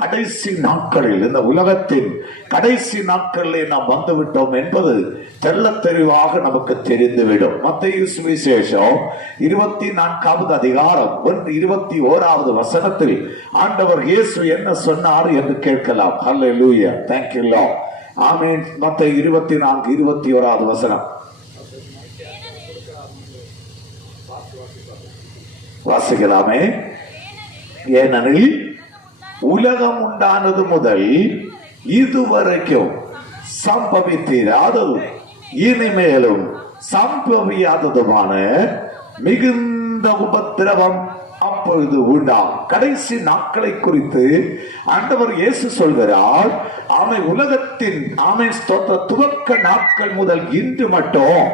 கடைசி நாட்களில், இந்த உலகத்தின் கடைசி நாட்களில் நாம் வந்துவிட்டோம் என்பது தெள்ள தெளிவாக நமக்கு தெரிந்துவிடும். மத்தேயு சுவிசேஷம் 24வது அதிகாரம் 21வது வசனத்தில் ஆண்டவர் இயேசு என்ன சொன்னார் என்று கேட்கலாம். ஹல்லேலூயா, thank you Lord. ஆமென். மத்தேயு 24:21வது வசனம் வாசிக்கலாமே. ஏனெனில் உலகம் உண்டானது முதல் இதுவரைக்கும் சம்பவித்திராததும் இனிமேலும் சம்பவியாததுமான மிகுந்த உபத்திரவம் அப்பொழுது உண்டாம். கடைசி நாட்களை குறித்து ஆண்டவர் இயேசு சொல்கிறார். ஆமை உலகத்தின் துவக்க நாட்கள் முதல் இன்று மட்டும்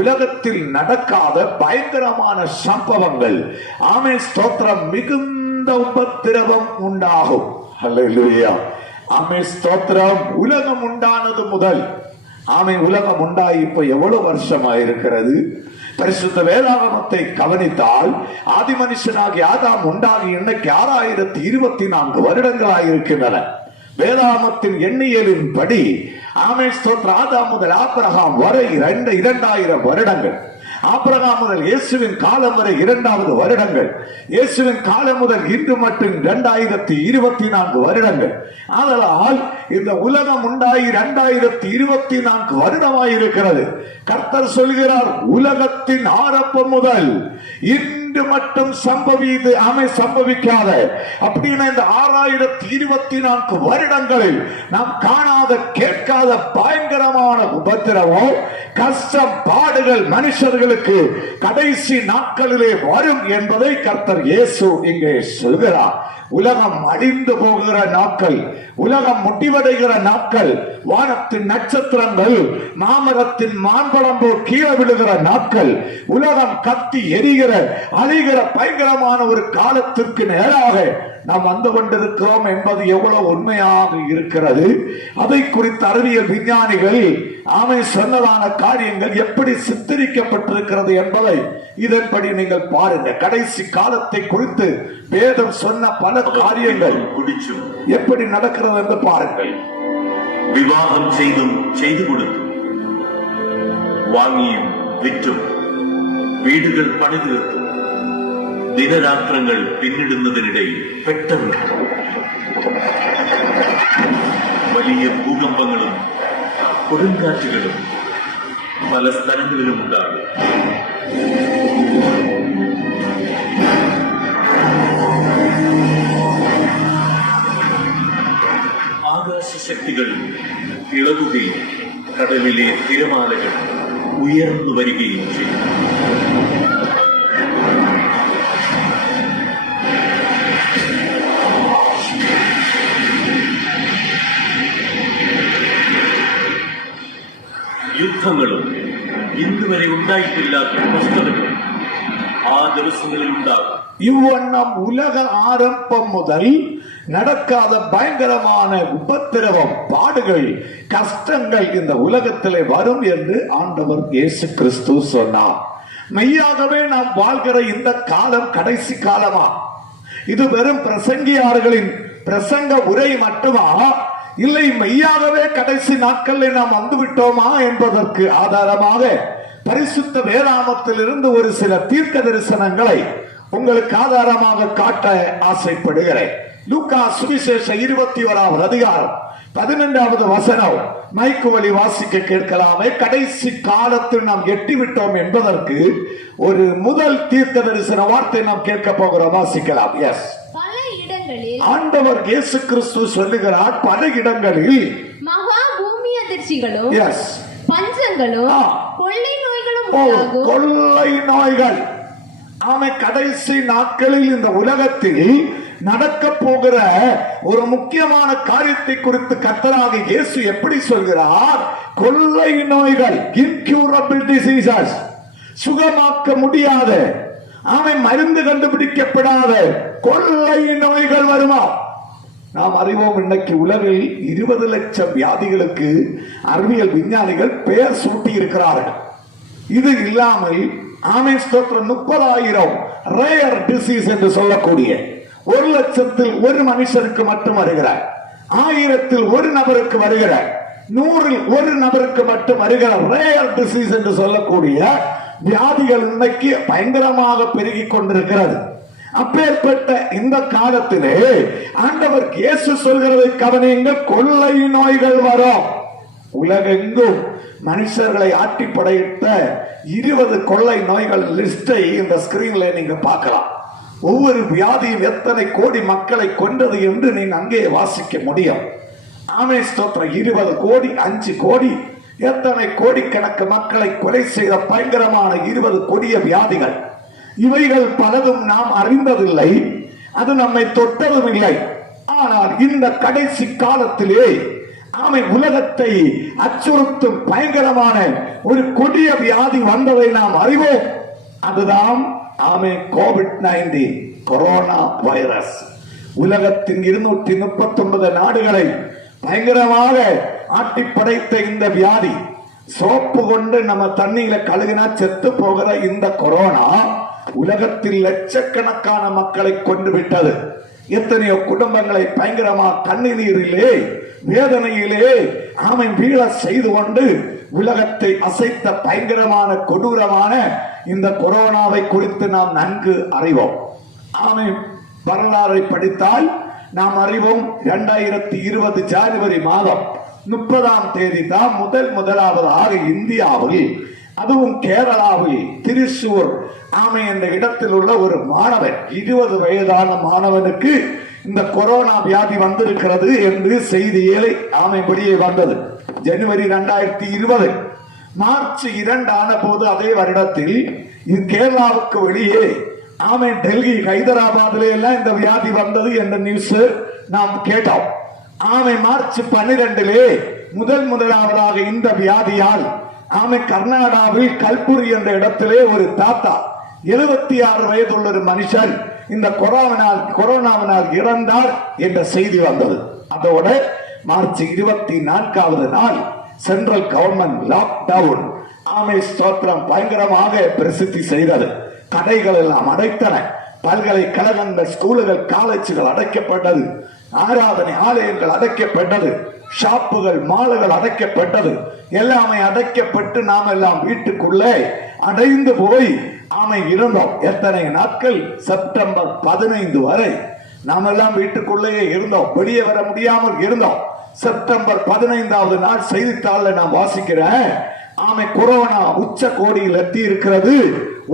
உலகத்தில் நடக்காத பயங்கரமான சம்பவங்கள், ஆமை ஸ்தோத்திரம், மிகுந்த உபத்திரவம் உண்டாகும். ஹல்லேலூயா, ஆமை ஸ்தோத்திரம். உலகம் உண்டானது முதல், ஆமை உலகம் உண்டாகி இப்ப எவ்வளவு வருஷமா இருக்கிறது? பரிசுத்த வேதாகமத்தை கவனித்தால் ஆதி மனுஷனாகி ஆதாம் உண்டாகி இன்னைக்கு 6024 வருடங்களாக இருக்கின்றன. வேதாகமத்தின் எண்ணியலின் படி ஆமே ஸ்தோத்திர ஆதாம் முதல் ஆபிரகாம் வரை 2000 வருடங்கள். ஆபிரகாம் முதல் இயேசுவின் காலம் வரை 2000 வருடங்கள். இயேசுவின் காலம் முதல் இன்று மட்டும் 2024 வருடங்கள். ஆதலால் இந்த உலகம் உண்டாகி 2024 வருடமாயிருக்கிறது. கர்த்தர் சொல்கிறார், உலகத்தின் ஆரம்பம் முதல் இன்று மட்டும் சம்பவிக்காத அப்படின்னா இந்த 6024 வருடங்களில் நாம் காணாத கேட்காத பயங்கரமான உபத்திரவம், கஷ்டம், பாடுகள் மனுஷர்களுக்கு கடைசி நாட்களிலே வரும் என்பதை கர்த்தர் இயேசு இங்கே சொல்கிறார். உலகம் அழிந்து போகிற நாட்கள், உலகம் முடிவடைகிற நாட்கள், வானத்தின் நட்சத்திரங்கள் மாமரத்தின் மாம்பழம் போல் கீழே விழுகிற நாட்கள், உலகம் கத்தி எரிகிற அழிகிற பயங்கரமான ஒரு காலத்திற்கு நேராக நாம் வந்து கொண்டிருக்கிறோம் என்பது எவ்வளவு உண்மையாக இருக்கிறது. அதை குறித்து அறிவியல் விஞ்ஞானிகள் சொன்னதான காரியங்கள் எப்படி சித்தரிக்கப்பட்டிருக்கிறது என்பதை இதன்படி நீங்கள் பாருங்க. கடைசி காலத்தை குறித்து வேதம் சொன்ன பல காரியங்கள் எப்படி நடக்கிறது என்று பாருங்கள். விவாகம் செய்தும் செய்து கொடுத்தும், வாங்கியும் விற்றும், வீடுகள் பணிதிருத்தும், தினராத்திரங்கள் பின்னிடுന്നതിനിടയിൽ പെട്ടെന്ന് വലിയ ഭൂകമ്പങ്ങളും കൊടുങ്കാറ്റുകളും പല സ്ഥലങ്ങളിലും ഉണ്ടാകും. ആകാശശക്തികൾ ഇളകുകയും കടലിലെ തിരമാലകൾ ഉയർന്നു വരികയും ചെയ്യും. യുദ്ധങ്ങളും ഇന്നുവരെ ഉണ്ടായിട്ടില്ലാത്ത കഷ്ടതകളും ആ ദിവസങ്ങളിൽ ഉണ്ടാകും. இவ்வண்ணம் உலக ஆரம்பம் முதல் நடக்காத பயங்கரமான உபத்திரவம், பாடுகள், கஷ்டங்கள் இந்த உலகத்திலே வரும் என்று ஆண்டவர் இயேசு கிறிஸ்து சொன்னார். மெய்யாகவே நாம் வாழ்கிற இந்த காலம் கடைசி காலமா? இது வெறும் பிரசங்கியார்களின் பிரசங்க உரை மட்டுமா, இல்லை மெய்யாகவே கடைசி நாட்களில் நாம் வந்து விட்டோமா என்பதற்கு ஆதாரமாக பரிசுத்த வேதாகமத்தில் இருந்து ஒரு சில தீர்க்க தரிசனங்களை உங்களுக்கு ஆதாரமாக காட்ட ஆசைப்படுகிறேன். லூக்கா சுவிசேஷம் 21வது அதிகாரம் 11வது வசனம் மைக்கு வழி வாசிக்க கேட்கலாமே. கடைசி காலத்தில் நாம் எட்டிவிட்டோம் என்பதற்கு ஒரு முதல் தீர்க்க தரிசன வார்த்தை நாம் கேட்க போகிறோம். வாசிக்கலாம். எஸ், ஆண்டவர் இயேசு கிறிஸ்து சொல்லுகிறார், பல இடங்களில் மகா பூமி அதிர்ச்சிகளும், எஸ், பஞ்சங்களும், கொள்ளை நோய்களும், கொள்ளை நோய்கள். கடைசி நாட்களில் இந்த உலகத்தில் நடக்க போகிற ஒரு முக்கியமான காரியத்தை குறித்து கர்த்தராகிய இயேசு எப்படி சொல்கிறார்? கொள்ளை நோய்கள், இன்கியூரபிள் டிசீசஸ், சுகமாக்க முடியாத, மருந்து கண்டுபிடிக்கப்படாத கொள்ளை நோய்கள் வருமா? நாம் அறிவோம், இன்னைக்கு உலகில் 20 லட்சம் வியாதிகளுக்கு அறிவியல் விஞ்ஞானிகள் பெயர் சூட்டி இருக்கிறார்கள். இது இல்லாமல் 30,000 ரேர் டிசீஸ் என்று சொல்லக்கூடிய 1,00,000-ல் 1 மனுஷருக்கு மட்டும் வருகிறார், 1000-ல் 1 நபருக்கு வருகிறார், 100-ல் 1 நபருக்கு மட்டும் வருகிற ரேர் டிசீஸ் என்று சொல்லக்கூடிய வியாதிகள் இன்னைக்கு பயங்கரமாக பெருகிக் கொண்டிருக்கிறது. அப்பேற்பட்ட இந்த காலத்திலே ஆண்டவர் இயேசு சொல்கிறதை கவனியுங்கள், கொள்ளை நோய்கள் வரும். உலகெங்கும் மனுஷர்களை ஆட்டி படையிட்ட 20 கொள்ளை நோய்கள் லிஸ்டை இந்த ஸ்கிரீன்ல நீங்க பார்க்கலாம். ஒவ்வொரு வியாதியும் எத்தனை கோடி மக்களை கொண்டது என்று நீங்க அங்கே வாசிக்க முடியும். ஆமே ஸ்தோத்திரம். 20 கோடி, 5 கோடி, எத்தனை கோடிக்கணக்கு மக்களை கொலை செய்த பயங்கரமான 20 கொடிய வியாதிகள். இவைகள் பலதும் நாம் அறிந்ததில்லை, அது நம்மை தொட்டதும் இல்லை. ஆனால் இந்த கடைசி காலத்திலே ஆமை உலகத்தை அச்சுறுத்தும் பயங்கரமான ஒரு கொடிய வியாதி வந்ததை நாம் அறிவோம். அதுதான் ஆமை கோவிட்-19 கொரோனா வைரஸ். உலகத்தின் 239 நாடுகளை பயங்கரமாக ஆட்டி படைத்த இந்த வியாதி, சோப்பு கொண்டு நம்ம தண்ணியில கழுகினா செத்து போகிற இந்த கொரோனா உலகத்தில் லட்சக்கணக்கான மக்களை கொண்டு விட்டது. எத்தனையோ குடும்பங்களை பயங்கரமா கண்ணீரிலே வேதனையிலே ஆமை வீழ செய்து கொண்டு உலகத்தை அசைத்த பயங்கரமான கொடூரமான இந்த கொரோனாவை குறித்து நாம் நன்கு அறிவோம். ஆமை வரலாறை படித்தால் நாம் அறிவோம். 2020 ஜனவரி மாதம் 30ஆம் தேதி தான் முதலாவதாக இந்தியாவில், அதுவும் கேரளாவில் திரிசூர் ஆமை என்ற இடத்தில் உள்ள ஒரு மாணவன், 20 வயதான மாணவனுக்கு இந்த கொரோனா வியாதி வந்திருக்கிறது என்று செய்தியை ஆமை வெளியே வந்தது. ஜனவரி 2020. மார்ச் 2 ஆன போது அதே வருடத்தில் இது கேரளாவுக்கு வெளியே ஆமை டெல்லி, ஹைதராபாத்ல எல்லாம் இந்த வியாதி வந்தது என்ற நியூஸ் நாம் கேட்டோம். ஆமை மார்ச் 12 முதலாவதாக இந்த வியாதியால் ஆமை கர்நாடகாவில் கல்புரி என்ற இடத்திலே ஒரு தாத்தா 76 வயதுள்ள ஒரு மனுஷன் இந்த கொரோனாவினால் இறந்தார் என்ற செய்தி வந்தது. அதோட மார்ச் 24வது நாள் சென்ட்ரல் கவர்மெண்ட் லாக்டவுன் ஆமை ஸ்தோத்திரம் பயங்கரமாக பிரசித்தி செய்தது. கடைகள் எல்லாம் அடைத்தன, பல்கலைக்கழகங்கள், ஸ்கூல்கள், காலேஜுகள் அடைக்கப்பட்டது, ஆராதனை ஆலயங்கள் அடைக்கப்பட்டது, ஷாப்புகள், மால்கள் அடைக்கப்பட்டது. எல்லாமே அடைக்கப்பட்டு நாம் எல்லாம் வீட்டுக்குள்ளே அடைந்து போய் ஆமை இருந்தோம். எத்தனை நாட்கள்? செப்டம்பர் 15 வரை நாம் எல்லாம் வீட்டுக்குள்ளேயே இருந்தோம், வெளியே வர முடியாமல் இருந்தோம். செப்டம்பர் 15வது நாள் செய்தித்தாளில் நான் வாசிக்கிறேன், ஆமை கொரோனா உச்ச கோடியில் எத்தி இருக்கிறது.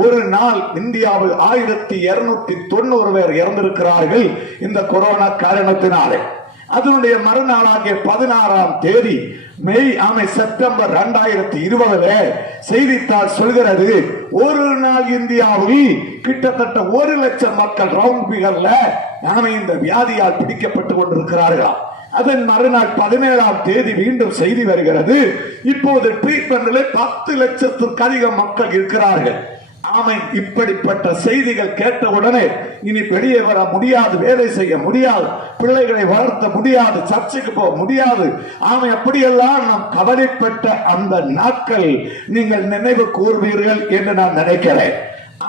ஒரு நாள் இந்தியாவில் 1290 பேர் இறந்திருக்கிறார்கள் இந்த கொரோனா காரணத்தினாலே. அதனுடைய மறுநாளாகிய 16ஆம் தேதி செப்டம்பர் 2020 செய்தித்தாள் சொல்கிறது, ஒரு நாள் இந்தியாவில் கிட்டத்தட்ட 1,00,000 மக்கள் ரவுண்ட் பிகர்ல இந்த வியாதியால் பிடிக்கப்பட்டுக் கொண்டிருக்கிறார்களாம். அதன் மறுநாள் 17ஆம் தேதி மீண்டும் செய்தி வருகிறது, இப்போது ட்ரீட்மெண்ட்ல 10 லட்சத்திற்கு அதிகம் மக்கள் இருக்கிறார்கள். ஆமை இப்படிப்பட்ட செய்திகள் கேட்டவுடனே இனி வெளியே வர முடியாது, வேலை செய்ய முடியாது, பிள்ளைகளை வளர்த்த முடியாது, சர்ச்சுக்கு போக முடியாது. ஆமை அப்படியெல்லாம் நாம் கவலைப்பட்ட அந்த நாட்கள் நீங்கள் நினைவு கூர்வீர்கள் என்று நான் நினைக்கிறேன்.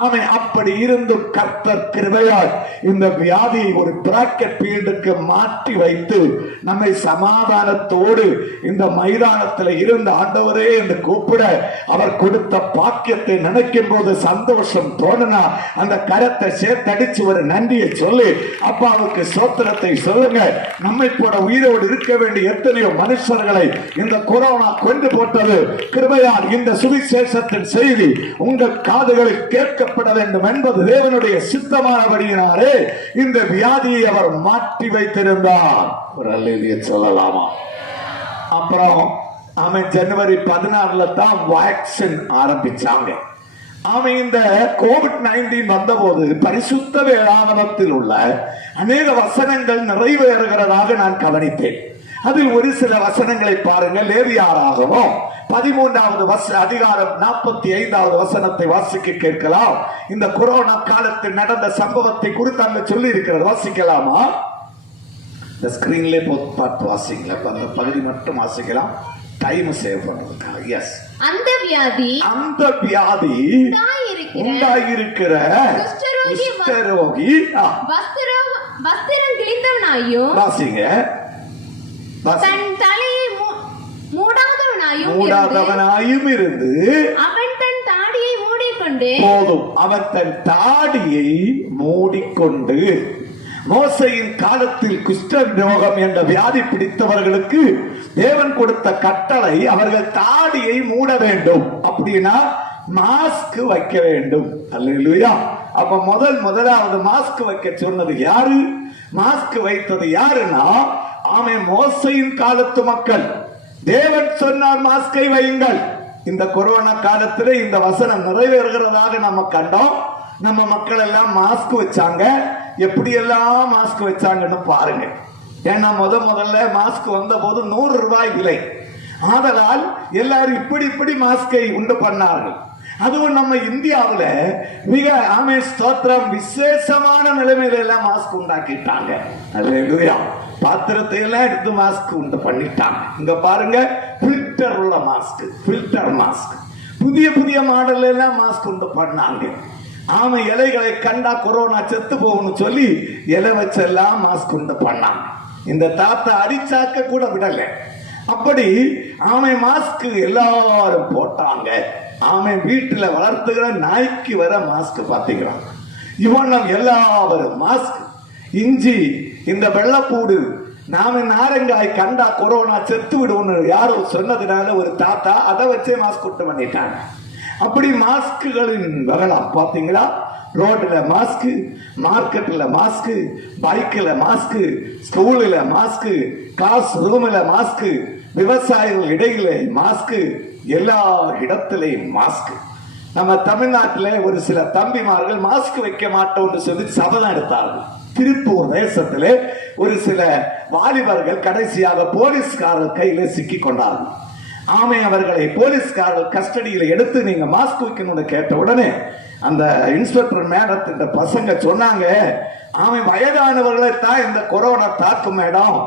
ஆமை அப்படி இருந்தும் கர்த்தர் கிருபையால் இந்த வியாதியை ஒரு பிராக்கெட் பீல்டுக்கு மாற்றி வைத்து நம்மை சமாதானத்தோடு இந்த மைதானத்தில் இருந்த ஆண்டவரே என்று கூப்பிட அவர் கொடுத்த பாக்கியத்தை நினைக்கும் போது சந்தோஷம் தோணுனா அந்த கரத்தை சேர்த்தடிச்சு ஒரு நன்றியை சொல்லி அப்பாவுக்கு சோத்திரத்தை சொல்லுங்க. நம்மை போல உயிரோடு இருக்க வேண்டிய எத்தனையோ மனுஷர்களை இந்த கொரோனா கொண்டு போட்டது. கிருபையால் இந்த சுவிசேஷத்தின் செய்தி உங்கள் காதுகளில் கேட்கப்பட வேண்டும் என்பது தேவனுடைய சித்தமானபடியினாலே இந்த வியாதியை அவர் மாற்றி வைத்திருந்தார். ஒரு அல்லேலூயா சொல்லலாமா? அப்புறம் ஜனவரி 16 தான் வேக்சின் ஆரம்பிச்சாங்க. இந்த கோவிட்-19 வந்தபோது பரிசுத்த வேதாகமத்தில் உள்ள அநேக வசனங்கள் நிறைவேறுகிறதாக நான் கவனித்தேன். அதில் ஒரு சில வசனங்களை பாருங்கள். லேவியராகமம் 13வது அதிகாரம் 45வது வசனத்தை வாசிக்க கேட்கலாம். இந்த கொரோனா காலத்தில் நடந்த சம்பவத்தை குறித்து அங்க சொல்லி இருக்கிறது. வாசிக்கலாமா? இந்த ஸ்கிரீன்ல பார்த்து வாசிக்கலாம், அந்த பகுதி மட்டும் வாசிக்கலாம், டைம் சேவ் பண்றதுக்காக. எஸ், அந்த வியாதி உண்டாயிருக்கிற குஷ்டரோகி அணிந்தவனாயும் வாசிங்க. தன் தலையை மூடாதவனாயும் இருந்து அவன் தன் தாடியை மூடிக்கொண்டு போதும். அவன் தன் தாடியை மூடிக்கொண்டு. மோசையின் காலத்தில் குஷ்டரோகம் என்ற வியாதி பிடித்தவர்களுக்கு தேவன் கொடுத்த கட்டளை அவர்கள் தாடியை மூட வேண்டும். அப்படின்னா மாஸ்க் வைக்க வேண்டும். அல்லேலூயா. அப்ப முதலாவது மாஸ்க் வைக்க சொன்னது யாரு? மாஸ்க் வைத்தது யாருன்னா மோசையின் காலத்து மக்கள். தேவன் சொன்னார் மாஸ்கை வையுங்கள். இந்த கொரோனா காலத்துல இந்த வசனம் நிறைவேறுகிறதாக நம்ம கண்டோம். நம்ம மக்கள் எல்லாம் மாஸ்க் வச்சாங்க. எப்படி எல்லாம் மாஸ்க் வச்சாங்கன்னு பாருங்க. ஏன்னா முதல்ல மாஸ்க் வந்த போது 100 ரூபாய் விலை. ஆதலால் எல்லாரும் இப்படி மாஸ்கை உண்டு பண்ணார்கள். அதுவும் நம்ம இந்தியாவுல மிக ஸ்தோத்திரம் விசேஷமான நிலைமையில எல்லாம் மாஸ்க் உண்டாக்கிட்டாங்க. அல்லேலூயா. பாத்திரத்தை எல்லாம் எடுத்து மாஸ்க் உண்டு பண்ணிட்டாங்க. இங்க பாருங்க, பில்டர் உள்ள மாஸ்க், பில்டர் மாஸ்க், புதிய மாடல் எல்லாம் மாஸ்க் உண்டு பண்ணாங்க. இலைகளை கண்டா கொரோனா செத்து போகணும்னு சொல்லி இலை வச்செல்லாம் மாஸ்க் உண்டு பண்ணாங்க. இந்த தாத்தா அடிச்சாக்க கூட விடல. அப்படி மாஸ்க் எல்லாரும் போட்டாங்க. வீட்டுல வளர்த்துக்கிற நாய்க்கு வர மாஸ்க் பாத்தீங்களா? இவன் எல்லாரும் மாஸ்க். இஞ்சி, இந்த வெள்ளப்பூடு, நாரங்காய் கண்டா கொரோனா செத்து விடுவோம்னு யாரோ சொன்னதுனால ஒரு தாத்தா அதை வச்சே மாஸ்க் விட்டு பண்ணிட்டாங்க. அப்படி மாஸ்குகளின் வகலாம் பாத்தீங்களா? ரோட்ல மாஸ்க், மார்க்கெட்ல மாஸ்க், பைக்ல மாஸ்க், ஸ்கூல்ல மாஸ்க், கிளாஸ் ரூம்ல மாஸ்க், விவசாயிகள் இடையில மாஸ்க், எல்லா இடத்திலையும் மாஸ்க். நம்ம தமிழ்நாட்டில் ஒரு சில தம்பிமார்கள் மாஸ்க் வைக்க மாட்டோம்னு சொல்லி சபதம் எடுத்தார்கள். திருப்பூர் தேசத்திலே ஒரு சில வாலிபர்கள் கடைசியாக போலீஸ்காரர் கையில சிக்கி கொண்டார்கள். அவர்களை போலீஸ்காரர்கள் கஸ்டடியில எடுத்து நீங்க மாஸ்க் வைக்கணும்னு கேட்ட உடனே அந்த இன்ஸ்பெக்டர் மேடத்தின் பசங்க சொன்னாங்க, வயதானவர்களை தான் இந்த கொரோனா தாக்கும் மேடம்,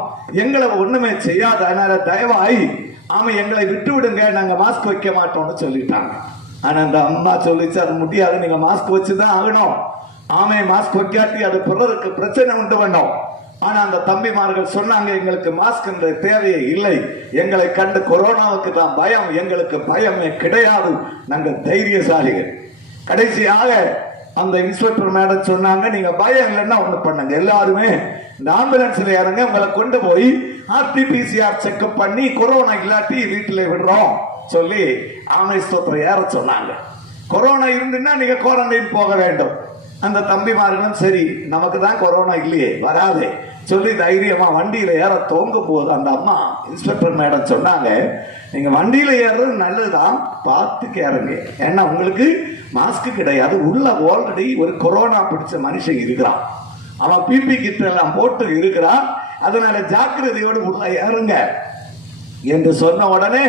எங்களை ஒண்ணுமே செய்யாத, அதனால தயவாய் எங்களை விட்டு விடுங்க, நாங்க மாஸ்க் வைக்க மாட்டோம்னு சொல்லிட்டாங்க. ஆனா அந்த அம்மா சொல்லிச்சு, அது முடியாது, நீங்க மாஸ்க் வச்சுதான் ஆகணும். மாஸ்க் வைக்காட்டி அது பிறருக்கு பிரச்சனை உண்டு பண்ணோம். ஆனா அந்த தம்பிமார்கள் சொன்னாங்க, எங்களுக்கு மாஸ்க் தேவையே இல்லை, எங்களை கண்டு கொரோனாவுக்கு தான் பயம், எங்களுக்கு பயமே கிடையாது, நாங்கள் தைரியசாலிகள். கடைசியாக அந்த இன்ஸ்பெக்டர் மேடம் சொன்னாங்க, நீங்க பயம் இல்லைன்னா ஒண்ணு பண்ணுங்க, எல்லாருமே இந்த ஆம்புலன்ஸ்ல இறங்க, உங்களை கொண்டு போய் RT-PCR செக்அப் பண்ணி கொரோனா இல்லாட்டி வீட்டுல விடுறோம் சொல்லி ஸ்தோத்திரம் ஏற சொன்னாங்க. கொரோனா இருந்துன்னா நீங்க குவாரண்டைன் போக வேண்டும். அந்த தம்பிமார்களும் சரி, நமக்கு தான் கொரோனா இல்லையே, வராதே சொல்லி தைரியமா வண்டியில ஏற தோங்கும் போது அந்த அம்மா இன்ஸ்பெக்டர் மேடம் சொன்னாங்க, நீங்க வண்டியில ஏறது நல்லதுதான், பார்த்துக்கு ஏறுங்க, ஏன்னா உங்களுக்கு மாஸ்க் கிடையாது, உள்ள ஆல்ரெடி ஒரு கொரோனா பிடிச்ச மனுஷன் இருக்கிறான், அவன் பிபி கிட் எல்லாம் போட்டு இருக்கிறான், அதனால ஜாக்கிரதையோடு உள்ள ஏறுங்க என்று சொன்ன உடனே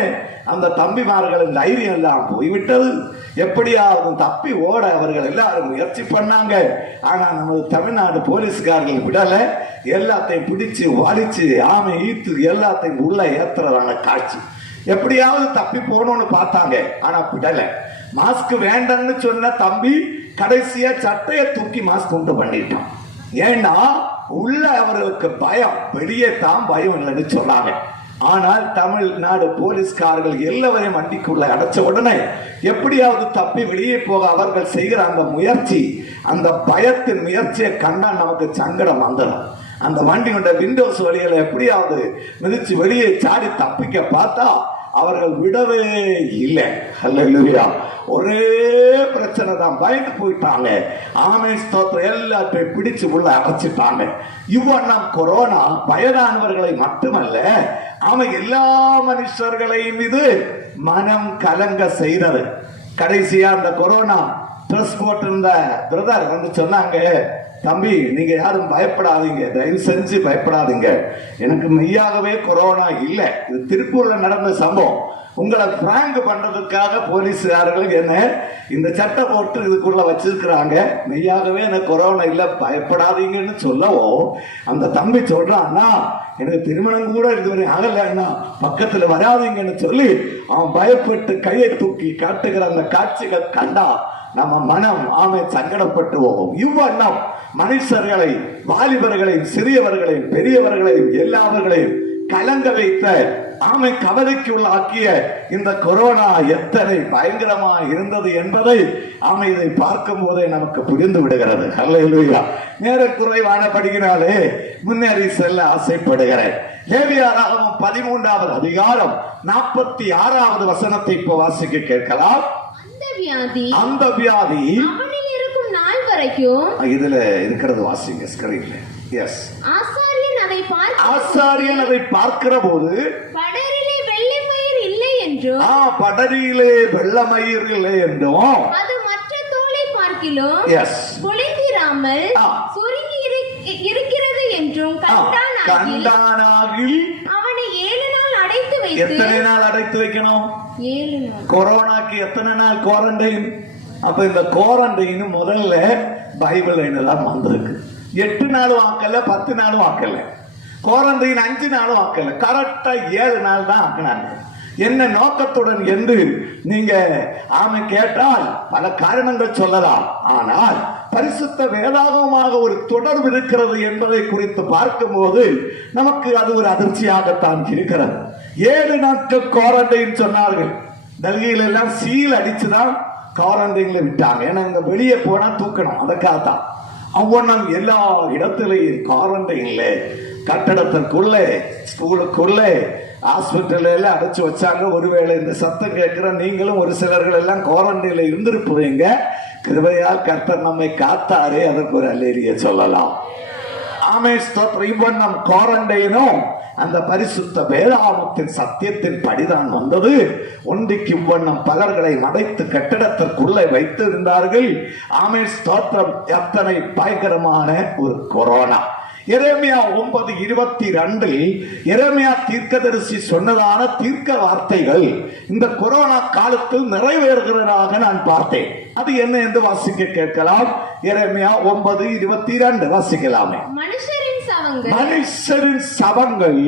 அந்த தம்பிமார்களின் தைரியம் எல்லாம் போய்விட்டது. எப்படியாவது தப்பி ஓட அவர்கள் எல்லாரும் முயற்சி பண்ணாங்க. ஆனா நமது தமிழ்நாடு போலீஸ்காரர்கள் விடல, எல்லாத்தையும் பிடிச்சு வலிச்சு ஈத்து எல்லாத்தையும் உள்ள ஏத்துறதான காட்சி. எப்படியாவது தப்பி போகணும்னு பார்த்தாங்க, ஆனா விடல. மாஸ்க் வேண்டாம்னு சொன்ன தம்பி கடைசியா சட்டையை தூக்கி மாஸ்க் உண்டு பண்ணிட்டான். ஏன்னா உள்ள அவர்களுக்கு பயம், வெளியே தான் பயம் இல்லைன்னு சொன்னாங்க. ஆனால் தமிழ்நாடு போலீஸ்காரர்கள் எல்லாரையும் வண்டிக்குள்ள அடைச்ச உடனே எப்படியாவது தப்பி வெளியே போக அவர்கள் செய்கிற அந்த முயற்சி, அந்த பயத்தின் முயற்சியை கண்டா நமக்கு சங்கடம் வந்துடும். அந்த வண்டியோட விண்டோஸ் வழியில எப்படியாவது மிதிச்சு வெளியே சாடி தப்பிக்க பார்த்தா அவர்கள் விடவே இல்லை. அல்லேலூயா. ஒரே பிரச்சனை தான், பயந்து போயிட்டாங்க. ஸ்தோத்திரம் எல்லாத்தையும் பிடிச்சு உள்ள அடைச்சிட்டாங்க. இவ்வண்ணம் கொரோனா வயதானவர்களை மட்டுமல்ல, எல்லா மனுஷர்களையும் மீது மனம் கலங்க செய்தது. கடைசியா அந்த கொரோனா ட்ரெஸ் போட்டிருந்த பிரதர் வந்து சொன்னாங்க, தம்பி நீங்க யாரும் பயப்படாதீங்க, தயவு செஞ்சு பயப்படாதீங்க, எனக்கு மெய்யாகவே கொரோனா இல்லை, இது திருப்பூர்ல நடந்த சம்பவம், உங்களை பிராங்க் பண்றதுக்காக போலீஸ்காரர்கள் என்ன இந்த சட்டை போட்டு இதுக்குள்ள வச்சிருக்கிறாங்க, மெய்யாகவே எனக்கு கொரோனா இல்லை, பயப்படாதீங்கன்னு சொல்லவோ அந்த தம்பி சொல்றான்னா, எனக்கு திருமணம் கூட இதுவரை ஆகலைன்னா பக்கத்துல வராதீங்கன்னு சொல்லி அவன் பயப்பட்டு கையை தூக்கி காட்டுகிற அந்த காட்சிகள் கண்டா நம்ம மனம் சங்கடப்பட்டு போகும். இவ்வண்ணம் மனுஷர்களை, வாலிபர்களையும் சிறியவர்களையும் பெரியவர்களையும் எல்லாவர்களையும் கலங்க வைத்த கவலைக்கு உள்ளாக்கிய இந்த கொரோனா எத்தனை பயங்கரமா இருந்தது என்பதை இதை பார்க்கும் போதே நமக்கு புரிந்து விடுகிறது. அல்லேலூயா. நேர குறைவானபடியினாலே முன்னேறி செல்ல ஆசைப்படுகிறேன். லேவியராகமம் 13வது அதிகாரம் 46வது வசனத்தை இப்போ வாசிக்க கேட்கலாம். அந்த வியாதி அவனில் இருக்கும் நாள் வரைக்கும், இதுல இருக்கிறது வாசிங்க ஸ்கிரீன்ல. எஸ். ஆசாரியன் அதை பார்க்கிற போது படரிலே வெள்ளைமயிர் இல்லை என்றும், படரிலே வெள்ளமயிர் இல்லை என்றும், அது மற்ற தோலை பார்க்கிலும் பொலிந்திராமல் சுருங்கி இருக்கிறது என்றும் கண்டானாகில் அவனை 7 நாள் அடைத்து வைத்து. எத்தனை நாள் அடைத்து வைக்கணும்? 7 நாள். கொரோனாக்கு எத்தனை நாள் குவாரண்டைன்? அப்ப இந்த குவாரண்டைன் முதல்ல பைபிள் எல்லாம் வந்திருக்கு. 8 நாளும் ஆக்கல, 10 நாளும் ஆக்கல. குவாரண்டைன் 5 நாளும் ஆக்கல, கரெக்டா 7 நாள் தான் ஆக்கினாங்க. என்ன நோக்கத்துடன் என்று நீங்க கேட்டால் பல காரணங்கள் சொல்லலாம். ஆனால் பரிசுத்த வேதாகமாக ஒரு தொடர்பு இருக்கிறது என்பதை குறித்து பார்க்கும் போது நமக்கு அது ஒரு அதிர்ச்சியாகத்தான் இருக்கிறது. 7 நாட்கள் குவாரண்டைன் சொன்னார்கள். டெல்லியில எல்லாம் சீல் அடிச்சுதான் குவாரண்டைன்ல விட்டாங்க. ஏன்னா இங்க வெளியே போனா தூக்கணும், அதுக்காகத்தான். அவ்வண்ணம் எல்லா இடத்திலையும் குவாரண்டைன்ல, கட்டடத்திற்குள்ளே, ஸ்கூலுக்குள்ளே, ஹாஸ்பிட்டல் எல்லாம் அடைச்சு வச்சாங்க. ஒருவேளை இந்த சத்தம் கேட்கிற நீங்களும் ஒரு சிலர்கள் எல்லாம் குவாரண்டைன்ல இருந்திருப்பீங்க. கிருபையால் கர்த்தர் நம்மை காத்தாரே, அதற்கு ஒரு அல்லேலூயா சொல்லலாம். இவ்வண்ணம் குவாரண்டைனும் அந்த பரிசுத்த வேதாகமத்தின் சத்தியத்தின் படிதான் வந்தது. ஒன்றிக்கு இவ்வண்ணம் பலர்களை மடைத்து கட்டிடத்திற்குள்ளே வைத்து இருந்தார்கள். ஸ்தோத்திரம். எத்தனை பயங்கரமான ஒரு கொரோனா. எரேமியா 9:22 எரேமியா தீர்க்கதரிசி சொன்னதான தீர்க்க வார்த்தைகள் இந்த கொரோனா காலத்தில் நிறைவேறுகிறதாக நான் பார்த்தேன். அது என்ன என்று வாசிக்க கேட்கலாம். எரேமியா 9:22 வாசிக்கலாமே. மனுஷரின் சவங்கள்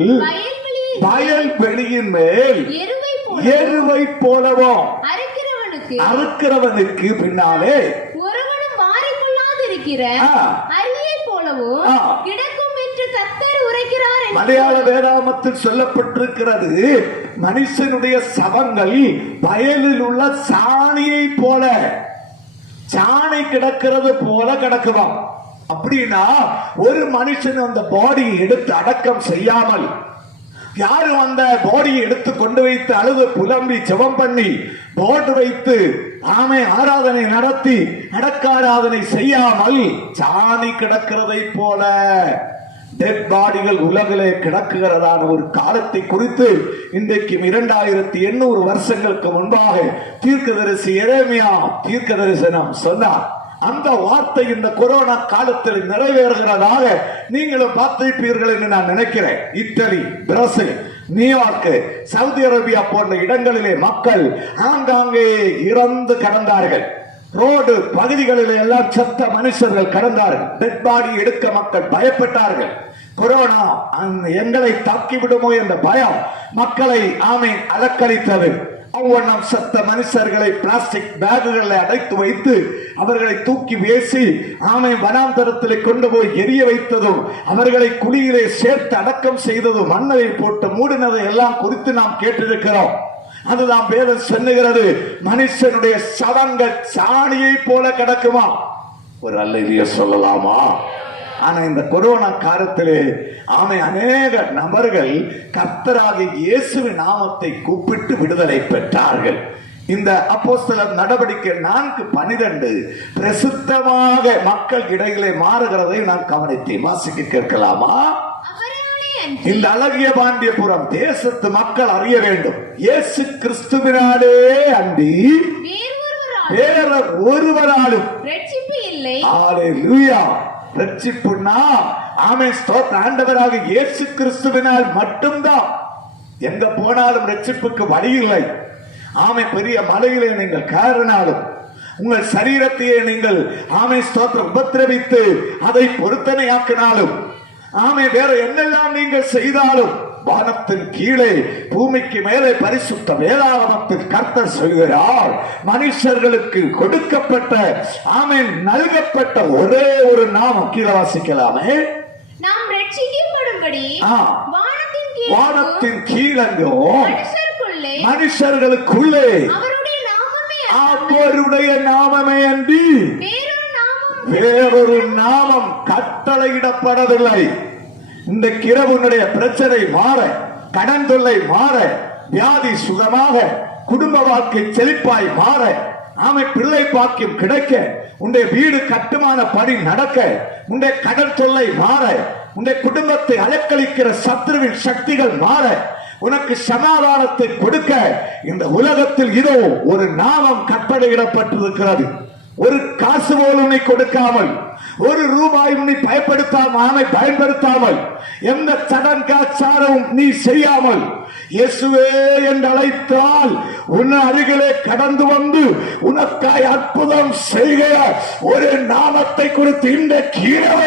வயல்வெளியின் மேல் எருவை போலவும் அறுக்கிறவனுக்கு பின்னாலே மலையாள வேதாகமத்தில் சொல்லப்பட்டிருக்கிறது. மனுஷனுடைய சவங்கள் வயலில் உள்ள சாணியை போல, சாணி கிடக்கிறது போல கிடக்குவான். அப்படின்னா ஒரு மனுஷன் அந்த பாடியை எடுத்து அடக்கம் செய்யாமல், யாரும் அந்த பாடியை எடுத்து கொண்டு வைத்து அழுது புலம்பி ஜெபம் பண்ணி போட்டு வைத்து ஆராதனை நடத்தி அடக்காராதனை செய்யாமல் சாணி கிடக்கிறதை போல டெட் பாடிகள் உலகிலே கிடக்குகிறதான ஒரு காலத்தை குறித்து இன்றைக்கு 2800 வருஷங்களுக்கு முன்பாக தீர்க்கதரிசி எரேமியா தீர்க்க தரிசனம் சொன்னார். அந்த வார்த்தை இந்த கொரோனா காலத்தில் நிறைவேறுகிறதாக நீங்களும் பார்த்திருப்பீர்கள் என்று நான் நினைக்கிறேன். Italy, Brazil, New York, Saudi Arabia போன்ற இடங்களிலே மக்கள் ஆங்காங்கே இறந்து கடந்தார்கள். ரோடு பகுதிகளில் எல்லாம் சத்த மனுஷர்கள் கடந்தார்கள். டெட் பாடி எடுக்க மக்கள் பயப்பட்டார்கள். கொரோனா எங்களை தாக்கி விடுமோ என்ற பயம் மக்களை அலக்களித்தது. அவ்வண்ணம் சத்த மனுஷர்களை பிளாஸ்டிக் பேக்குகளை அடைத்து வைத்து அவர்களை தூக்கி வீசி வனாந்தரத்தில் கொண்டு போய் எரிய வைத்ததும், அவர்களை குழியிலே சேர்த்து அடக்கம் செய்ததும், மண்ணை போட்டு மூடினதை எல்லாம் குறித்து நாம் கேட்டிருக்கிறோம். அதுதான் வேதம் சொல்லுகிறது. மனுஷனுடைய சவங்கள் சாணியை போல கிடக்குமா? ஒரு அல்லேலூயா சொல்லலாமா? ஆனா இந்த கொரோனா காலத்திலே அநேக நபர்கள் கர்த்தராகிய இயேசுவின் நாமத்தை கூப்பிட்டு விடுதலை பெற்றார்கள். இந்த அப்போஸ்தலர் நடவடிக்கை 4:12 பிரசித்தமாக மக்கள் இடையிலே மாறுகிறதை நான் கவனித்தேன். வாசிக்க கேட்கலாமா? இந்த அழகிய பாண்டியபுரம் தேசத்து மக்கள் அறிய வேண்டும், இயேசு கிறிஸ்துவினாலே அன்றி வேற ஒருவராலும் ரட்சிப்பு இல்லை. அல்லேலூயா. ரட்சிப்புனா ஆண்டவராக இயேசு கிறிஸ்துவினால் மட்டும்தான். எங்க போனாலும் ரட்சிப்புக்கு வழி இல்லை. பெரிய மலையிலே நீங்கள் காரினாலும், உங்கள் சரீரத்தையே நீங்கள் ஸ்தோத்திரம் உபத்திரவித்து அதை பொருத்தனையாக்கினாலும், வேற என்னெல்லாம் நீங்கள் செய்தாலும் வானத்தின் கீழே பூமிக்கு மேலே பரிசுத்த வேதாகமத்தில் கர்த்தர் சொல்கிறார், மனுஷர்களுக்கு கொடுக்கப்பட்ட ஆமென் நல்கப்பட்ட ஒரே ஒரு நாமம். கீழே வாசிக்கலாமே. நாம் ரட்சிக்கப்படும்படி வானத்தின் கீழங்கோ மனுஷர்களுக்குள்ளே அவருடைய நாமமே அன்றி வேறொரு நாமம் கட்டளையிடப்படவில்லை. இந்த கிரவுனுடைய பிரச்சனை மாற, கடன் தொல்லை மாற, வியாதி சுகமாக, குடும்ப வாழ்க்கை செழிப்பாய் மாற, பிள்ளை பாக்கியம் கிடைக்க, உன்னுடைய வீடு கட்டுமான பணி நடக்க, உன்னுடைய கடன் தொல்லை மாற, உன்னுடைய குடும்பத்தை அலக்களிக்கிற சத்துருவின் சக்திகள் மாற, உனக்கு சமாதானத்தை கொடுக்க இந்த உலகத்தில் இதோ ஒரு நாமம் கட்டளையிடப்பட்டிருக்கிறது. ஒரு காசு போல் உன்னை கொடுக்காமல், ஒரு ரூபாய் உன்னை பயன்படுத்தாமல், எந்த சடங்காச்சாரமும் நீ செய்யாமல், இயேசுவே என்று அழைத்தால் உன் அருகிலே கடந்து வந்து உனக்காய் அற்புதம் செய்கிற ஒரு நாமத்தை குறித்து இந்த கீழே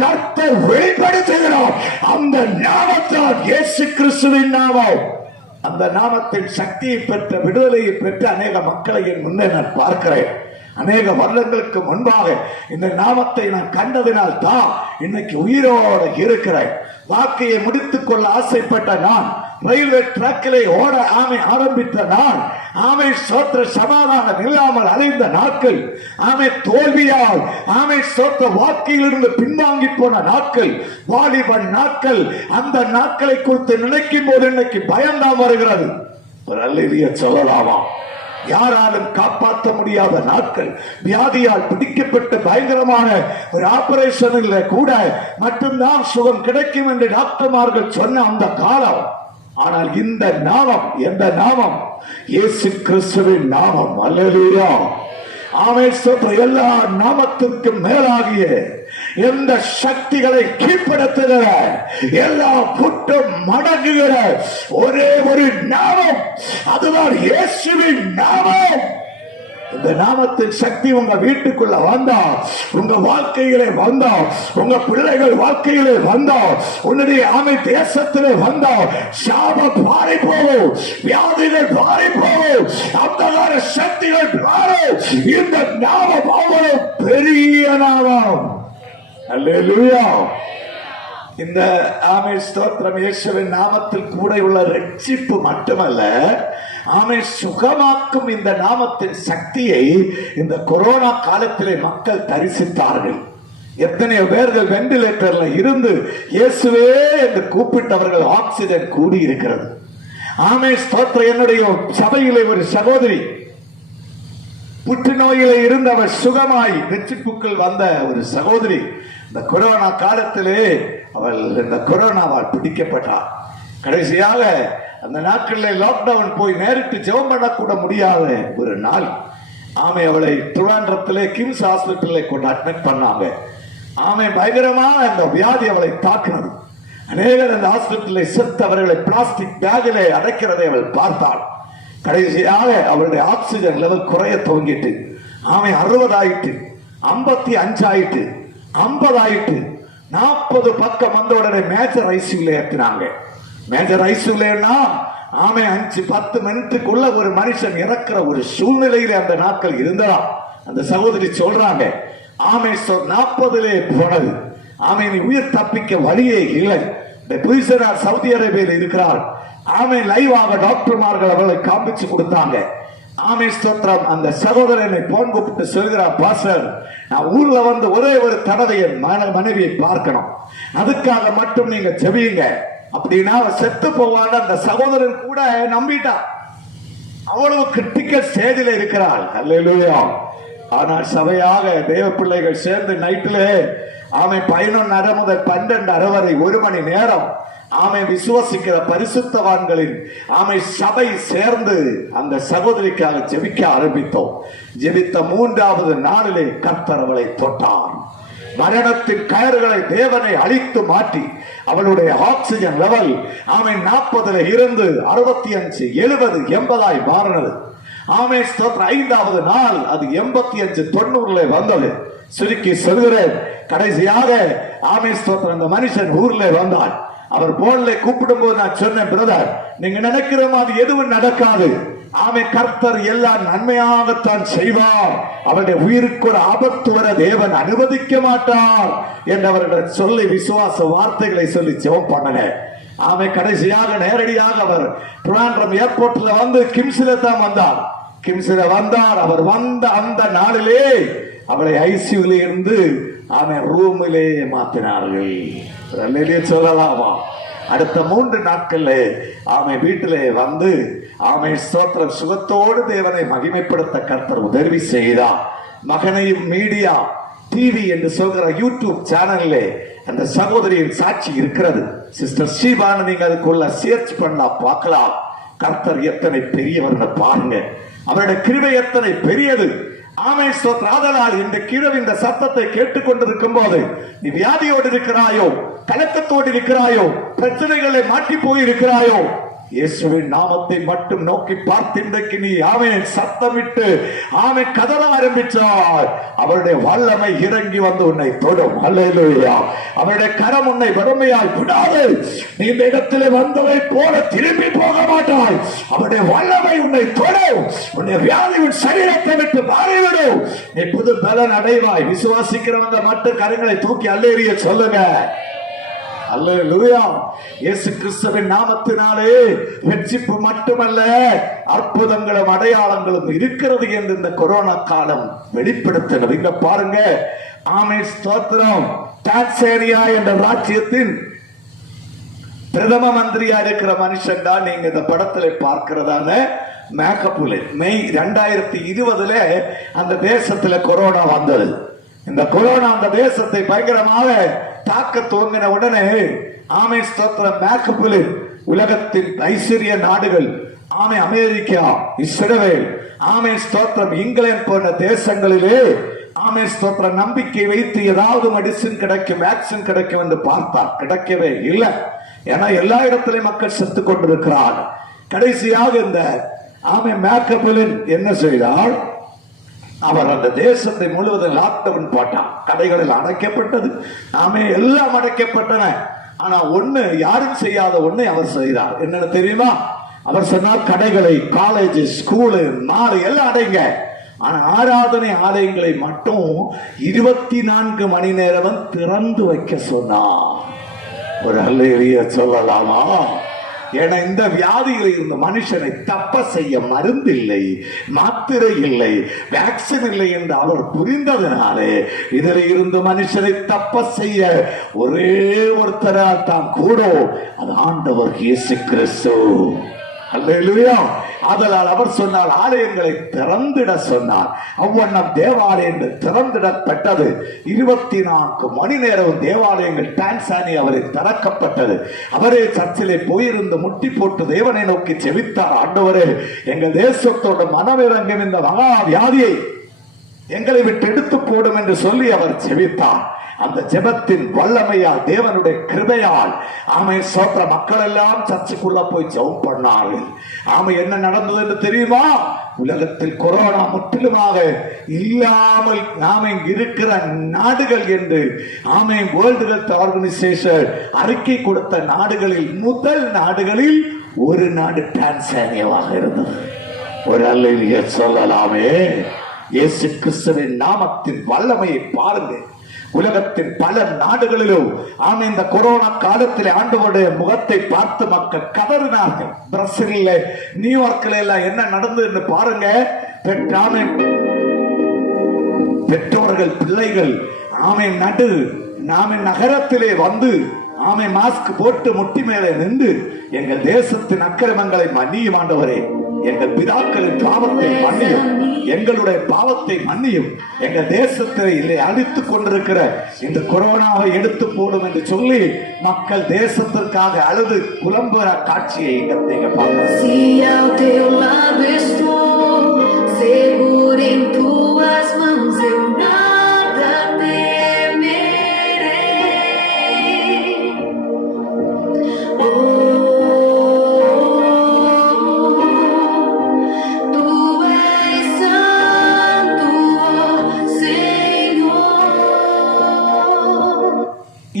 கர்த்தர் வெளிப்படுத்துகிறார். அந்த நாமத்தான் இயேசு கிறிஸ்துவின் நாமம். அந்த நாமத்தின் சக்தியை பெற்ற, விடுதலையை பெற்ற அநேக மக்களை என் முன்னே நான் பார்க்கிறேன். அநேக வருடங்களுக்கு முன்பாக இந்த நாமத்தை நான் கண்டதினால் தான் இன்னைக்கு உயிரோடு இருக்கிறேன். வாழ்க்கையை முடித்துக் கொள்ள ஆசைப்பட்ட நான், ரயில்வே டிராக்கிலே ஓட ஆரம்பித்த நான், சோத்திர சமாதானம் இல்லாமல் அலைந்த நாட்கள், தோல்வியால் சோத்திர வாழ்க்கையிலிருந்து பின்வாங்கி போன நாட்கள், வாலிபன் நாட்கள், அந்த நாட்களை குறித்து நினைக்கும் போது இன்னைக்கு பயம்தான் வருகிறது. ஒரு அல்லேலூயா சொல்லலாமா? யாராலும் காப்பாற்ற முடியாத நாட்கள், வியாதியால் பிடிக்கப்பட்ட பயங்கரமான ஒரு ஆபரேஷனில் கூட மட்டும்தான் சுகம் கிடைக்கும் என்று டாக்டர்மார்கள் சொன்ன அந்த காலம். ஆனால் இந்த நாமம், எந்த நாமம்? இயேசு கிறிஸ்துவின் நாமம். அல்லேலூயா. எல்லா நாமத்திற்கும் மேலாகிய எந்த சக்திகளை கீழ்ப்படுத்துகிற, எல்லா குற்றம் மடங்குகிற ஒரே ஒரு நாமம், அதுதான் இயேசுவின் நாமம். இந்த நாமத்தின் சக்தி உங்க வீட்டுக்குள்ள வந்தா, உங்க வாழ்க்கையிலே வந்தா, உங்க பிள்ளைகள் வாழ்க்கையிலே வந்தா, உன்னுடைய தேசத்திலே வந்தா, சாபம் மாறி போகும், வியாதிகள் மாறி போகும், அந்த சக்திகள் மாறும். இந்த நாமம் அவ்வளவு பெரிய நாமம். அல்லேலூயா. இந்த ஸ்தோத்திரம் இயேசுவின் நாமத்தில் கூட உள்ள ரட்சிப்பு மட்டுமல்ல, சுகமாக்கும் இந்த நாமத்தின் சக்தியை இந்த கொரோனா காலத்திலே மக்கள் தரிசித்தார்கள். எத்தனை பேர்கள் வெண்டிலேட்டர்ல இருந்து இயேசுவே என்று கூப்பிட்டவர்கள் ஆக்சிஜன் கூடி இருக்கிறது. ஸ்தோத்திரம். என்னுடைய சபையிலே ஒரு சகோதரி புற்றுநோயிலே இருந்தவர் சுகமாய் ரட்சிப்புக்குள் வந்த ஒரு சகோதரி, இந்த கொரோனா காலத்திலே அவள் இந்த கொரோனாவால் பிடிக்கப்பட்டார். கடைசியாக அந்த நாட்களில் லாக்டவுன் போய் நேரிட்டு ஜெபம் பண்ணக்கூட முடியாத ஒரு நாள். அவளை திருவாண்டத்திலே கிம்ஸ் ஹாஸ்பிட்டலை கொண்டு அட்மிட் பண்ணாங்க. பயங்கரமான அந்த வியாதி அவளை தாக்கினது. அநேகர் அந்த ஹாஸ்பிட்டலை செத்தவர்களை பிளாஸ்டிக் பேக்கிலே அடைக்கிறதை அவள் பார்த்தாள். கடைசியாக அவளுடைய ஆக்சிஜன் லெவல் குறைய துவங்கிட்டு 60 ஆயிட்டு, 55 ஆயிட்டு, 50 ஆயிட்டு, 40 பக்கம் வந்த உடனே மேஜர் ஐசியூல ஏற்றினாங்க. மேஜர் ஐசியூலன்னா 5-10 மினிட்டுக்குள்ள ஒரு மனுஷன் இறக்குற ஒரு சூழ்நிலையில அந்த நாட்கள் இருந்ததா. அந்த சகோதரி சொல்றாங்க, 40 போனது. நீ உயிர் தப்பிக்க வழியே இல்லை. சவுதி அரேபியாவில் இருக்கிறார். லைவாக டாக்டர்மார்கள் அவர்களை காண்பிச்சு கொடுத்தாங்க. ஸ்தோத்திரம். அந்த சகோதரனை போன் கூப்பிட்டு சொல்கிறார், பாஸ்டர், நான் ஊர்ல வந்து ஒரே ஒரு தடவை என் மனைவியை பார்க்கணும், அதுக்காக மட்டும் நீங்க ஜெபியுங்க, அப்படின்னா செத்து போவான. அந்த சகோதரன் கூட நம்பிட்டா. அவ்வளவு கிரிட்டிக்கல் ஸ்டேஜில் இருக்கிறாள். அல்லேலூயா. ஆனால் சபையாக தேவ பிள்ளைகள் சேர்ந்து நைட்டிலே 11:30 முதல் 12:30 வரை 1 மணி நேரம் விசுவாசிக்கிற பரிசுத்தவான்களின் சபை சேர்ந்து அந்த சகோதரிக்காக ஜெபிக்க ஆரம்பித்தோம். ஜெபித்த 3வது நாளிலே கர்த்தர் அவளை தொட்டார். மரணத்தின் கயறுகளை தேவனை அழித்து மாற்றி அவளுடைய ஆக்சிஜன் லெவல் 40 இருந்து 65, 70, 80 மாறினது. 5வது நாள் அது 85, 90 வந்தது. சுருக்கி சொல்கிறேன், கடைசியாக அந்த மனுஷன் ஊர்ல வந்தான். அவர் போன்ல கூப்பிடும் போது நான் சொன்னேன், பிரதர் நீங்க நினைக்கிற மாதிரி எதுவும் நடக்காது. ஆமை கர்த்தர் எல்லாம் நன்மையாகத்தான் செய்வார். அவருடைய உயிருக்கு ஒரு ஆபத்து வர தேவன் அனுமதிக்க மாட்டார் என்று அவர்கள் சொல்லி விசுவாச வார்த்தைகளை சொல்லி ஜெபம் பண்ணல. ஆமை கடைசியாக நேரடியாக அவர் திருவனந்தபுரம் ஏர்போர்ட்ல வந்து கிம்ஸ்ல தான் வந்தார். கிம்ஸ்ல வந்தார். அவர் வந்த அந்த நாளிலே அவளை ஐசியூல இருந்து ஆமை ரூமிலே மாத்தினார்கள். சொல்லலாமா? அடுத்த 3 நாட்கள்ல ஆமை வீட்டிலே வந்து ஆமை ஸ்தோத்திரம் சுகத்தோடு தேவனை மகிமைப்படுத்த கர்த்தர் உதவி செய்தார். மகனையும் மீடியா டிவி என்று சொல்கிற யூடியூப் சேனல்ல அந்த சகோதரியின் சாட்சி இருக்கிறது. சிஸ்டர் ஷீபான்னு நீங்க அதுக்குள்ள சர்ச் பண்ணலாம், பார்க்கலாம். கர்த்தர் எத்தனை பெரியவர்னு பாருங்க. அவருடைய கிருபை எத்தனை பெரியது. ஆமை ஸ்தோத்திரம். ஆதலால் இந்த கிழவி இந்த சத்தத்தை கேட்டுக்கொண்டிருக்கும் போது நீ வியாதியோடு இருக்கிறாயோ, கலக்கத்தோடு இருக்கிறாயோ, பிரச்சனைகளை மாற்றி போயிருக்கிறாயோ, இயேசுவின் நாமத்தை மட்டும் நோக்கி பார்த்து இன்றைக்கு நீ ஆமென் சத்தமிட்டு ஆமென் கதற ஆரம்பிச்சால் அவருடைய வல்லமை இறங்கி வந்து உன்னை தொடும். அல்லேலூயா. அவருடைய கரம் உன்னை வறுமையால் விடாது. நீ இந்த இடத்திலே வந்தவை போல திரும்பி போக மாட்டாய். அவருடைய வல்லமை உன்னை தொடும். உன்னை வியாதியின் சரீரத்தை விட்டு மாறிவிடும். நீ புது பலன் அடைவாய். விசுவாசிக்கிறவங்க மட்டும் கரங்களை தூக்கி அல்லேலூயா சொல்லுங்க. அல்லேலூயா. இயேசு கிறிஸ்துவின் நாமத்தினாலே வெற்றிப்பு மட்டுமல்ல, அற்புதங்களும் அடையாளங்களும் இருக்கிறது என்று இந்த கொரோனா காலம் வெளிப்படுத்தினது. இங்க பாருங்க, ஆமென் ஸ்தோத்திரம். டான்சானியா என்ற ராஜ்யத்தின் பிரதம மந்திரியா இருக்கிற மனுஷன் தான் நீங்க இந்த படத்துல பார்க்கிறதான மேக்கப்புலே. மே 2020 அந்த தேசத்துல கொரோனா வந்தது. இந்த கொரோனா அந்த தேசத்தை பயங்கரமாக தாக்க துவங்கின உடனே ஆமை ஸ்தோத்திரம் மேக்கப்புலே உலகத்தின் ஐஸ்வர்ய நாடுகள் ஆமை அமெரிக்கா, இஸ்ரேல், ஆமை ஸ்தோத்திரம் இங்கிலாந்து போன்ற தேசங்களிலே ஆமை ஸ்தோத்திரம் நம்பிக்கை வைத்து ஏதாவது மெடிசின் கிடைக்கும், வேக்சின் கிடைக்கும் என்று பார்த்தார். கிடைக்கவே இல்லை. ஏன்னா எல்லா இடத்திலும் மக்கள் செத்து கொண்டிருக்கிறார். கடைசியாக இந்த ஆமை மேக்கப்புலின் என்ன செய்தால், அவர் அந்த தேசத்தை முழுவதும் லாக்டவுன் போட்டார். கடைகளில் அடைக்கப்பட்டது. ஆமே எல்லாம் அடைக்கப்பட்டன. ஆனா ஒண்ணு யாரும் செய்யாத ஒண்ணை அவர் செய்தார். என்னன்னு தெரியுமா? அவர் சொன்னார், கடைகளை, காலேஜ், ஸ்கூலு, மால் எல்லாம் அடைங்க. ஆனா ஆராதனை ஆலயங்களை மட்டும் 24 மணி நேரம் திறந்து வைக்க சொன்னார். ஒரு அல்லேலூயா சொல்லலாமா? ஏன்னா இந்த வியாதியில் இருந்த மனுஷனை தப்ப செய்ய மருந்து இல்லை, மாத்திரை இல்லை, வேக்சின் இல்லை என்று அவர் புரிந்ததனாலே இதில் இருந்து மனுஷனை தப்ப செய்ய ஒரே ஒருத்தரால் தான் கூட, அது ஆண்டவர் இயேசு கிறிஸ்து. அல்லேலூயா. ஆதலால் அவர் சொன்னார், ஆலயங்களை திறந்திட சொன்னார். அவ்வண்ணம் தேவாலயங்கள் திறந்திடப்பட்டது. 24 மணி நேரம் தேவாலயங்கள் டான்சானியாவில் திறக்கப்பட்டது. அவரே சர்ச்சிலே போயிருந்து முட்டி போட்டு தேவனை நோக்கி செபித்தார். ஆண்டவரே, எங்கள் தேசத்தோட மனமிறங்கும் இந்த மகா வியாதியை எங்களை விட்டு எடுத்து போடும் என்று சொல்லி அவர் செபித்தார். அந்த ஜெபத்தின் வல்லமையால், தேவனுடைய கிருபையால் ஆமை சோத்திர மக்கள் எல்லாம் சர்ச்சுக்குள்ள போய் ஜெபம் பண்ணார்கள். ஆமை என்ன நடந்தது என்று தெரியுமா? உலகத்தில் கொரோனா முற்றிலுமாக இல்லாமல் நாம இருக்கிற நாடுகள் என்று ஆமை வேர்ல்டு ஹெல்த் ஆர்கனைசேஷன் அறிக்கை கொடுத்த நாடுகளில் முதல் நாடுகளில் ஒரு நாடு டான்சானியாவாக இருந்தது. ஒரு அல்லேலூயா சொல்லலாமே. இயேசு கிறிஸ்துவின் நாமத்தின் வல்லமையை பாருங்கள். உலகத்தின் பல நாடுகளிலும் ஆமை இந்த கொரோனா காலத்தில் ஆண்டவருடைய முகத்தை பார்த்து மக்கள் கதறினார்கள். பிரேசில்ல, நியூயார்க்ல எல்லாம் என்ன நடந்தது என்று பாருங்க. பெற்றோர்கள் பிள்ளைகள் ஆமை நகரத்திலே வந்து ஆமை மாஸ்க் போட்டு முட்டி மேலே நின்று, எங்கள் தேசத்தின் அக்கிரமங்களை மன்னியும் ஆண்டவரே, எங்கள் பிதாக்களின் பாவத்தை மன்னியும், எங்களுடைய பாவத்தை மன்னியும், எங்கள் தேசத்தை இல்லை அழித்துக் கொண்டிருக்கிற இந்த கொரோனாவை எடுத்து போடும் என்று சொல்லி மக்கள் தேசத்திற்காக அழுது புலம்புற காட்சியை நீங்க பார்க்கலாம்.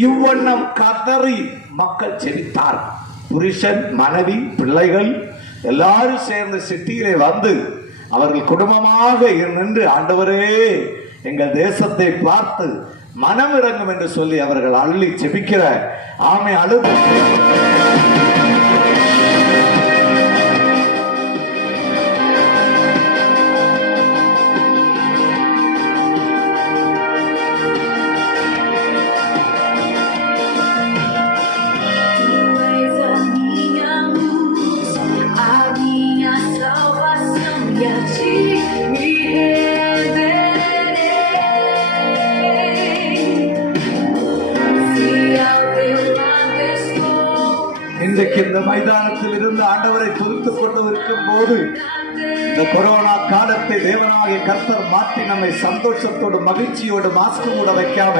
இவ்வண்ணம் கதறி மக்கள் ஜெபித்தார். புருஷன், மனைவி, பிள்ளைகள் எல்லாரும் சேர்ந்து சிட்டியிலே வந்து அவர்கள் குடும்பமாக நின்று, ஆண்டவரே எங்கள் தேசத்தை பார்த்து மனம் இறங்கும் என்று சொல்லி அவர்கள் அள்ளி ஜெபிக்கிற ஆமை அழுது இன்றைக்கு இந்த மைதானத்தில் இருந்து ஆண்டவரை துதித்துக் கொண்டு இருக்கும் போது இந்த கொரோனா காலத்தை தேவனாகிய கர்த்தர் மாற்றி நம்மை சந்தோஷத்தோடு மகிழ்ச்சியோடு மாஸ்க் கூட வைக்காம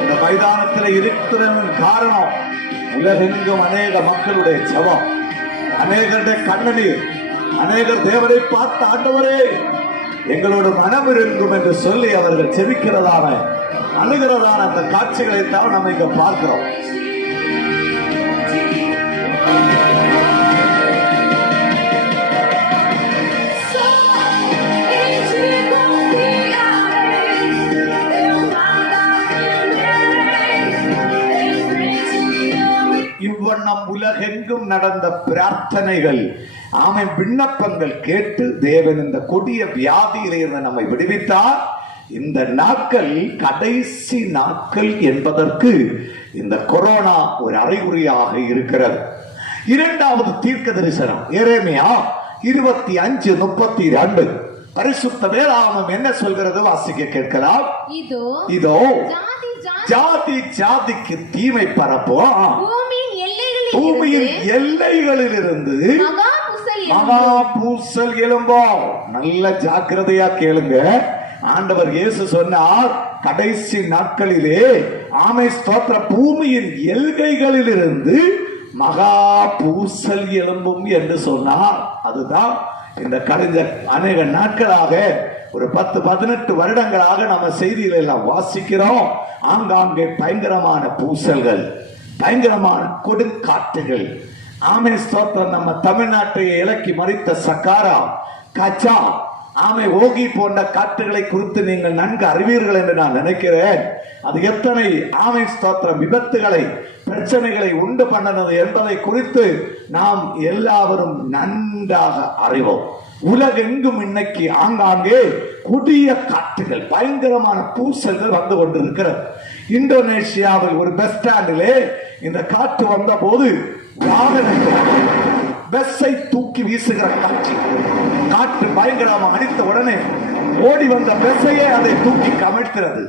இந்த மைதானத்தில் இருக்கிறவன் காரணம் உலகெங்கும் அநேக மக்களுடைய ஜெபம், அநேகருடைய கண்ணீர், அநேகர் தேவனை பார்த்த ஆண்டவரே எங்களோட மனம் இருக்கும் என்று சொல்லி அவர்கள் செபிக்கிறதான அழுகிறதான அந்த காட்சிகளை தான் நம்ம இங்க பார்க்கிறோம். இவ்வண்ணம் உலகெங்கும் நடந்த பிரார்த்தனைகள், ஆமை விண்ணப்பங்கள் கேட்டு தேவன் இந்த கொடிய வியாதியிலே இருந்து நம்மை விடுவித்தார். இந்த நாட்கள் கடைசி நாட்கள் என்பதற்கு இந்த கொரோனா ஒரு அறிகுறியாக இருக்கிறது. இரண்டாவது தீர்க்க தரிசனம் எரேமியா 25:32 பரிசுத்த வேதாகமம் என்ன சொல்கிறது? வாசிக்க கேட்கலாம். இதோ ஜாதி ஜாதிக்கு தீமை பரப்போம், பூமியின் எல்லைகளிலிருந்து மகா பூசல் எழும்போம். நல்ல ஜாக்கிரதையா கேளுங்க. ஆண்டவர் இயேசு சொன்னார், கடைசி நாட்களிலே ஆமை ஸ்தோத்திர பூமியின் எல்கைகளிலிருந்து மகா பூசல் எழும்பும் என்று சொன்னார். அதுதான் இந்த கடைஞ்ச அநேக நாட்களாக ஒரு 10-18 வருடங்களாக நம்ம செய்திகளை எல்லாம் வாசிக்கிறோம். ஆங்காங்கே பயங்கரமான பூசல்கள், பயங்கரமான கொடுங்காற்றுகள். ஆமை ஸ்தோத்திரம். நம்ம தமிழ்நாட்டை இலக்கி மறித்த சக்காரா, கச்சா, ஆமை ஓகி போன்ற காற்றுகளை குறித்து நீங்கள் நன்கு அறிவீர்கள் என்று நான் நினைக்கிறேன். அது எத்தனை ஆமை ஸ்தோத்திரம் விபத்துகளை, பிரச்சனைகளை உண்டு பண்ணது என்பதை குறித்து நாம் எல்லாரும் நன்றாக அறிவோம். உலகெங்கும் இன்னைக்கு ஆங்காங்கே கொடிய காற்றுகள், பயங்கரமான பூசல்கள் வந்து கொண்டிருக்கிறது. இந்தோனேஷியாவில் ஒரு பஸ் ஸ்டாண்டிலே இந்த காற்று வந்த போது வாகனங்கள் பஸ்ஸை தூக்கி வீசுகிற காட்சி. காற்று பயங்கரமாக அடித்த உடனே ஓடி வந்த பஸ்ஸையே அதை தூக்கி கமிழ்கிறது.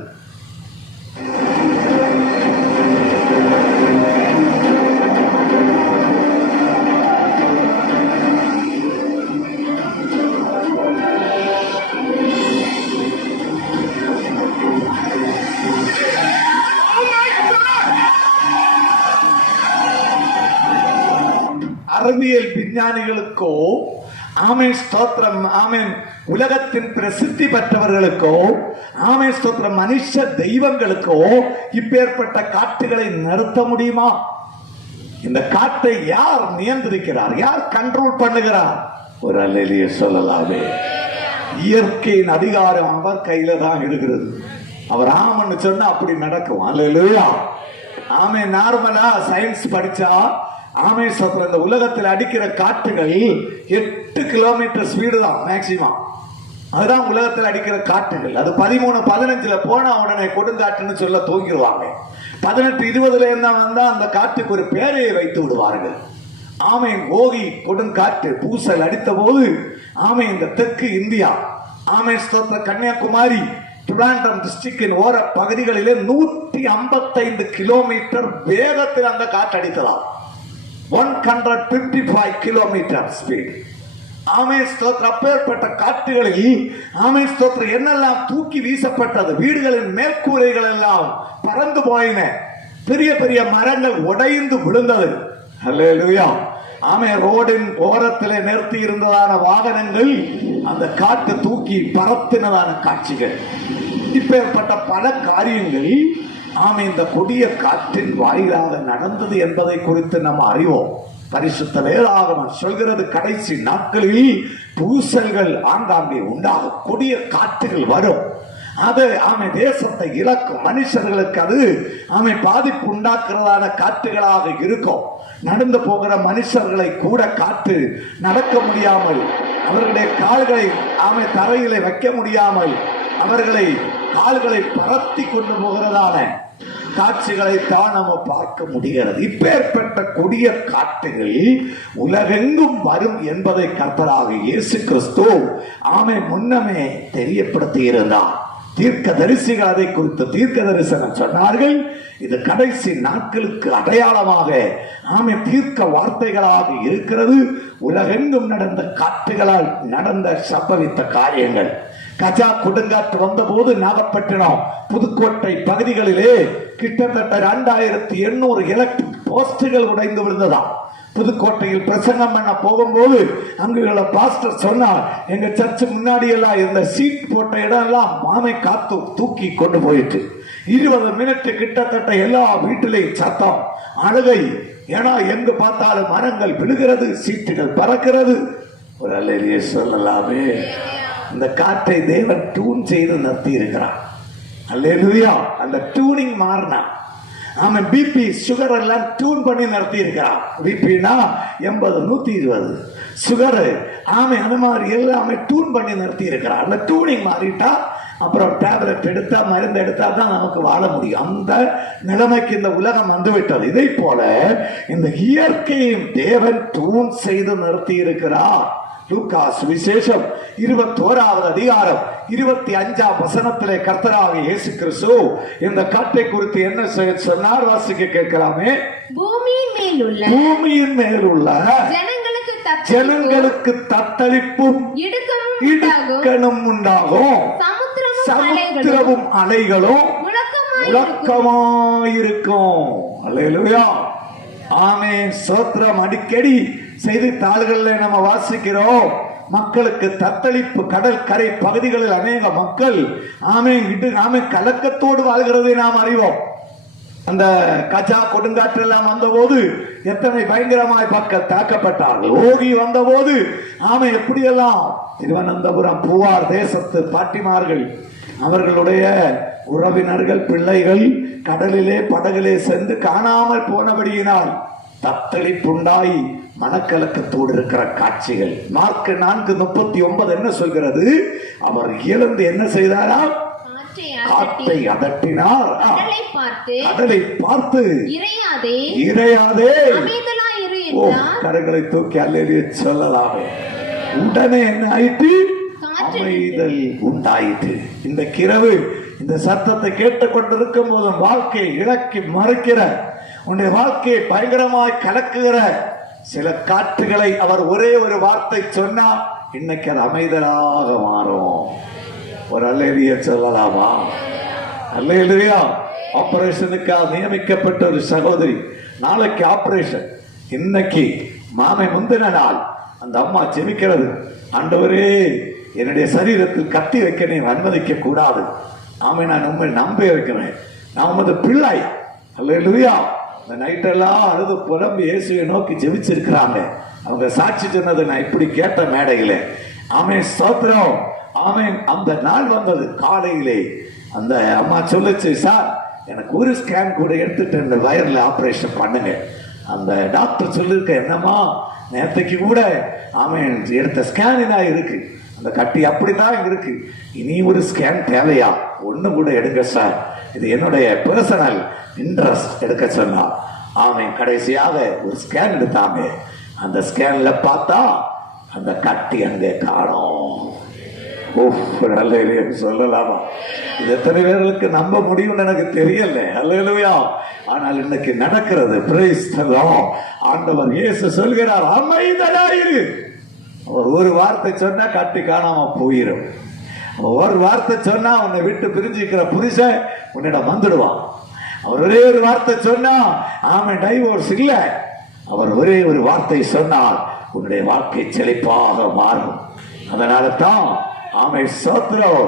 அறிவியல் விஞ்ஞானிகளுக்கோ, ஆமென் ஸ்தோத்திரம், ஆமென் உலகத்தின் பிரசித்தி பெற்றவர்களுக்கோ, ஆமென் ஸ்தோத்திரம் மனுஷ தெய்வங்களுக்கோ இப்பேற்பட்ட காற்றுகளை நிறுத்த முடியுமா? இந்த காற்றை யார் நியந்திரிக்கிறார்? யார் கண்ட்ரோல் பண்ணுகிறார்? ஒரு அல்லேலூயா சொல்லலாமே. இயற்கையின் அதிகாரம் அவர் கையில தான் இருக்கிறது. அவர் ஆமன்னு சொன்னா அப்படி நடக்கும். அல்லேலூயா. ஆமென். நார்மலா சயின்ஸ் படிச்சா ஆமை ஸ்தோத்திரம் இந்த உலகத்தில் அடிக்கிற காற்றுகள் 8 கிலோமீட்டர் ஸ்பீடு தான் மேக்சிமம். அதுதான் உலகத்தில் அடிக்கிற காற்றுகள். அது 13-15 போனா உடனே கொடுங்காற்றுன்னு சொல்ல தூங்கிடுவாங்க. 18-20 என்ன வந்தா அந்த காற்றுக்கு ஒரு பேரையை வைத்து விடுவார்கள். ஆமை ஓகி கொடுங்காற்று பூசல் அடித்த போது ஆமை இந்த தெற்கு இந்தியா, ஆமை ஸ்தோத்திர கன்னியாகுமரி, ட்ரிவாண்ட்ரம் டிஸ்ட்ரிக்டின் ஓர பகுதிகளிலே 155 கிலோமீட்டர் வேகத்தில் அந்த காற்று அடித்ததாம். 155 கிலோமீட்டர் ஸ்பீட். ஆமை ஸ்தோத்திர அப்பேற்பட்ட காற்றுகளில் ஆமை ஸ்தோத்திர என்னெல்லாம் தூக்கி வீசப்பட்டது. வீடுகளின் மேற்கூரைகள் எல்லாம் பறந்து போயின. பெரிய பெரிய மரங்கள் உடைந்து விழுந்தது. அல்லேலூயா. ஆமை ரோடின் ஓரத்திலே நிறுத்தி இருந்ததான வாகனங்கள் அந்த காற்று தூக்கி பறத்தினதான காட்சிகள். இப்பேற்பட்ட பல காரியங்கள் இந்த கொடிய காற்றின் வாயிலாக நடந்தது என்பதை குறித்து நம்ம அறிவோம். பரிசுத்த வேதாகமம் சொல்கிறது, கடைசி நாட்களில் பூசல்கள் ஆங்காங்கே உண்டாகும், கொடிய காற்றுகள் வரும். அது தேசத்தை இழக்கும், மனுஷர்களுக்கு அது பாதிப்பு உண்டாக்குறதான காற்றுகளாக இருக்கும். நடந்து போகிற மனுஷர்களை கூட காற்று நடக்க முடியாமல், அவர்களுடைய கால்களை தரையிலே வைக்க முடியாமல், அவர்களை கால்களை பரத்தி கொண்டு போகிறதான காட்சிகளை தான் நம்ம பார்க்க முடிகிறது. இப்பேற்பட்ட கொடிய காட்டுகள் உலகெங்கும் வரும் என்பதை கர்த்தராக இயேசு கிறிஸ்து முன்னமே தெரியப்படுத்தி இருந்தார். தீர்க்க தரிசிகள் அதை குறித்து தீர்க்க தரிசனம் சொன்னார்கள். இது கடைசி நாட்களுக்கு அடையாளமாக தீர்க்க வார்த்தைகளாக இருக்கிறது. உலகெங்கும் நடந்த காற்றுகளால் நடந்த சம்பவித்த காரியங்கள். கஜா கொடுங்காற்று வந்த போது நாகப்பட்டினம், புதுக்கோட்டை பகுதிகளிலே கிட்டத்தட்ட 2800 எலக்ட்ரிக் போஸ்டுகள் உடைந்து விழுந்ததாம். புதுக்கோட்டையில் பிரசங்கம் பண்ண போகும்போது அங்குள்ள பாஸ்டர் சொன்னார், எங்க சர்ச்சு முன்னாடி எல்லாம் இருந்த சீட் போட்ட இடம் எல்லாம் காத்து தூக்கி கொண்டு போயிட்டு 20 மினிட் கிட்டத்தட்ட எல்லா வீட்டிலையும் சத்தம், அழுகை. ஏன்னா எங்கு பார்த்தாலும் மரங்கள் விழுகிறது, சீட்டுகள் பறக்கிறது. ஒரு அல்லேலூயா சொல்லலாமே. இந்த காற்றை தேவன் டியூன் செய்து நிறுத்தி இருக்கிறார். அல்லேலூயா. அந்த டியூனிங் மாறினா பிபி சுகர் எல்லாம் டியூன் பண்ணி நிறுத்தி இருக்கிறான். பிபினா 80 120 சுகர் அந்த மாதிரி எல்லாமே டியூன் பண்ணி நிறுத்தி இருக்கிறான். அந்த டியூனிங் மாறிட்டா அப்புறம் டேப்லெட் எடுத்தா, மருந்து எடுத்தா தான் நமக்கு வாழ முடியும். அந்த நிலைமைக்கு இந்த உலகம் வந்துவிட்டது. இதை போல இந்த இயற்கையும் தேவன் டியூன் செய்து நிறுத்தி இருக்கிறார். லூக்கா சுவிசேஷம் 21வது அதிகாரம் 25ஆம் வசனத்திலே கர்த்தராகிய இயேசு கிறிஸ்து இந்த காற்றை குறித்து என்ன சொன்னார்? வாசிக்க கேட்கலாமே. பூமியின் மேலுள்ள ஜனங்களுக்கு தத்தளிப்பும் இடுக்கணும் உண்டாகும், சமுத்திரமும் அலைகளும் முழக்கமாயிருக்கும். அல்லேலூயா. ஆமென். ஸ்தோத்திரம். அடிக்கடி செய்தித்தாள்களில் நம்ம வாசிக்கிறோம், மக்களுக்கு தத்தளிப்பு. கடல் கரை பகுதிகளில் அநேக மக்கள் கலக்கத்தோடு வாழ்கிறதை நாம் அறிவோம். அந்த கஜா கொடுங்காற்று எல்லாம் வந்த போது எத்தனை பயங்கரமாய் மக்கள் தாக்கப்பட்டார்கள். ஓகி வந்த போது எப்படியெல்லாம் திருவனந்தபுரம் பூவார் தேசத்து பாட்டிமார்கள், அவர்களுடைய உறவினர்கள், பிள்ளைகள் கடலிலே படகிலே சென்று காணாமல் போனபடியினால் தத்தளிப்புண்டாய் மனக்கலக்கத்தோடு இருக்கிற காட்சிகள். மார்க் 4:39 என்ன சொல்கிறது? அவர் எழுந்து என்ன செய்தாராம்? காற்றை அதட்டினார், கடலை பார்த்து இறையாதே, கரங்களை தூக்கி அல்லேலூயா சொல்லலாமே. உடனே என்ன ஆயிற்று? அமைதல் உண்டாயிற்று. இந்த கிரவு இந்த சத்தத்தை கேட்டுக்கொண்டிருக்கும் போது வாழ்க்கையை இழக்கி மறுக்கிற, உன்னுடைய வாழ்க்கையை பயங்கரமாய் கலக்குகிற சில காற்றுகளை அவர் ஒரே ஒரு வார்த்தை சொன்னா இன்னைக்கு அது அமைதலாக மாறும். ஒரு அல்லேலூயா சொல்லலாமா? அல்லேலூயா. ஆபரேஷனுக்காக நியமிக்கப்பட்ட ஒரு சகோதரி, நாளைக்கு ஆபரேஷன், இன்னைக்கு முந்தின நாள் அந்த அம்மா ஜெபிக்கிறது, ஆண்டவரே என்னுடைய சரீரத்தில் கத்தி வைக்க நீ அனுமதிக்க கூடாது. நான் உண்மை நம்ப இருக்கிறேன், நான் உமது பிள்ளை. அல்லேலூயா. இந்த நைட்டெல்லாம் அழுது புலம்பி இயேசுவை நோக்கி ஜெபிச்சிருக்கிறாங்க. அவங்க சாட்சி சொன்னது நான் இப்படி கேட்ட மேடையில். ஸ்தோத்திரம். அந்த நாள் வந்தது காலையிலே. அந்த அம்மா சொல்லுச்சு, சார் எனக்கு ஒரு ஸ்கேன் கூட எடுத்துட்டு இந்த வயர்ல ஆபரேஷன் பண்ணுங்க. அந்த டாக்டர் சொல்லிருக்க, என்னம்மா நேற்றுக்கு கூட எடுத்த ஸ்கேனா இருக்கு, அந்த கட்டி அப்படிதான் இருக்கு, இனி ஒரு ஸ்கேன் தேவையா? ஒண்ணு கூட எடுங்க சார், இது என்னுடைய பர்சனல் இன்ட்ரெஸ்ட் எடுக்க சொன்னா. கடைசியாக ஒரு ஸ்கேன் எடுத்தாங்க. அந்த ஸ்கேன்ல பார்த்தா அந்த கட்டி அங்கே காணோம். சொல்லலாமா? இது எத்தனை பேர்களுக்கு நம்ப முடியும்னு எனக்கு தெரியல. அல்லேலூயா. ஆனால் இன்னைக்கு நடக்கிறது. Praise the Lord. ஆண்டவர் இயேசு சொல்கிறார், அமைதலாயிரு. ஒரு வார்த்தை சொன்னா கட்டி காணாம போயிடும். ஒரு வார்த்தை சொன்னா உன்னை விட்டு பிரிஞ்சுக்கிற புருஷன் உன்னிடம் வந்துடுவான். அவர் ஒரே ஒரு வார்த்தை சொன்னா டைவோர்ஸ் இல்ல. அவர் ஒரே ஒரு வார்த்தை சொன்னால் உன்னுடைய வாழ்க்கை செழிப்பாக மாறும். அதனால தான் ஸ்தோத்திரம்,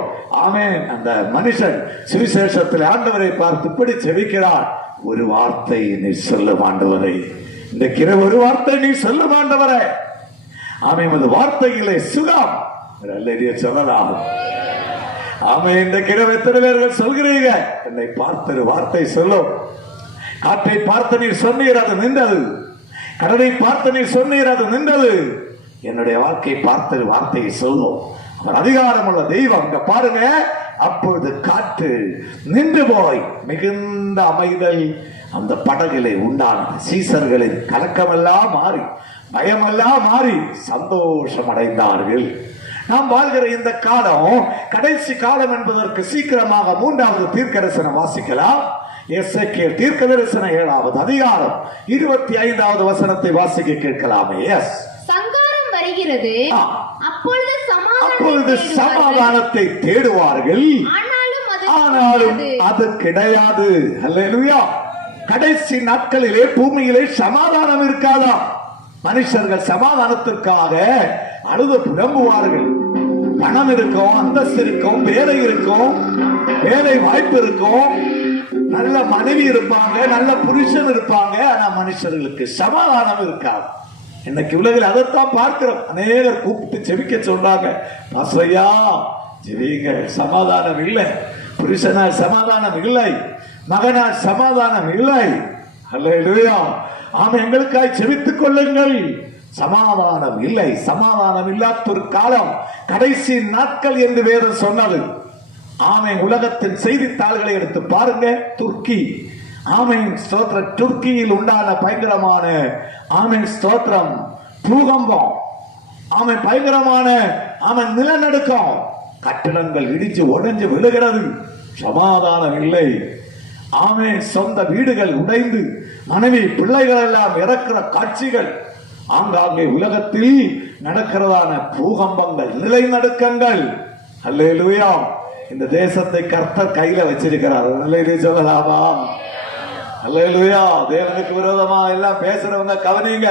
ஆமென். அந்த மனுஷன் சுவிசேஷத்தில் ஆண்டவரை பார்த்து இப்படி செபிக்கிறார், ஒரு வார்த்தை நீ சொல்லும் ஆண்டவரே, இந்த கிர ஒரு வார்த்தை நீ சொல்லும் ஆண்டவரே. ஆமென். அந்த வார்த்தைகளே சுகம் சொல்லலாம். ஆமென். இந்த கிரவ எத்தனை பேர்கள் சொல்கிறீங்க, என்னை பார்த்து ஒரு வார்த்தை சொல்லும். காற்றை பார்த்து நீர் சொன்னீர், அது நின்றது. கடலை பார்த்து நீர் சொன்னீர், அது நின்றது. என்னுடைய வாழ்க்கை பார்த்து வார்த்தையை சொல்லும். அவர் அதிகாரம் உள்ள தெய்வம். இங்க பாருங்க, அப்பொழுது காற்று நின்று போய் மிகுந்த அமைதல் அந்த படகிலே உண்டானது. சீசர்களின் கலக்கமெல்லாம் மாறி, பயமெல்லாம் மாறி சந்தோஷம் அடைந்தார்கள். நாம் வாழ்கிற இந்த காலம் கடைசி காலம் என்பதற்கு சீக்கிரமாக 3வது தீர்க்கதரிசனம் வாசிக்கலாம். எசேக்கியேல் தீர்க்கதரிசனம் 7வது அதிகாரம் 25வது வசனத்தை வாசிக்க கேட்கலாமே. எஸ், சங்காரம் வருகிறது, அப்பொழுது சமாதானத்தை தேடுவார்கள், ஆனாலும் அது கிடையாது. அல்லேலூயா. கடைசி நாட்களிலே பூமியிலே சமாதானம் இருக்காதா? மனுஷர்கள் சமாதானத்திற்காக அழுது புலம்புவார்கள். பணம் இருக்கும், அந்தஸ்து இருக்கும், வேலை இருக்கும், வேலை வாய்ப்பு இருக்கும், நல்ல மனைவி இருப்பாங்க, நல்ல புருஷன் இருப்பாங்க. ஆனா மனுஷர்களுக்கு சமாதானம் இருக்காது. இன்னைக்கு உலகில் அதைத்தான் பார்க்கிறோம். அநேகர் கூப்பிட்டு செபிக்க சொல்றாங்க, பாஸ்ரையா ஜெபிங்க, சமாதானம் இல்லை, புருஷனால் சமாதானம் இல்லை, மகனால் சமாதானம் இல்லை. அல்லேலூயா. ஆமா, எங்களுக்காய் செபித்துக் கொள்ளுங்கள். சமாதானம் இல்லை. சமாதானம் இல்லாத ஒரு காலம், கடைசி நாட்கள் என்று வேதம் சொன்னது. ஆமை, உலகத்தின் செய்தித்தாள்களை எடுத்து பாருங்க. துர்க்கி, ஆமீன் ஸ்தோத்திரம், துர்க்கியில் உண்டான பயங்கரமான ஆமீன் ஸ்தோத்திரம் பூகம்பம், ஆமீன் பயங்கரமான ஆமீன் நிலநடுக்கம், கட்டிடங்கள் இடிச்சு உடைஞ்சு விழுகிறது. சமாதானம் இல்லை. ஆமீன் சொந்த வீடுகள் உடைந்து மனைவி பிள்ளைகள் எல்லாம் இறக்கிற காட்சிகள், ஆங்காங்கே உலகத்தில் நடக்கிறதான பூகம்பங்கள், நிலநடுக்கங்கள். அல்லேலூயா. இந்த தேசத்தை கர்த்தர் கையில வச்சிருக்கிறார். அல்லேலூயா சொல்லலாமா? அல்லேலூயா. தேவனுக்கு விரோதமா எல்லாம் பேசுறவங்க கவனிங்க.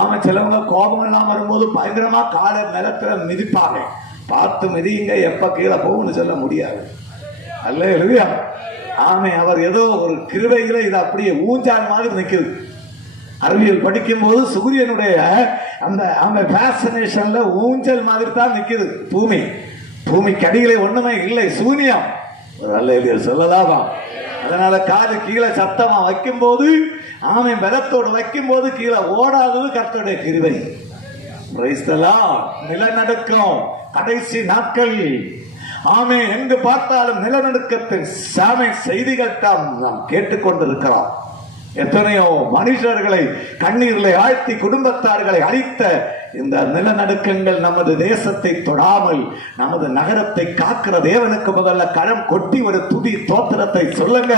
ஆமா, சிலவங்க கோபம் எல்லாம் வரும்போது பயங்கரமா காலை நிலத்துல மிதிப்பாங்க. பார்த்து மிதிங்க, எப்ப கீழே போகும்னு சொல்ல முடியாது. அல்லேலூயா. ஆமே, அவர் ஏதோ ஒரு கிருபையில இது அப்படியே ஊஞ்சான் மாதிரி நிற்குது. அறிவியல் படிக்கும் போது சூரியனுடைய அந்த ஃபேசினேஷன்ல ஊஞ்சல் மாதிரி தான் நிற்குது பூமி. பூமிக்கு அடியிலே ஒண்ணுமே இல்லை, சூனியம். அல்லேலூயா சொல்லலாமா? அதனால காது கீழே சத்தமா வைக்கும் போது, ஆமை பலத்தோடு வைக்கும் போது கீழே ஓடாதது கர்த்தருடைய கிருபை. Praise the Lord. நிலநடுக்கம், கடைசி நாட்கள். ஆமே, எங்கு பார்த்தாலும் நிலநடுக்கத்தின் சாமை செய்திகள் தான் நாம் கேட்டுக்கொண்டிருக்கிறோம். எத்தனையோ மனுஷர்களை கண்ணீரிலே ஆழ்த்தி குடும்பத்தார்களை அழித்த இந்த நிலநடுக்கங்கள் நமது தேசத்தை தொடாமல் நமது நகரத்தை காக்கிற தேவனுக்கு முதல்ல கரம் கொட்டி ஒரு துதி தோத்திரத்தை சொல்லுங்க.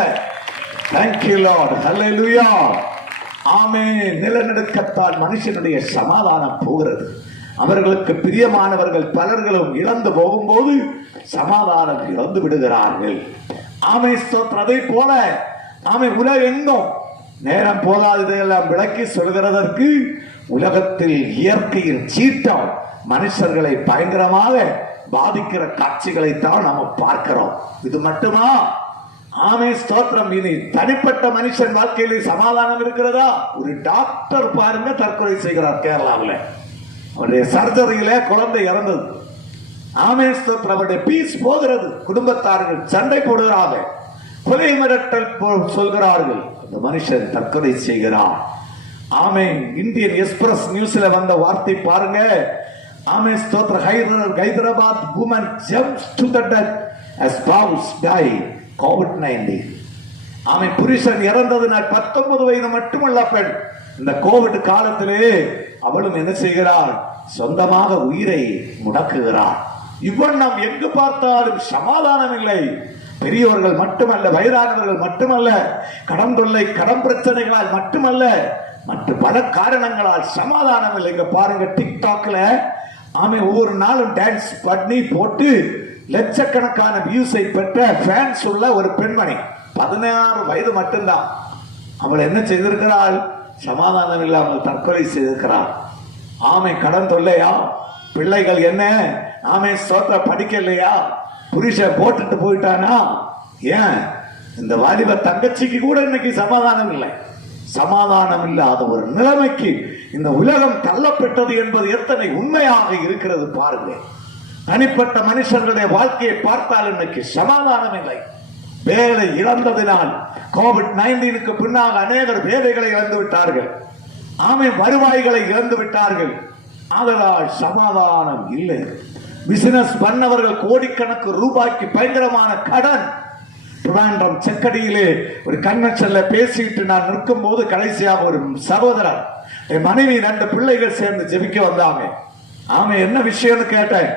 Thank you Lord. Hallelujah. ஆமென். நிலநடுக்கத்தால் மனுஷனுடைய சமாதானம் போகிறது. அவர்களுக்கு பிரியமானவர்கள் பலர்களும் இழந்து போகும்போது சமாதானம் இழந்து விடுகிறார்கள். ஆமை ஸ்தோத்திரம். அதை போல ஆமை உலகெங்கும் நேரம் போதாததையெல்லாம் விளக்கி சொல்கிறதற்கு உலகத்தில் இயற்கையின் சீற்றம் மனுஷர்களை பயங்கரமாக பாதிக்கிற காட்சிகளை தான் நாம பார்க்கிறோம். இது மட்டுமா? ஆமே ஸ்தோத்திரம். இனி தனிப்பட்ட மனுஷன் வாழ்க்கையிலே சமாதானம் இருக்கிறதா? ஒரு டாக்டர் பாருங்க தற்கொலை செய்கிறார் கேரளாவில். அவருடைய சர்ஜரியில குழந்தை இறந்தது. ஆமே ஸ்தோத்திரம். அவருடைய பீஸ் போகிறது. குடும்பத்தார்கள் சண்டை போடுகிறாங்க, கொலை மிரட்டல் சொல்கிறார்கள். அந்த மனுஷன் தற்கொலை செய்கிறார். ஆமென். இந்தியன் எக்ஸ்பிரஸ் நியூஸ்ல வந்த வார்த்தை பாருங்க. ஆமென் ஸ்தோத்திரம். Hyderabad woman jumps to the death as spouse died COVID-19. ஆமென். புருஷன் இறந்ததினால் 19 வயது மட்டுமல்ல பெண். இந்த கோவிட் காலத்திலே அவளும் என்ன செய்கிறார்? சொந்தமாக உயிரை முடக்குகிறார். இவன் நாம் எங்கு பார்த்தாலும் சமாதானம் இல்லை. பெரியவர்கள் மட்டுமல்ல, வயதானவர்கள் மட்டுமல்ல, கடன் தொல்லை, கடன் பிரச்சனைகளால் மட்டுமல்ல, மற்ற பல காரணங்களால் சமாதானம் இல்லை. இங்க பாருங்க, டிக்டாக்ல ஆமை ஒவ்வொரு நாளும் டான்ஸ் பண்ணி போட்டு லட்சக்கணக்கான வியூஸை பெற்ற ஃபேன்ஸ் உள்ள ஒரு பெண்மணி, 16 வயது மட்டும்தான். அவள் என்ன செய்திருக்கிறாள்? சமாதானம் இல்லாமல் தற்கொலை செய்திருக்கிறாள். ஆமை கடன் தொல்லையா? பிள்ளைகள் என்ன ஆமை சோற்ற படிக்கலையா? புருஷன் போட்டுட்டு போயிட்டானா, ஏன் இந்த வாலிப தங்கச்சிக்கு கூட இன்னைக்கு சமாதானம் இல்லை. சமாதானம் இல்லாத ஒரு நிலைமைக்கு இந்த உலகம் தள்ளப்பட்டது என்பது எத்தனை உண்மையாக இருக்கிறது பாருங்க. தனிப்பட்ட மனுஷர்களுடைய வாழ்க்கையை பார்த்தால் இன்னைக்கு சமாதானம் இல்லை. வேலை இழந்ததினால் கோவிட்-19க்கு பின்னாக அநேகர் வேலைகளை இழந்து விட்டார்கள். வருவாய்களை இழந்து விட்டார்கள். ஆதலால் சமாதானம் இல்லை. பிசினஸ் பண்ணவர்கள் கோடிக்கணக்கு ரூபாய்க்கு பயங்கரமான கடன். திருவாண்டம் செக்கடியிலே ஒரு கன்வென்ஷன்ல பேசிட்டு நான் நிற்கும் போது கடைசியாக ஒரு சகோதரர், என் மனைவி 2 பிள்ளைகள் சேர்ந்து ஜெபிக்க வந்தாங்க. என்ன விஷயம்னு கேட்டேன்.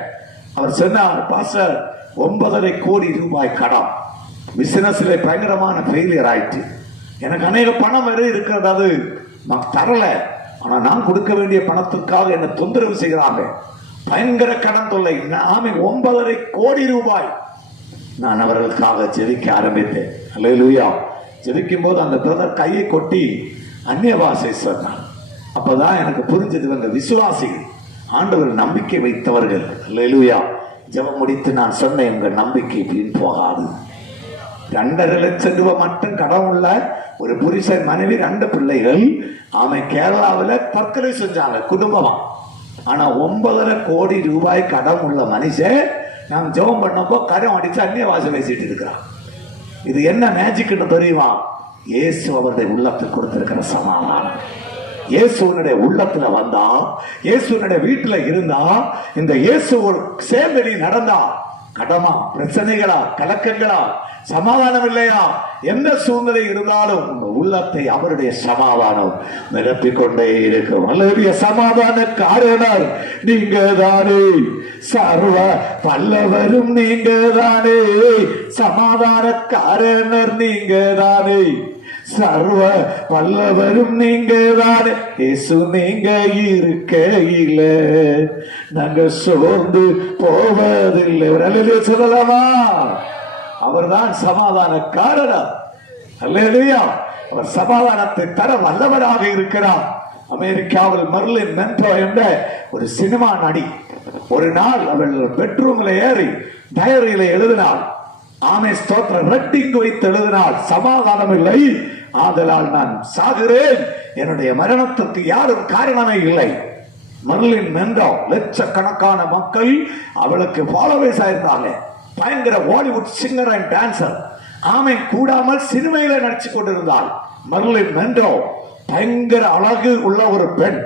அவர் சொன்னார், பாஸ்டர் 9.5 கோடி ரூபாய் கடன், பிசினஸ்ல பயங்கரமான ஃபெயிலியர் ஆயிட்டு, எனக்கு அநேக பணம் வேறு இருக்கிறது, அது நான் தரல, ஆனா நான் கொடுக்க வேண்டிய பணத்திற்காக என்ன தொந்தரவு செய்கிறாங்க, பயங்கர கடன் தொல்லை. 9.5 கோடி ரூபாய். நான் அவர்களுக்காக ஜெபிக்க ஆரம்பித்தேன். அல்லேலூயா. ஜெபிக்கும் போது அந்த பிரதர் கையை கொட்டி அந்நிய பாஷை சொன்னார். அப்பதான் எனக்கு புரிஞ்சது, இவங்க விசுவாசிகள், ஆண்டவர் நம்பிக்கை வைத்தவர்கள். அல்லேலூயா. ஜெபம் முடித்து நான் சொன்னேன், உங்க நம்பிக்கை வீண் போகாது. 2.5 லட்சம் ரூபாய் மட்டும் கடன் உள்ள ஒரு புருஷன், மனைவி, 2 பிள்ளைகள். கேரளாவில் தற்கொலை செஞ்சாங்க குடும்பமா. ஆனா 9.5 கோடி ரூபாய் கடன் உள்ள மனுஷன் நாம் ஜெபம் பண்ணப்போ கரம் அடிச்சு அந்நிய பாஷை பேசிட்டு இருக்கிறான். இது என்ன மேஜிக்னு தெரியுமா? இயேசு அவருடைய உள்ளத்தில் கொடுத்திருக்கிற சமாதானம். இயேசுனுடைய உள்ளத்துல வந்தா, இயேசுனுடைய வீட்டுல இருந்தா, இந்த இயேசு ஒரு சேர்ந்தடி நடந்தா, கடமா, பிரச்சனைகளா, கலக்கங்களா, சமாதானம் இல்லையா, எந்த சூழ்நிலை இருந்தாலும் உள்ளத்தை அவருடைய சமாதானம் நிரப்பிக் கொண்டே இருக்கும். அல்லேலூயா. சமாதான காரணர் நீங்க தானே, சர்வ வல்லவரும் நீங்க தானே, சமாதான காரணர் நீங்க தானே, சர்வ வல்லவரும் நீங்க தானே. இயேசு நீங்க இருக்கையில நாங்க சோர்ந்து போவதில்லை. அல்லேலூயா சொல்லலாமா? அவர்தான் சமாதான காரணர். அல்லேலூயா. அவர் சமாதானத்தை தர வல்லவராக இருக்கிறார். அமெரிக்காவில் மர்லின் மென்ரோ என்ற ஒரு சினிமா நடி ஒரு நாள் அவள் பெட்ரூம்ல ஏறி டயரியில எழுதினாள். ஸ்தோத்திரம், ரெட்டிங் வைத்து எழுதினாள், சமாதானம் இல்லை, ஆதலால் நான் சாகிறேன், என்னுடைய மரணத்திற்கு யாரும் காரணமே இல்லை. மர்லின் மென்ரோ, லட்சக்கணக்கான மக்கள் அவளுக்கு ஃபாலோவர்ஸ் ஆயிருந்தாங்க. பயங்கர பாலிவுட் சிங்கர் அண்ட் டான்சர். கூடாமல் சினிமையில நடிச்சு கொண்டிருந்தாள் மர்லின் மென்ரோ. பயங்கர அழகு உள்ள ஒரு பெண்.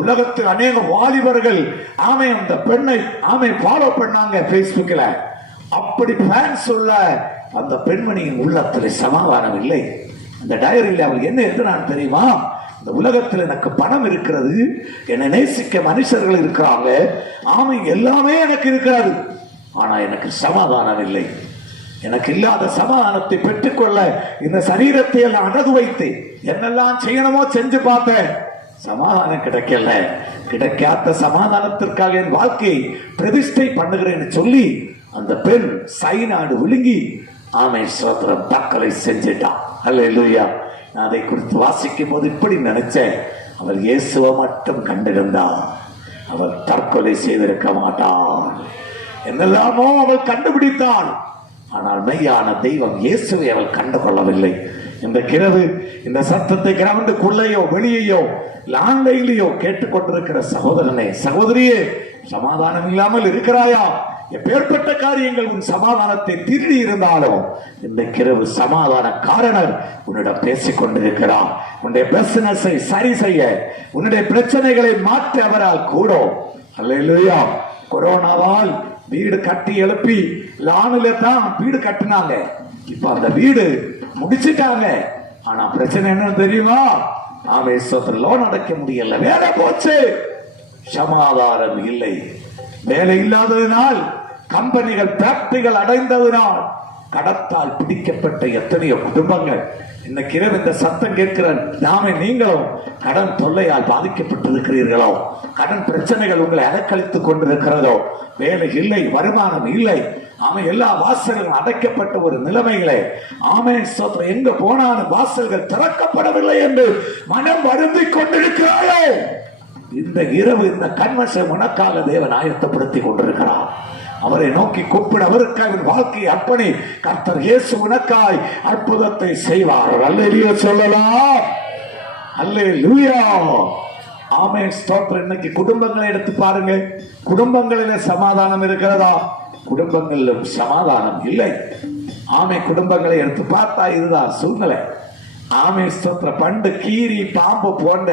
உலகத்தில் அநேக வாலிபர்கள் அந்த பெண்ணை ஃபாலோ பண்ணாங்க பேஸ்புக்ல. அப்படி ஃபேன்ஸ் உள்ள அந்த பெண்மணியின் உள்ளத்தில் சமாதானம் இல்லை. அந்த டைரியில் அவள் என்ன எழுதினான் தெரியுமா? இந்த உலகத்தில் எனக்கு பணம் இருக்கிறது, என்னை நேசிக்க மனுஷர்கள் இருக்கிறாங்க, எல்லாமே எனக்கு இருக்கிறது, ஆனா எனக்கு சமாதானம் இல்லை. எனக்கு இல்லாத சமாதானத்தை பெற்றுக்கொள்ள இந்த சரீரத்தை எல்லாம் அடகு வைத்து என்னெல்லாம் செய்யணுமோ செஞ்சு பார்த்தேன், சமாதானம் கிடைக்கல. கிடைக்காத சமாதானத்திற்காக என் வாழ்க்கையை பிரதிஷ்டை பண்ணுகிறேன்னு சொல்லி அந்த பெண் சைனாடு விழுங்கி ஸ்தோத்திரம் தற்கொலை செஞ்சிட்டான். அல்லேலூயா. நான் அதை குறித்து வாசிக்கும் போது இப்படி நினைச்சேன், அவள் இயேசுவை மட்டும் கண்டிருந்தாள், அவள் தற்கொலை செய்திருக்க மாட்டாள். என்னெல்லாமோ அவள் கண்டுபிடித்தாள், ஆனால் மெய்யான தெய்வம் இயேசுவை அவள் கண்டுகொள்ளவில்லை. இந்த கிரவு இந்த சத்தத்தை கிரவுண்டுக்குள்ளேயோ வெளியேயோ ஆன்லைன்லயோ கேட்டுக்கொண்டிருக்கிற சகோதரனே, சகோதரியே, சமாதானம் இல்லாமல் இருக்கிறாயா? எப்பேற்பட்ட காரியங்கள் உன் சமாதானத்தை திருடி இருந்தாலும் இந்த கிரவு சமாதான காரணர் உன்னிடம் பேசிக் கொண்டிருக்கிறார். உன்னுடைய பிசினஸை சரி செய்ய, உன்னுடைய பிரச்சனைகளை மாற்ற அவரால் கூடும். அல்லேலூயா. கொரோனாவால் வீடு கட்டி எழுப்பி லானில தான் வீடு கட்டினாங்க. இப்ப அந்த வீடு முடிச்சிட்டாங்க. ஆனா பிரச்சனை என்னன்னு தெரியுமா? லோன் அடைக்க முடியல, வேலை போச்சு, சமாதானம் இல்லை. வேலை இல்லாததினால், கம்பெனிகள் ஃபேக்டரிகள் அடைந்ததினால், கடத்தால் பிடிக்கப்பட்ட எத்தனையோ குடும்பங்கள் இன்னைக்கு இந்த சத்தம் கேட்கிற நீங்களும் கடன் தொல்லையால் பாதிக்கப்பட்டிருக்கிறீர்களோ? கடன் பிரச்சனைகள் உங்களை அலக்களித்துக் கொண்டிருக்கிறதோ? வேலை இல்லை, வருமானம் இல்லை, எல்லா வாசல்களும் அடைக்கப்பட்ட ஒரு நிலைமைகளே, ஸ்தோத்திரம், எங்க போனாலும் வாசல்கள் திறக்கப்படவில்லை என்று மனம் வருந்திக் கொண்டிருக்கிறாயோ? இந்த இரவு இந்த கன்வென்ஷன் உனக்காக தேவன் ஆயத்தப்படுத்திக் கொண்டிருக்கிறார். அவரை நோக்கி கூப்பிட, அவருக்காய் வாழ்க்கையை அர்ப்பணி. கர்த்தர் இயேசு உனக்காய் அற்புதத்தை செய்வார். அல்லேலூயா சொல்லலாம். அல்லேலூயா. ஆமென் ஸ்தோத்திரம். இன்னைக்கு குடும்பங்களை எடுத்து பாருங்க. குடும்பங்களில சமாதானம் இருக்கிறதா? குடும்பங்களிலும் சமாதானம் இல்லை. ஆமென். குடும்பங்களை எடுத்து பார்த்தா இதுதான் சூழ்நிலை. ஆமென் ஸ்தோத்திரம். பண்டு கீரி பாம்பு போன்ற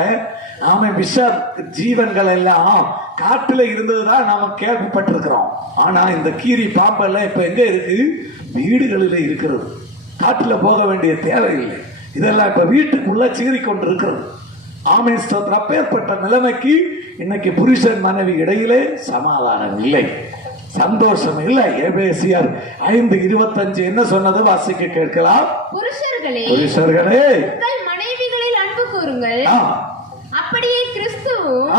விஷ ஜீவன்கள் எல்லாம் காட்டுல இருந்ததுதான் நாம கேள்விப்பட்டிருக்கிறோம். ஆனா இந்த கீரி பாம்பு எல்லாம் இப்ப எங்க இருக்கு? வீடுகளில் இருக்கிறது. காட்டுல போக வேண்டிய தேவையில்லை. இதெல்லாம் இப்ப வீட்டுக்குள்ள சீறி கொண்டு இருக்கிறது. ஆமென் ஸ்தோத்திரம். அப்பேற்பட்ட நிலைமைக்கு இன்னைக்கு புருஷன் மனைவி இடையிலே சமாதானம் இல்லை, சந்தோஷம் இல்லை. எபேசியர் 5:25 என்ன சொன்னது? வாசிக்க கேட்கலாம். புருஷர்களே உங்கள் மனைவிகளில் அன்பு கூறுங்கள், அப்படியே கிறிஸ்துவும்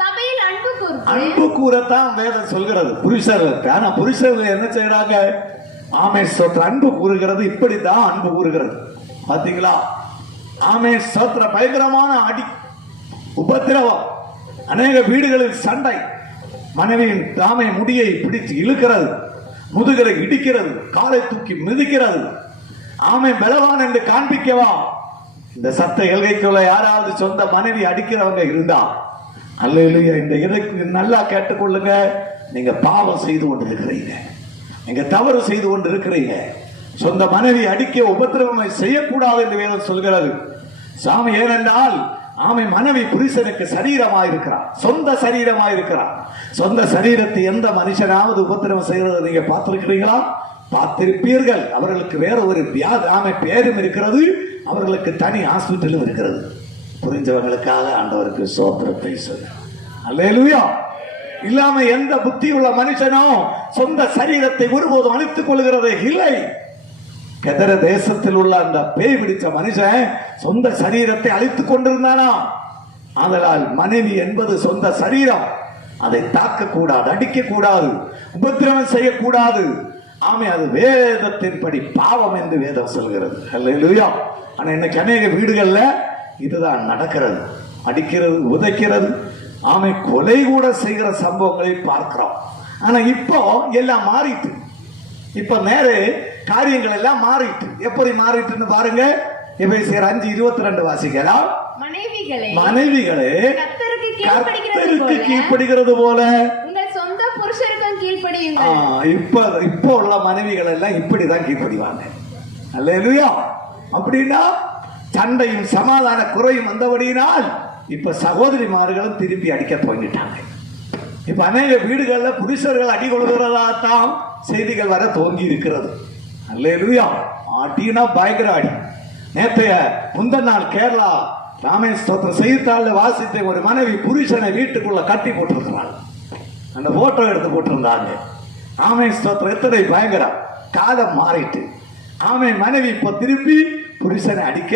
சபையில் அன்பு கூறுங்கள். அன்பு கூறத்தான் வேதம் சொல்கிறது புருஷர்களுக்கு. ஆனா புருஷர்கள் என்ன செய்யறாங்க? ஆமென் ஸ்தோத்திரம். அன்பு கூறுகிறது இப்படித்தான் அன்பு கூறுகிறது. பாத்தீங்களா? ஆமென் ஸ்தோத்திரம். பயங்கரமான அடி, உபத்திரவம், அநேக வீடுகளில் சண்டை. மனைவியின் தாமை முடியை பிடித்து இழுக்கிறது, முதுகலை இடிக்கிறது, காலை தூக்கி மிதிக்கிறது. ஆமென். பலவான் என்று காண்பிக்கவா? இந்த சத்த எல்கைக்குள்ள யாராவது சொந்த மனைவி அடிக்கிறவங்க இருந்தா அல்லேலூயா, இந்த இதற்கு நல்லா கேட்டுக்கொள்ளுங்க. நீங்க பாவம் செய்து கொண்டிருக்கிறீங்க, நீங்க தவறு செய்து கொண்டிருக்கிறீங்க. சொந்த மனைவி அடிக்க உபத்திரவமை செய்யக்கூடாது என்று வேதம் சொல்கிறது சாமி. ஏனென்றால் மனைவி புருஷனுக்கு சரீரமாயிருக்கிறார், சொந்த சரீரமாயிருக்கிறார். சொந்த சரீரத்தை எந்த மனுஷனாவது உபத்திரவம் செய்யறதை நீங்க பார்த்திருக்கிறீங்களா? பார்த்திருப்பீர்கள். அவர்களுக்கு வேற ஒரு வியாதி பேரும் இருக்கிறது, அவர்களுக்கு தனி ஹாஸ்பிட்டலும் இருக்கிறது. புரிஞ்சவங்களுக்காக ஆண்டவருக்கு சோத்திரத்தை சொல்ல. அல்லேலூயா. இல்லாம எந்த புத்தி உள்ள மனுஷனோ சொந்த சரீரத்தை ஒருபோதும் அழித்துக் கொள்கிறது இல்லை. கெதர தேசத்தில் உள்ள அந்த பேய் பிடிச்ச மனுஷன் சொந்த சரீரத்தை அழித்துக் கொண்டிருந்தானா? ஆதலால் மனைவி என்பது சொந்த சரீரம், அதை தாக்க கூடாது, அடிக்க கூடாது, உபத்திரவம் செய்யக்கூடாது. அது வேதத்தின்படி பாவம் என்று வேதம் சொல்கிறது. அல்லேலூயா. ஆனா இன்னைக்கு அநேக வீடுகள்ல இதுதான் நடக்கிறது. அடிக்கிறது, உதைக்கிறது, கொலை கூட செய்கிற சம்பவங்களை பார்க்கிறோம். ஆனா இப்போ எல்லாம் மாறிட்டு, இப்ப நேர காரியங்கள் எல்லாம் மாறிட்டு. எப்படி மாறிட்டுன்னு பாருங்க. எபேசியர் 5:22 வாசிக்கலாம். மனைவிகளே கர்த்தருக்கு கீழ்ப்படிகிறது போல உங்கள் சொந்த புருஷருக்கும் கீழ்ப்படியுங்கள். இப்போ உள்ள மனைவிகள் எல்லாம் இப்படிதான் கீழ்ப்படிவாங்க. அல்லேலூயா. அப்படின்னா சண்டையும் சமாதான குறையும் வந்தபடியினால் இப்ப சகோதரிமார்களும் திருப்பி அடிக்க துவங்கிட்டாங்க. இப்ப அநேக வீடுகள்ல புருஷர்கள் அடி கொள்கிறதாத்தான் செய்திகள் வர துவங்கி இருக்கிறது. அல்லேலூயா. அடினா பயங்கர அடி. நேற்றைய முந்த நாள் கேரளா ராமேஸ்வரத்துல செய்தித்தாள்ல வாசித்த ஒரு மனைவி புருஷனை வீட்டுக்குள்ள கட்டி போட்டிருக்கிறாள். அந்த போட்டோ எடுத்து போட்டிருந்தாங்க. ராமேஸ்வரத்துல எத்தனை பயங்கரம். காலம் மாறிட்டு மனைவி இப்போ திருப்பி புருஷனை அடிக்க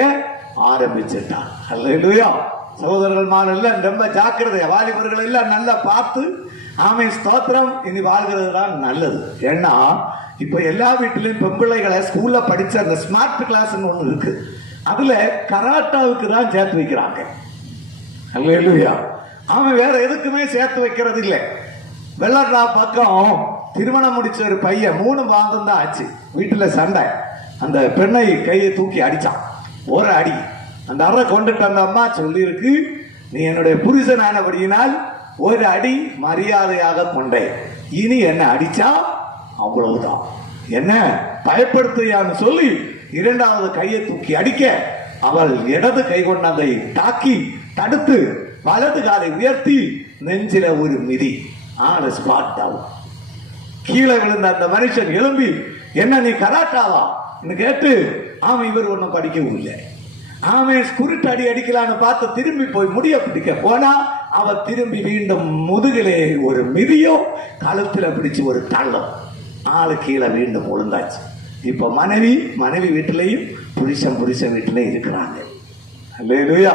ஆரம்பிச்சுட்டான். அல்லேலூயா. சகோதரர்கள் மாணவர்கள் ரொம்ப ஜாக்கிரதை. வாலிபர்கள் எல்லாம் நல்லா பார்த்து ஸ்தோத்திரம், இனி வாழ்கிறது தான் நல்லது. ஏன்னா இப்ப எல்லா வீட்டிலையும் பெண்பிள்ளைகளை ஸ்கூல்ல படிச்ச அந்த ஸ்மார்ட் கிளாஸ் ஒண்ணு இருக்கு. அதுல கராட்டாவுக்கு தான் சேர்த்து வைக்கிறாங்க. அல்லேலூயா. வேற எதுக்குமே சேர்த்து வைக்கிறது இல்லை. வெள்ளடா பக்கம் திருமணம் முடிச்ச ஒரு பையன் 3 மாதம் தான் ஆச்சு. வீட்டுல சண்டை. அந்த பெண்ணை கையை தூக்கி அடிச்சான். ஒரு அடி. அந்த அறை கொண்டுட்டு அந்த அம்மா சொல்லி இருக்கு, நீ என்னுடைய புருஷனானபடியினால் ஒரு அடி மரியாதையாக கொண்டேன், இனி என்ன அடிச்சா அவ்வளவுதான், என்ன பயப்படுத்தியான்னு சொல்லி 2வது கையை தூக்கி அடிக்க அவள் இடது கை கொண்டதை தாக்கி தடுத்து வலது காலை உயர்த்தி நெஞ்சில ஒரு மிதி. ஸ்பாட் ஆகும். கீழே விழுந்த அந்த மனுஷன் எழும்பி, என்ன நீ கராட்டாவா கேட்டு இவர் ஒன்னும் படிக்கவும் இல்லை. குருட்டு அடி அடிக்கலான்னு பார்த்து திரும்பி போய் முடிய பிடிக்க போனா அவ திரும்பி மீண்டும் முதுகிலே ஒரு மிதியோ கழுத்துல பிடிச்சு ஒரு தள்ளம். கீழே மீண்டும் விழுந்தாச்சு. இப்ப மனைவி வீட்டிலையும் புருஷன் வீட்டிலையும் இருக்கிறாங்க. அல்லேலூயா.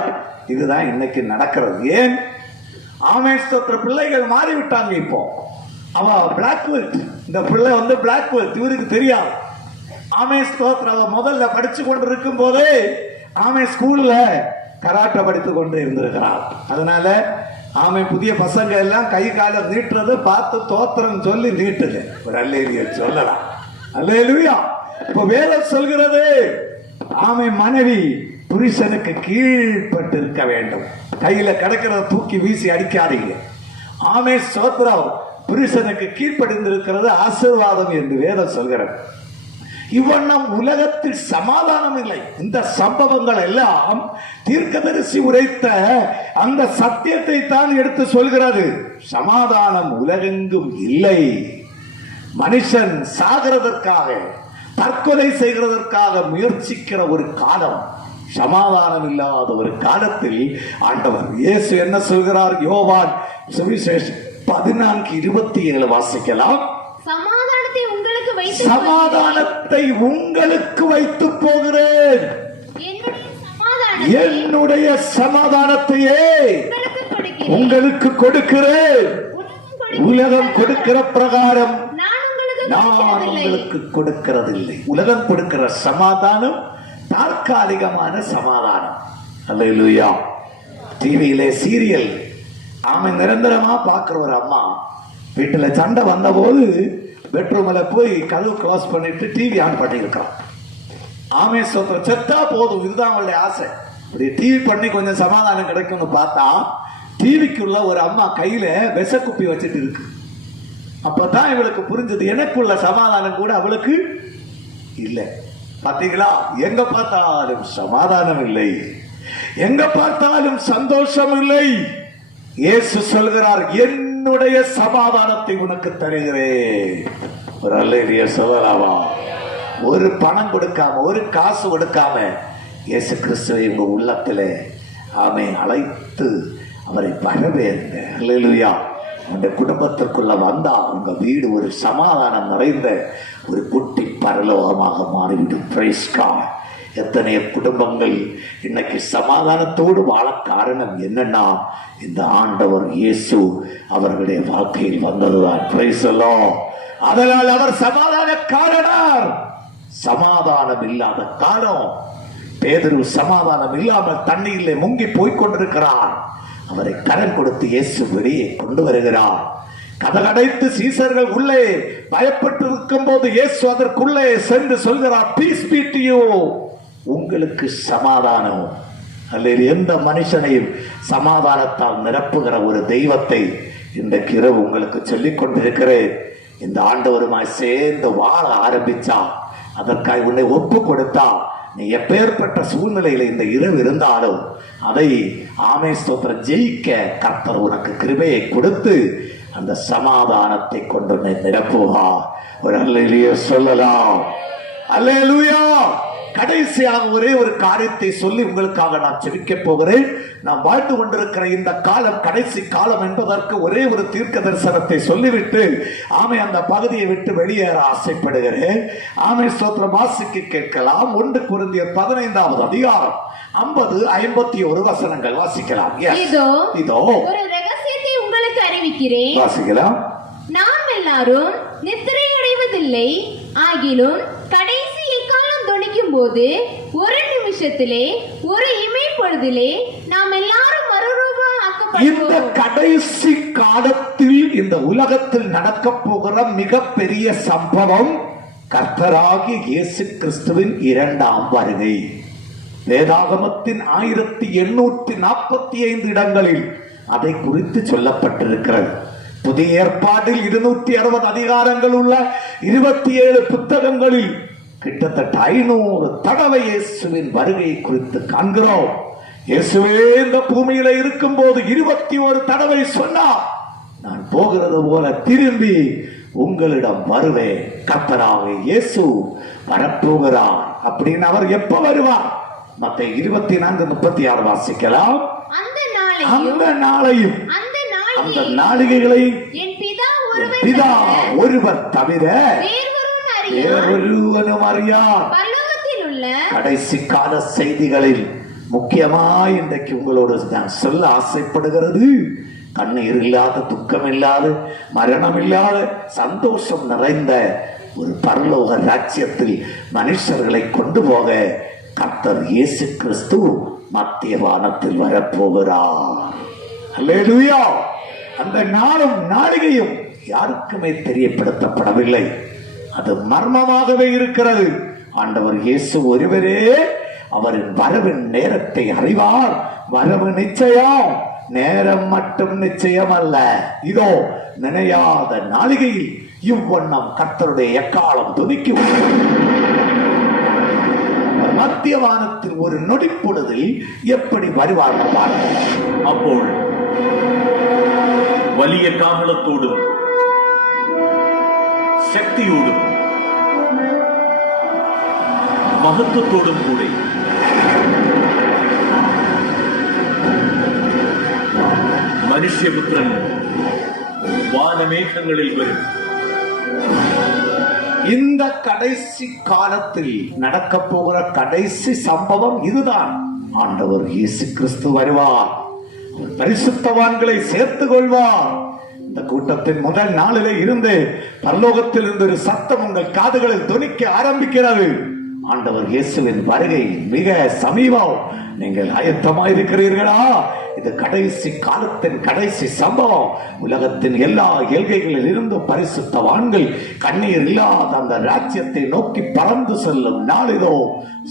இதுதான் இன்னைக்கு நடக்கிறது. ஏன்? பிள்ளைகள் மாறிவிட்டாங்க. இப்போ அவ பிளாக் பெல்ட், இந்த பிள்ளை பிளாக் பெல்ட், இவருக்கு தெரியாது. அவ முதல்ல படிச்சு கொண்டிருக்கும் போதே ஸ்கூல்ல கராட்டை படித்து கொண்டு இருந்திருக்கிறார். அதனால ஆமாம், புதிய பசங்க எல்லாம் கை காலை நீட்டுறத பார்த்து தோத்திரம் சொல்லி நீட்டுது. ஒரு அல்லேலூயா சொல்லலாம். அல்லேலூயா. இப்ப வேதம் சொல்கிறது, ஆமை மனைவி புருஷனுக்கு கீழ்பட்டு இருக்க வேண்டும். கையில கிடக்கிறத தூக்கி வீசி அடிக்காதீங்க. ஆமை சோத்ரம், புருஷனுக்கு கீழ்ப்படிந்திருக்கிறது ஆசீர்வாதம் என்று வேதம் சொல்கிறது. இவ்வண்ணம் உலகத்தில் சமாதானம் இல்லை. இந்த சம்பவங்கள் எல்லாம் தீர்க்கதரிசி உரைத்த அந்த சத்தியத்தை தான் எடுத்து சொல்கிறது. சமாதானம் உலகெங்கும் இல்லை. மனுஷன் சாகிறதற்காக, தற்கொலை செய்கிறதற்காக முயற்சிக்கிற ஒரு காலம், சமாதானம் இல்லாத ஒரு காலத்தில் ஆண்டவர் இயேசு என்ன சொல்கிறார்? யோவான் சுவிசேஷம் 14:27 வாசிக்கலாம். சமாதானத்தை உங்களுக்கு வைத்து போகிறேன், என்னுடைய சமாதானத்தையே உங்களுக்கு கொடுக்கிறேன். உலகம் கொடுக்கிற பிரகாரம் நான் உங்களுக்கு கொடுக்கிறதில்லை. உலகம் கொடுக்கிற சமாதானம் தற்காலிகமான சமாதானம். அல்லேலூயா. டிவியிலே சீரியல் ஆமை நிரந்தரமா பார்க்கிற ஒரு அம்மா வீட்டுல சண்டை வந்த போது பெட்ரூம்ல போய் கதவு க்ளோஸ் பண்ணிட்டு டிவி ஆன் பண்ணி இருக்கான். ஆமே சோத்திரம், செத்தா போதும், இதுதான் அவங்களுடைய ஆசை. இப்படி டிவி பண்ணி கொஞ்சம் சமாதானம் கிடைக்கும்னு பார்த்தா டிவிக்குள்ள ஒரு அம்மா கையில விஷக்குப்பி வச்சுட்டு இருக்கு. அப்பதான் இவளுக்கு புரிஞ்சது, எனக்குள்ள சமாதானம் கூட அவளுக்கு இல்லை. பாத்தீங்களா? எங்க பார்த்தாலும் சமாதானம் இல்லை, எங்க பார்த்தாலும் சந்தோஷம் இல்லை. இயேசு சொல்கிறார், என்னுடைய சமாதானத்தை உனக்கு தருகிறேன். ஒரு அல்லேலூயா சொல்லலாமா? ஒரு பணம் கொடுக்காம, ஒரு காசு கொடுக்காம இயேசு கிறிஸ்துவை உங்க உள்ளத்திலே ஆமை அழைத்து அவரை வரவேற்க. அல்லேலூயா. உங்க குடும்பத்திற்குள்ள வந்தா உங்க வீடு ஒரு சமாதானம் நிறைந்த ஒரு குட்டி பரலோகமாக மாறிவிடும். Price God. எத்தனைய குடும்பங்கள் இன்னைக்கு சமாதானத்தோடு வாழ காரணம் என்னன்னா, இந்த ஆண்டவர் இயேசு அவர்களுடைய வாழ்க்கையில் வந்ததுதான். பிரைஸ் எல்லாம். அதனால் அவர் சமாதான காரணர். சமாதானம் இல்லாத காலம். பேதுரு சமாதானம் இல்லாமல் தண்ணீரிலே முங்கி போய்கொண்டிருக்கிறார். அவரை கரம் கொடுத்து இயேசு வெளியே கொண்டு வருகிறார். கதகடைத்து சீசர்கள் உள்ளே பயப்பட்டு இருக்கும் போது இயேசு அதற்குள்ளே சென்று சொல்கிறார், பீஸ் பீ டு யூ, உங்களுக்கு சமாதானம். அல்லது எந்த மனுஷனையும் சமாதானத்தால் நிரப்புகிற ஒரு தெய்வத்தை இன்றைக்கு இரவு உங்களுக்கு சொல்லிக் கொண்டிருக்கிறேன். இந்த ஆண்டவருமாய் சேர்ந்து வாழ ஆரம்பிச்சா, அதற்காக உன்னை ஒப்பு கொடுத்தா, நீ எப்பேற்பட்ட சூழ்நிலையில இந்த இரவு இருந்தாலும் அதை ஆமே ஸ்தோத்திரம் ஜெயிக்க கர்த்தர் உனக்கு கிருபையை கொடுத்து அந்த சமாதானத்தை கொண்டு நிரப்புவா. ஒரு அல்லேலூயா சொல்லலாம். அல்லேலூயா. கடைசியாக ஒரே ஒரு காரியத்தை சொல்லி உங்களுக்காக நான் ஜெபிக்க போகிறேன். நாம் வாழ்ந்து கொண்டிருக்கிற இந்த காலம் கடைசி காலம் என்பதற்கு ஒரே ஒரு தீர்க்க தரிசனத்தை சொல்லிவிட்டு ஆமை அந்த பகுதியை விட்டு வெளியேற ஆசைப்படுகிறேன். ஆமை ஸ்தோத்திரம் வாசிக்க கேட்கலாம். 1 கொரிந்தியர் 15வது அதிகாரம் 50-51 வசனங்கள் வாசிக்கலாம். இதோ ஒரு ரகசியத்தை உங்களுக்கு அறிவிக்கிறேன். வாசிக்கலாம். நாம் எல்லாரும் நித்திரை அடைவதில்லை, ஆகிலும் கடைசி எக்காலம் தொனிக்கும் போது ஒரு நிமிஷத்திலே, ஒரு இமை பொழுதிலே நாம் எல்லாரும் மறுரூபம் ஆக்கப்படுவோம். இந்த கடைசி காலத்தில் இந்த உலகத்தில் நடக்க போகிற மிகப்பெரிய சம்பவம் கர்த்தராகிய இயேசு கிறிஸ்துவின் 2ஆம் வருகை. வேதாகமத்தின் 1845 இடங்களில் அதை குறித்து சொல்லப்பட்டிருக்கிறது. புதிய ஏற்பாட்டில் 260 அதிகாரங்கள் உள்ள 27 புத்தகங்களில் கிட்டத்தட்ட 500 தடவை இயேசுவின் வருகையை குறித்து காண்கிறோம். இயேசுவே இந்த பூமியில இருக்கும் போது 21 தடவை சொன்னார், நான் போகிறது போல திரும்பி உங்களிடம் வருவேன். கர்த்தராகிய இயேசு வரப்போகிறார். அப்படின்னு அவர் எப்ப வருவார்? மத்தேயு 24:36 வாசிக்கலாம். அந்த நாளையும் அந்த நாளிகைகளையும் என் பிதா ஒருவர் தவிர வேறொருவனும் அறியார். கடைசி கால செய்திகளில் முக்கியமாய் இன்றைக்கு உங்களோடு நான் சொல்ல ஆசைப்படுகிறது, கண்ணீர் இல்லாத, துக்கம் இல்லாத, மரணம் இல்லாத, சந்தோஷம் நிறைந்த ஒரு பரலோக ராஜ்யத்தில் மனுஷர்களை கொண்டு போக கர்த்தர் இயேசு கிறிஸ்து மத்திய வானத்தில் வரப்போகிறார். அல்லேலூயா. அந்த நாளும் நாளிகையும் யாருக்குமே தெரியப்படுத்தப்படவில்லை. அது மர்மமாகவே இருக்கிறது. ஆண்டவர் இயேசு ஒருவரே அவரின் வரவின் நேரத்தை அறிவார். வரவு நிச்சயம், நேரம் மட்டும் நிச்சயம் அல்ல. இதோ நினையாத நாளிகையில் இவ்வண்ணம் கர்த்தருடைய எக்காலம் துதிக்கும். மத்திய வானத்தில் ஒரு நொடிப்பொழுதில் எப்படி வருவார்கள் பாருங்கள். അപ്പോൾ വലിയ കാഹളത്തോടും ശക്തിയോടും മഹത്വത്തോടും കൂടി മനുഷ്യപുത്രൻ വാനമേഘങ്ങളിൽ വരും. இந்த கடைசி காலத்தில் நடக்க போகிற கடைசி சம்பவம் இதுதான். ஆண்டவர் இயேசு கிறிஸ்து வருவார். பரிசுத்தவான்களை சேர்த்துக் கொள்வார். இந்த கூட்டத்தின் முதல் நாளிலே இருந்து பரலோகத்தில் இருந்து ஒரு சத்தம் உங்கள் காதுகளில் தொனிக்க ஆரம்பிக்கிறது. ஆண்டவர் இயேசுவின் வருகை மிக சமீபம். நீங்கள் ஆயத்தமாக இருக்கிறீர்களா? இது கடைசி காலத்தின் கடைசி சம்பவம். உலகத்தின் எல்லா எல்கைகளில் இருந்து பரிசுத்தவான்கள் கண்ணீர் இல்லாத அந்த ராஜ்யத்தை நோக்கி பறந்து செல்லும் நாள் இதோ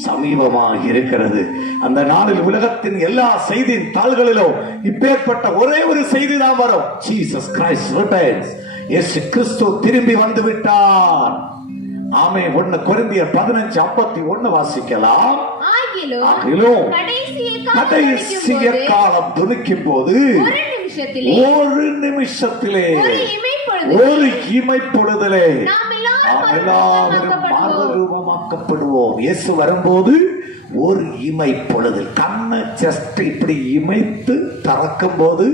சமீபமாக இருக்கிறது. அந்த நாளில் உலகத்தின் எல்லா செய்தியின் தாள்களிலும் இப்பேற்பட்ட ஒரே ஒரு செய்தி தான் வரும். Jesus Christ returns. இயேசு கிறிஸ்து திரும்பி வந்து விட்டார். ஆமே. 1 கொரிந்தியர் 15:51 வாசிக்கலாம். ஆகிலும் கடைசிய காலம் துணிக்கும் போது ஒரு நிமிஷத்திலே ஒரு இமைப்பொழுதிலே நாம் எல்லாரும் மாறுரூபமாக்கப்படுவோம். இயேசு வரும்போது ஒரு இமைப்பொழுதில் கண்ணை ஜஸ்ட் இப்படி இமைத்து திறக்கும் போது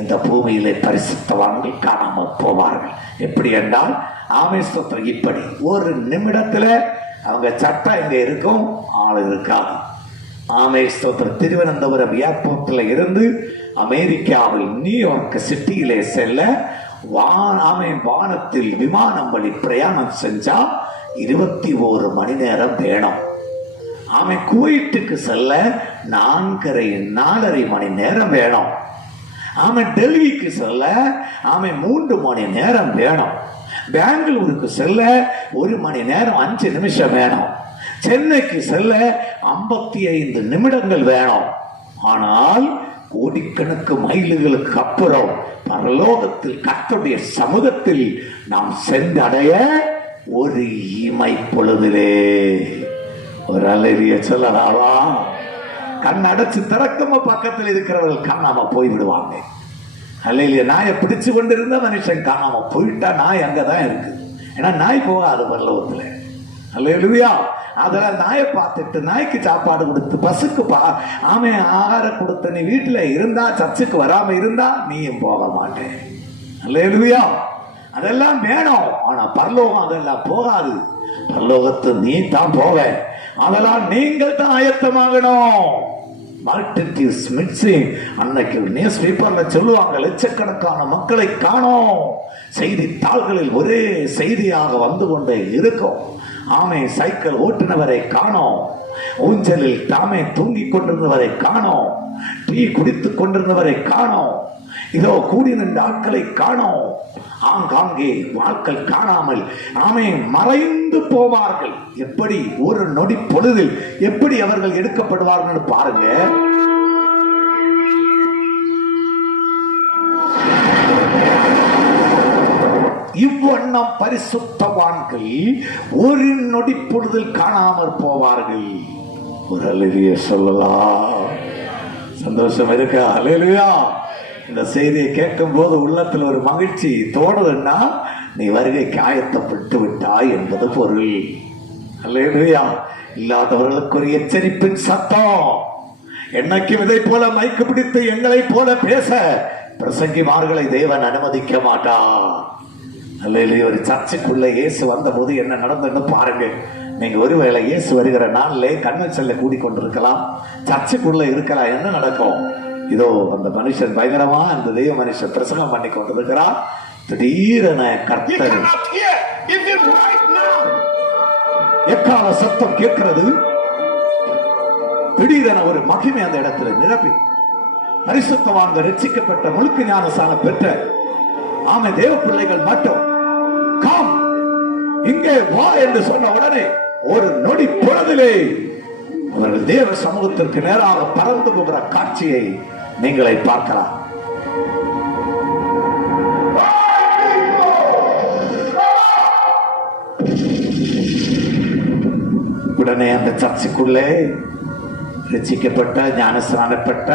இந்த பூமியிலே பரிசுத்தவான்கள் காணாமல் போவார்கள். எப்படி என்றால் ஆமேஸ்வரத்தில் இப்படி ஒரு நிமிடத்துல அவங்க சட்டம் இங்க இருக்கும், ஆள் இருக்காது. ஆமேஸ்வரத்தில் திருவனந்தபுரம் ஏர்போர்ட்ல இருந்து அமெரிக்காவில் நியூயார்க் சிட்டியிலே செல்ல வானத்தில் விமானம் வழி பிரயாணம் செஞ்சா 21 மணி நேரம் வேணும். குவைட்டுக்கு செல்ல 4.5 மணி நேரம் வேணும். டெல்லிக்கு செல்ல 3 மணி நேரம் வேணும். பெங்களூருக்கு செல்ல 1 மணி நேரம் 5 நிமிஷம் வேணும். சென்னைக்கு செல்ல 55 நிமிடங்கள் வேணும். ஆனால் கோடிக்கணக்கு மைல்களுக்கு அப்புறம் பரலோகத்தில் கர்த்தருடைய சமூகத்தில் நாம் சென்றடைய ஒரு இமை பொழுதிலே ஒரு அல்லேலூயா சொல்லலாமா? கண் அடைச்சு திறக்கமா பக்கத்தில் இருக்கிறவர்கள் காணாம போய் விடுவாங்க. அல்லேலூயா. நாயை பிடிச்சு கொண்டிருந்த மனுஷன் காணாம போயிட்டா நாய் அங்கதான் இருக்கு. ஏன்னா நாய் போகாது பரலோகத்துல. அல்லேலூயா. அதெல்லாம் நாயை பார்த்துட்டு நாய்க்கு சாப்பாடு கொடுத்து பசுக்கு ஆகாரம் கொடுத்து நீ வீட்டுல இருந்தா சர்ச்சுக்கு வராம இருந்தா நீயும் போக மாட்டேன். அல்லேலூயா. அதெல்லாம் வேணும். ஆனா பரலோகம் அதெல்லாம் போகாது. பரலோகத்து நீ தான் போவ. அதெல்லாம் நீங்கள் தான் ஆயத்தமாகணும். அன்னைக்கு நியூஸ் பேப்பர்ல சொல்லுவாங்க, லட்சக்கணக்கான மக்களை காணோம். செய்தித்தாள்களில் ஒரே செய்தியாக வந்து கொண்டே இருக்கும். சைக்கிள் ஓட்டுனவரை காணோம், ஊஞ்சலில் தாமே தூங்கிக் கொண்டிருந்தவரை காணோம், டீ குடித்துக் கொண்டிருந்தவரை காணோம், இதோ கூடி நின்ற ஆட்களை காணோம். ஆங்காங்கே ஆட்கள் காணாமல் மறைந்து போவார்கள். எப்படி ஒரு நொடி பொழுதில் எப்படி அவர்கள் எடுக்கப்படுவார்கள் பாருங்க. இவ்வண்ணம் பரிசுத்தவான்கள் ஒரு நொடி பொழுதில் காணாமற் போவார்கள். ஒரு அல்லேலூயா சொல்லலாம். சந்தோஷம் இருக்கா? அல்லேலூயா. இந்த செய்தியை கேட்கும் போது உள்ளத்தில் ஒரு மகிழ்ச்சி தோணுதுன்னா நீ வருகைக்கு ஆயத்தப்பட்டு விட்டாய் என்பது பொருள். அல்லேலூயா. இல்லாதவர்களுக்கு ஒரு எச்சரிப்பின் சத்தம். என்னைக்கும் இதை போல மைக்கு பிடித்து எங்களை போல பேச பிரசங்கிமார்களை தேவன் அனுமதிக்க மாட்டார். அல்லேலூயா. ஒரு சர்ச்சுக்குள்ள இயேசு வந்த போது என்ன நடந்ததுன்னு பாருங்க. நீங்க ஒருவேளை இயேசு வருகிற நாள்ல கன்வென்ஷன்ல கூடிக்கொண்டிருக்கலாம், சர்ச்சுக்குள்ள இருக்கலாம். என்ன நடக்கும்? இதோ அந்த மனுஷன் பயங்கரமா அந்த தெய்வ மனுஷன் பிரசங்கம் பண்ணி கொண்டிருக்கிறார். திடீரென கர்த்தர் எக்கால சத்தம் கேட்கிறது. திடீரென ஒரு மகிமை அந்த இடத்துல நிரப்பி பரிசுத்தவான்கள் ரட்சிக்கப்பட்ட முழுக்க ஞானஸ்நானம் பெற்ற ஆமை தேவ பிள்ளைகள் மட்டும் காம் இங்கே வா என்று சொன்ன உடனே ஒரு நொடி பொழுதிலே அவர்கள் தேவ சமூகத்திற்கு நேராக பறந்து போகிற காட்சியை நீங்களை பார்க்கலாம். உடனே அந்த சர்ச்சுக்குள்ளே ரட்சிக்கப்பட்ட ஞானஸ்நானப்பட்ட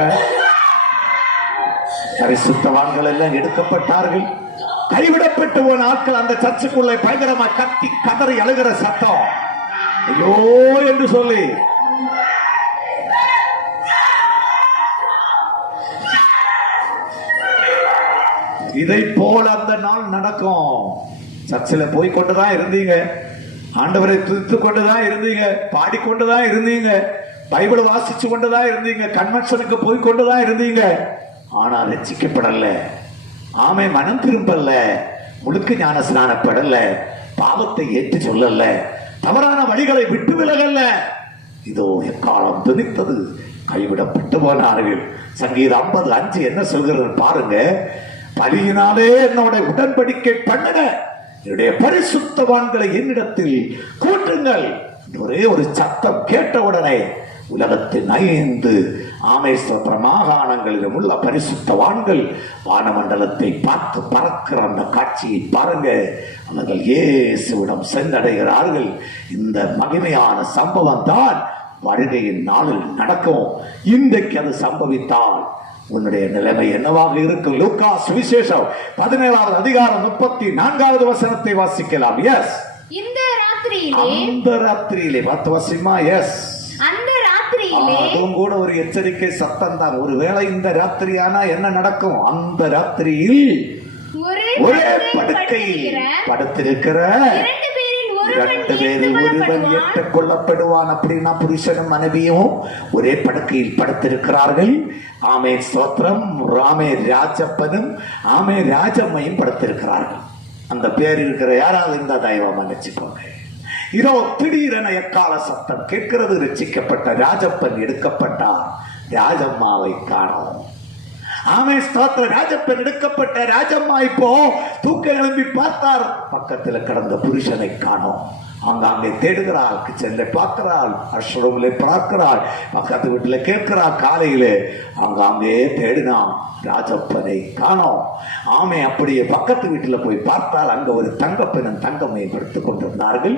பரிசுத்தவான்கள் எல்லாம் எடுக்கப்பட்டார்கள். கைவிடப்பட்டு போன ஆட்கள் அந்த சர்ச்சுக்குள்ளே பயங்கரமா கத்தி கதறி அழுகிற சத்தம், ஐயோ என்று சொல்லி இதை போல அந்த நாள் நடக்கும். சர்ச்சில் போய் கொண்டுதான் இருந்தீங்க, ஆண்டவரை துதித்து கொண்டுதான் இருந்தீங்க, பாடிக்கொண்டுதான் இருந்தீங்க, பைபிள் வாசிச்சு கொண்டுதான் இருந்தீங்க, கன்வென்ஷனுக்கு போய் கொண்டுதான் இருந்தீங்க. ஆனா ரட்சிக்கப்படல, ஆமை மனம் திரும்பல, முழுக்க ஞான ஸ்நானப்படல, பாவத்தை ஏற்று சொல்லல, தவறான வழிகளை விட்டு விலகல்ல. இதோ எக்காலம் துணித்தது, கைவிடப்பட்டு போனார்கள். சங்கீதம் 50:5 என்ன சொல்கிறது பாருங்க. பலியினாலே என்னோட உடன்படிக்கை பண்ணுங்க, என்னுடைய பரிசுத்தவான்களை என்னிடத்தில் கூட்டுங்கள். ஒரே ஒரு சத்தம் கேட்ட உடனே உலகத்தின் 5 ஆமேஸ்வர மாகாணங்களிலும் உள்ள பரிசுத்தவான்கள் வானமண்டலத்தை பார்த்து பறக்கிற அந்த காட்சியை பாருங்க. அவர்கள் இயேசுவிடம் சென்றடைகிறார்கள். இந்த மகிமையான சம்பவம் தான் வருகையின் நாளில் நடக்கும். இன்றைக்கு அது சம்பவித்தால் உன்னுடைய நிலைமை என்னவாக இருக்கும்? லூக்கா சுவிசேஷம் 17வது அதிகாரம் 34வது வசனத்தை வாசிக்கலாம். எஸ், இந்த ராத்திரியிலே, அந்த ராத்திரியிலே 10 வசனமா? எஸ், அந்த ராத்திரியிலே, அதுவும் கூட ஒரு எச்சரிக்கை சத்தம் தான். ஒருவேளை இந்த ராத்திரியானா என்ன நடக்கும்? அந்த ராத்திரியில் ஒரே படுக்கையில் படுத்திருக்கிற 2 பேரில் ஒருவன் ஏற்றுக் கொள்ளப்படுவான். அப்படின்னா புருஷனும் மனைவியும் ஒரே படுக்கையில் படுத்திருக்கிறார்கள். ஆமே ஸ்தோத்திரம். ஆமே ராஜப்பனும் ஆமே ராஜம்மையும் படுத்திருக்கிறார்கள். அந்த பேர் இருக்கிற யாராவது இந்த தெய்வம் நினைச்சுக்கோங்க. இதோ திடீரென எக்கால சத்தம் கேட்கிறது. ரட்சிக்கப்பட்ட ராஜப்பன் எடுக்கப்பட்டார், ராஜம்மாவை காணோம். ஆமே ஸ்தோத்திரம். ராஜப்பன் எடுக்கப்பட்ட ராஜம்மா இப்போ தூக்க எழும்பி பார்த்தார், பக்கத்தில் கிடந்த புருஷனை காணோம். ஆங்காங்கே தேடுகிறாள், கிச்சன்ல பார்க்கிறாள், அஷ்ரூம்ல பார்க்கிறாள், பக்கத்து வீட்டுல கேட்கிறாள். காலையில ஆங்காங்கே தேடினான், ராஜப்பனை காணோம். ஆமே அப்படியே பக்கத்து வீட்டுல போய் பார்த்தால் அங்க ஒரு தங்கப்பெண்ணும் தங்கம்மை படுத்துக் கொண்டிருந்தார்கள்.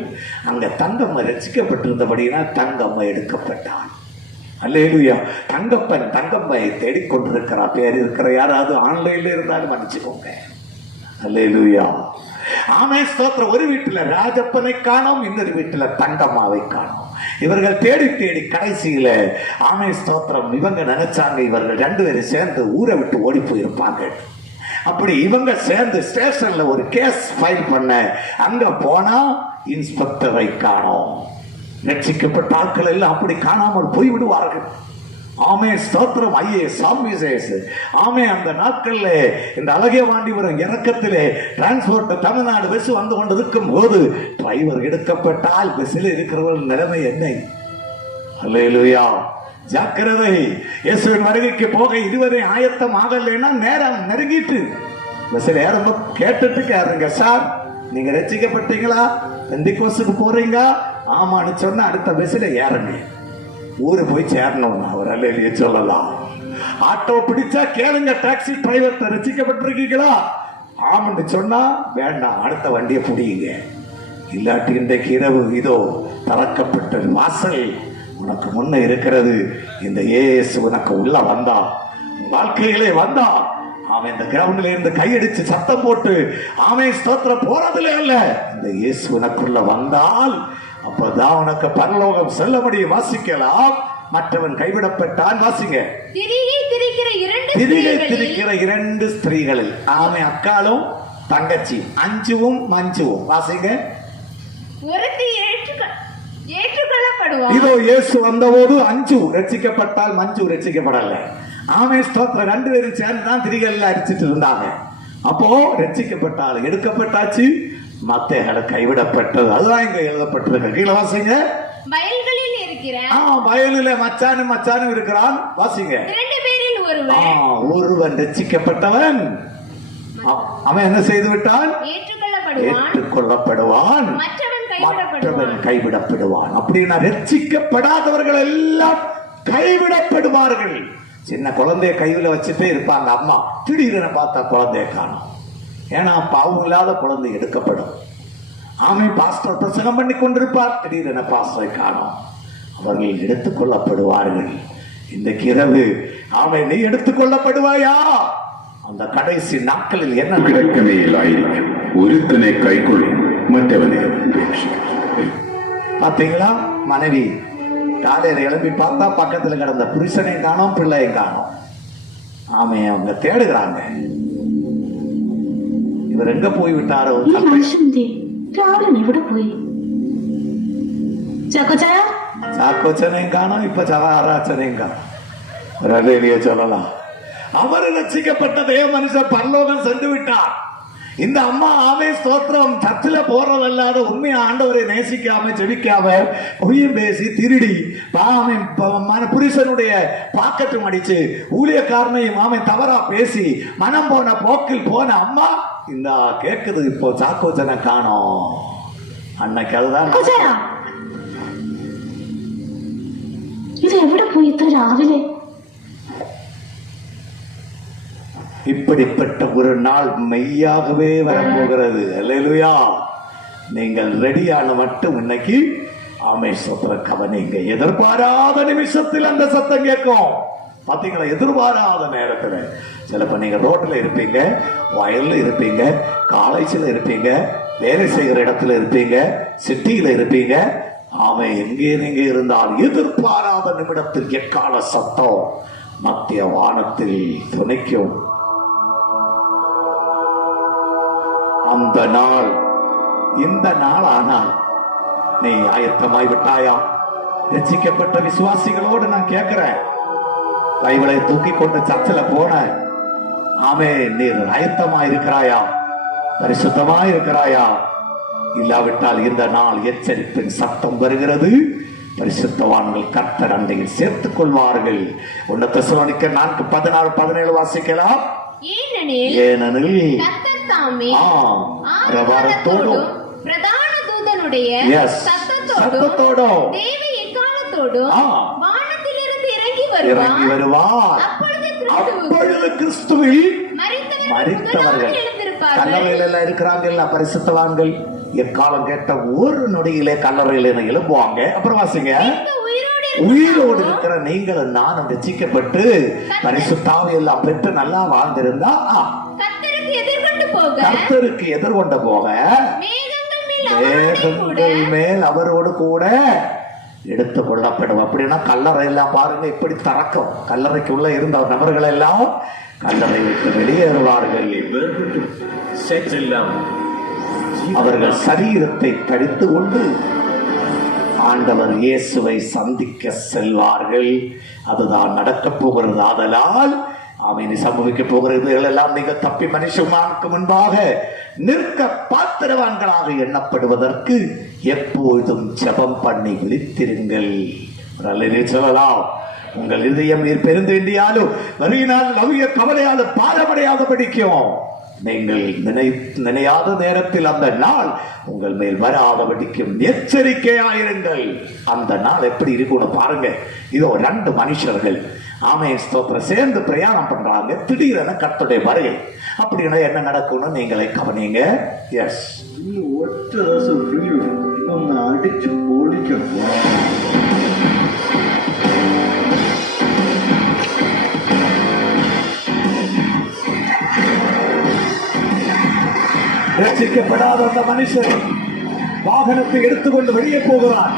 அங்க தங்கம்மை ரசிக்கப்பட்டிருந்தபடினா தங்கம்மை எடுக்கப்பட்டாள். அல்லேலூயா. தங்கப்பன் தங்கம்மை தேடிக்கொண்டிருக்கிறார். பேர் இருக்கிற யாராவது ஆன்லைன்ல இருந்தாலும் மன்னிச்சுக்கோங்க. அல்லேலூயா. ஆமே ஸ்தோத்திரம். ஒரு வீட்டுல ராஜப்பனை காணோம், இன்னொரு வீட்டுல தங்கம்மாவை காணோம். இவர்கள் தேடி தேடி கடைசியில ஆமே ஸ்தோத்திரம் இவங்க நினைச்சாங்க இவர்கள் 2 பேரும் சேர்ந்து ஊரை விட்டு ஓடி போயிருப்பாங்க. அப்படி இவங்க சேர்ந்து ஸ்டேஷன்ல ஒரு கேஸ் ஃபைல் பண்ண அங்க போனா இன்ஸ்பெக்டரை காணோம். ரட்சிக்கப்பட்ட ஆட்கள் எல்லாம் அப்படி காணாமல் போய்விடுவார்கள். ஆமே ஸ்தோத்திரம். ஐஏஎஸ் ஆபீசர்ஸ் ஆமே அந்த நாட்கள்ல இந்த அழகியவாண்டிபுரம் இறக்கத்திலே டிரான்ஸ்போர்ட் தமிழ்நாடு பஸ் வந்து கொண்டிருக்கும் போது டிரைவர் எடுக்கப்பட்டால் பஸ்ஸில் இருக்கிறவர்கள் நிலைமை என்ன? அல்லேலூயா. ஜாக்கிரதை. இயேசுவின் வருகைக்கு போக இதுவரை ஆயத்தம் ஆகலைன்னா நேரம் நெருங்கிட்டு பஸ்ஸில் ஏறும்போது கேட்டுட்டு கேளுங்க, சார் நீங்க ரட்சிக்கப்பட்டீங்களா, பெந்திக்கோஸ்துக்கு போறீங்க? ஆமான்னு சொன்னா அடுத்த பஸ்ஸில் ஏறுங்க, ஊரு போய் சேரணும். அவர் அல்லேலூயா சொல்லலாம். ஆட்டோ பிடிச்சா கேளுங்க, டாக்ஸி டிரைவர் ரசிக்கப்பட்டிருக்கீங்களா? ஆமான்னு சொன்னா வேண்டாம், அடுத்த வண்டியை பிடிங்க. இல்லாட்டி இன்றைக்கு இரவு இதோ திறக்கப்பட்ட வாசல் உனக்கு முன்ன இருக்கிறது. இந்த இயேசு உனக்கு உள்ள வந்தா, வாழ்க்கையிலே வந்தா, அவன் இந்த கிரவுண்ட்ல இருந்து கையடிச்சு சத்தம் போட்டு ஆமே ஸ்தோத்திரம் போறதுல இல்ல, இந்த இயேசு உனக்குள்ள வந்தால் அப்பதான் உனக்கு பரலோகம் செல்ல முடியும். வாசிக்கலாம். மற்றவன் கைவிடப்பட்டான். வாசிங்க. திரிகை திரிக்கிற 2 ஸ்திரீகளில் ஆமை அக்காலும் தங்கச்சி அஞ்சுவும் மஞ்சுவும். வாசிங்க. ஒருத்தி ஏற்றுக்கொள்ளப்படுவார். இதோ இயேசு வந்தபோது அஞ்சு ரட்சிக்கப்பட்டால் மஞ்சு ரட்சிக்கப்படல. ஆமே ஸ்தோத்திரம். 2 பேரும் சேர்ந்து தான் திரிகள்ல அடிச்சிட்டு இருந்தாங்க. அப்போ ரட்சிக்கப்பட்டால் எடுக்கப்பட்டாச்சு, மத்தைகளை கைவிடப்பட்டது. அதுதான் இங்க எழுதப்பட்டிருக்கு. கீழே வாசிங்க. வயல்களில் இருக்கிற வயலில மச்சானும் இருக்கிறான். வாசிங்க. 2 பேரில் ஒருவன் ரட்சிக்கப்பட்டவன் அவன் என்ன செய்து விட்டான்? ஏற்றுக்கொள்ளப்படுவான், மற்றவன் கைவிடப்படுவான். அப்படின்னா ரட்சிக்கப்படாதவர்கள் எல்லாம் கைவிடப்படுவார்கள். சின்ன குழந்தைய கையில வச்சுட்டே இருப்பாங்க அம்மா, திடீரென பார்த்தா குழந்தைய காணும். ஏன்னா பாவம் இல்லாத குழந்தை எடுக்கப்படும். ஆமை பாஸ்டர் பிரசங்கம் பண்ணி கொண்டிருப்பார், திடீரென பாஸ்டரை காணும். அவர்கள் எடுத்துக் கொள்ளப்படுவார்கள். இந்த இரவு ஆமை நீ எடுத்துக் கொள்ளப்படுவாயா? அந்த கடைசி நாட்களில் என்ன കിടക്കമേലായിരിക്കും ഒരുത്തനെ കൈക്കൊള്ളും മറ്റവനെ பாத்தீங்களா? மனைவி காலையில எழுப்பி பார்த்தா பக்கத்துல கிடந்த புருஷனையும் காணோம், பிள்ளையும் காணோம். ஆமே அவங்க தேடுகிறாங்க, இவர் எங்க போய் விட்டாரோ. എവിടെ പോയി? சாக்கோச்சனையும் காணோம், இப்ப சவாராச்சனையும் காணோம். சொல்லலாம், அவர் ரட்சிக்கப்பட்ட தேவ மனுஷன் பரலோகம் சென்று விட்டார். இந்த அம்மா ஆமே ஸ்தோத்திரம் சர்ச்சில் போறதல்லாத உண்மையை ஆண்டவரை நேசிக்காம ஜெபிக்காம பொய்யும் பேசி திருடி புருஷனுடைய பாக்கெட்டும் அடிச்சு ஊழியக்காரனையும் ஆமை தவறா பேசி மனம் போன போக்கில் போன அம்மா இந்த கேக்குது இப்போ சாக்கோச்சனை காணோம். அன்னைக்கு அதுதான் ഇത് എവിടെ പോയി ഇത്ര രാവിലെ? இப்படிப்பட்ட ஒரு நாள் மெய்யாகவே வரப்போகிறது. அல்லேலூயா. நீங்கள் ரெடியான மட்டும் இன்னைக்கு ஆமை சோத்திர கவனிங்க. எதிர்பாராத நிமிஷத்தில் அந்த சத்தம் கேட்கும். பாத்தீங்களா? எதிர்பாராத நேரத்துல சிலப்ப நீங்க ரோட்ல இருப்பீங்க, வயல்ல இருப்பீங்க, காலேஜில் இருப்பீங்க, வேலை செய்கிற இடத்துல இருப்பீங்க, சிட்டியில இருப்பீங்க. ஆமை எங்கே நீங்க இருந்தால் எதிர்பாராத நிமிடத்தில் எக்கால சத்தம் மத்திய வானத்தில் துணைக்கும். அந்த நாள் இந்த நாள் ஆனால் நீ ஆயத்தமாய் விட்டாயா? ரட்சிக்கப்பட்ட விசுவாசிகளோடு நான் கேட்கிறேன், பைபிளை தூக்கி கொண்டு சர்ச்சில் போன ஆமே நீர் ஆயத்தமாய் இருக்கிறாயா? பரிசுத்தமாய் இருக்கிறாயா? இல்லாவிட்டால் இந்த நாள் எச்சரிப்பின் சத்தம் வருகிறது. பரிசுத்தவான்கள் கர்த்தர் அண்டையில் சேர்த்துக் கொள்வார்கள். 1 தெசலோனிக்கர் 4:16-17 வாசிக்கலாம். ஏனெனில் பிரபாரத்தோடும் பிரதான தூதனுடைய சத்தத்தோடும் தேவ எக்காலத்தோடும் வானத்திலிருந்து இறங்கி வருவார். அப்பொழுது கிறிஸ்துவில் மரித்தவர்கள் கல்லறையில் எல்லாம் இருக்கிறாங்க பரிசுத்தவான்கள் எக்காலம் கேட்ட ஒரு நொடியிலே கல்லறையில் எழுப்புவாங்க. அப்புறம் வாசிங்க, உயிரோடு இருக்கிற நீங்களும் நானும் ரட்சிக்கப்பட்டு பரிசுத்தாவி எல்லாம் பெற்று நல்லா வாழ்ந்திருந்தா கர்த்தருக்கு எதிர்கொண்டு போக மேகங்கள் மேல் அவரோடு கூட எடுத்துக் கொள்ளப்படும். அப்படின்னா கல்லறை எல்லாம் பாருங்க இப்படி திறக்கும். கல்லறைக்கு உள்ள இருந்த நபர்கள் எல்லாம் கல்லறை விட்டு வெளியேறுவார்கள். அவர்கள் சரீரத்தை கடித்து கொண்டு ஆண்டவர் இயேசுவை சந்திக்க செல்வார்கள். அதுதான் நடக்க போகிறது. ஆதலால் ஆமென் சம்பவிக்க போகிறது எல்லாம் நீங்கள் தப்பி மனுஷனுக்கு முன்பாக நிற்க பாத்திரவான்களாக எண்ணப்படுவதற்கு எப்பொழுதும் ஜெபம் பண்ணி விழித்திருங்கள். சொல்லலாம், உங்கள் இதயம் நீர் பெருந்தேண்டியாலும் வரியினால் நவிய கவலையாலும் பாரமடையாத படிக்கும். நீங்கள் நினையாத நேரத்தில் அந்த நாள் உங்கள் மேல் வராதபடிக்கும் எச்சரிக்கையாயிருங்கள். அந்த நாள் எப்படி இருக்கும்னு பாருங்க. இதோ 2 மனுஷர்கள் ஆமென் ஸ்தோத்திரம் சேர்ந்து பிரயாணம் பண்றாங்க. திடீரென கர்த்தருடைய வருகை. அப்படின்னா என்ன நடக்கும்னு நீங்களே கவனிங்க. எஸ், ஒற்ற ദിവസം ഒന്ന് അടിച്ചു പൊളിക്കും. ரட்சிக்கப்படாத அந்த மனுஷன் வாகனத்தை எடுத்துக்கொண்டு வெளியே போகிறார்.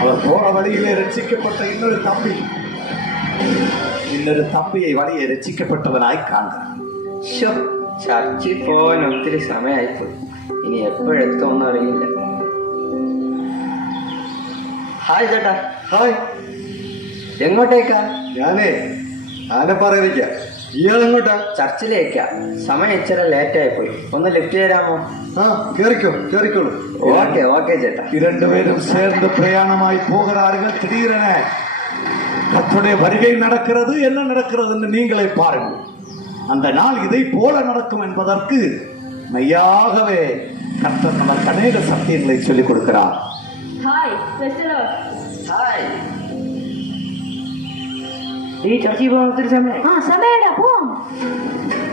அவர் போற வழியிலே ரட்சிக்கப்பட்ட இன்னொரு தம்பியை வழியை ரட்சிக்கப்பட்டவனாய் காண்கிறார். ചർച്ചിൽ പോകാൻ ഒത്തിരി സമയമായിപ്പോയി. ഇനി എപ്പോഴെത്തുമെന്ന് അറിയില്ല. ഹായ് ചേട്ടാ. ഹായ്. എങ്ങോട്ടേക്കാ? ഞാനേ ആനപ്പാറയിലേക്കാ. ഇയാളെങ്ങോട്ടാ? ചർച്ചിലേക്കാ. സമയം ഇച്ചിരി ലേറ്റ് ആയിപ്പോയി. ഒന്ന് ലിഫ്റ്റ് തരാമോ? കേറിക്കോളൂ. ஓகே சேட்டா. 2 பேரும் சேர்ந்து பிரயாணமாய் போகிறார்கள். திடீரென கர்த்தருடைய வருகை நடக்கிறது. என்ன நடக்கிறது என்று நீங்களே பாருங்கள். அந்த நாள் இதை போல நடக்கும் என்பதற்கு மெய்யாகவே கர்த்தர் நமக்கு அநேக சத்தியங்களை சொல்லிக் கொடுக்கிறார். ஹாய் பிரசலோ ഹായ് നീ ചർച്ചിൽ പോകാൻ ഒത്തിരി സമയം ആ സമയടാ പോ.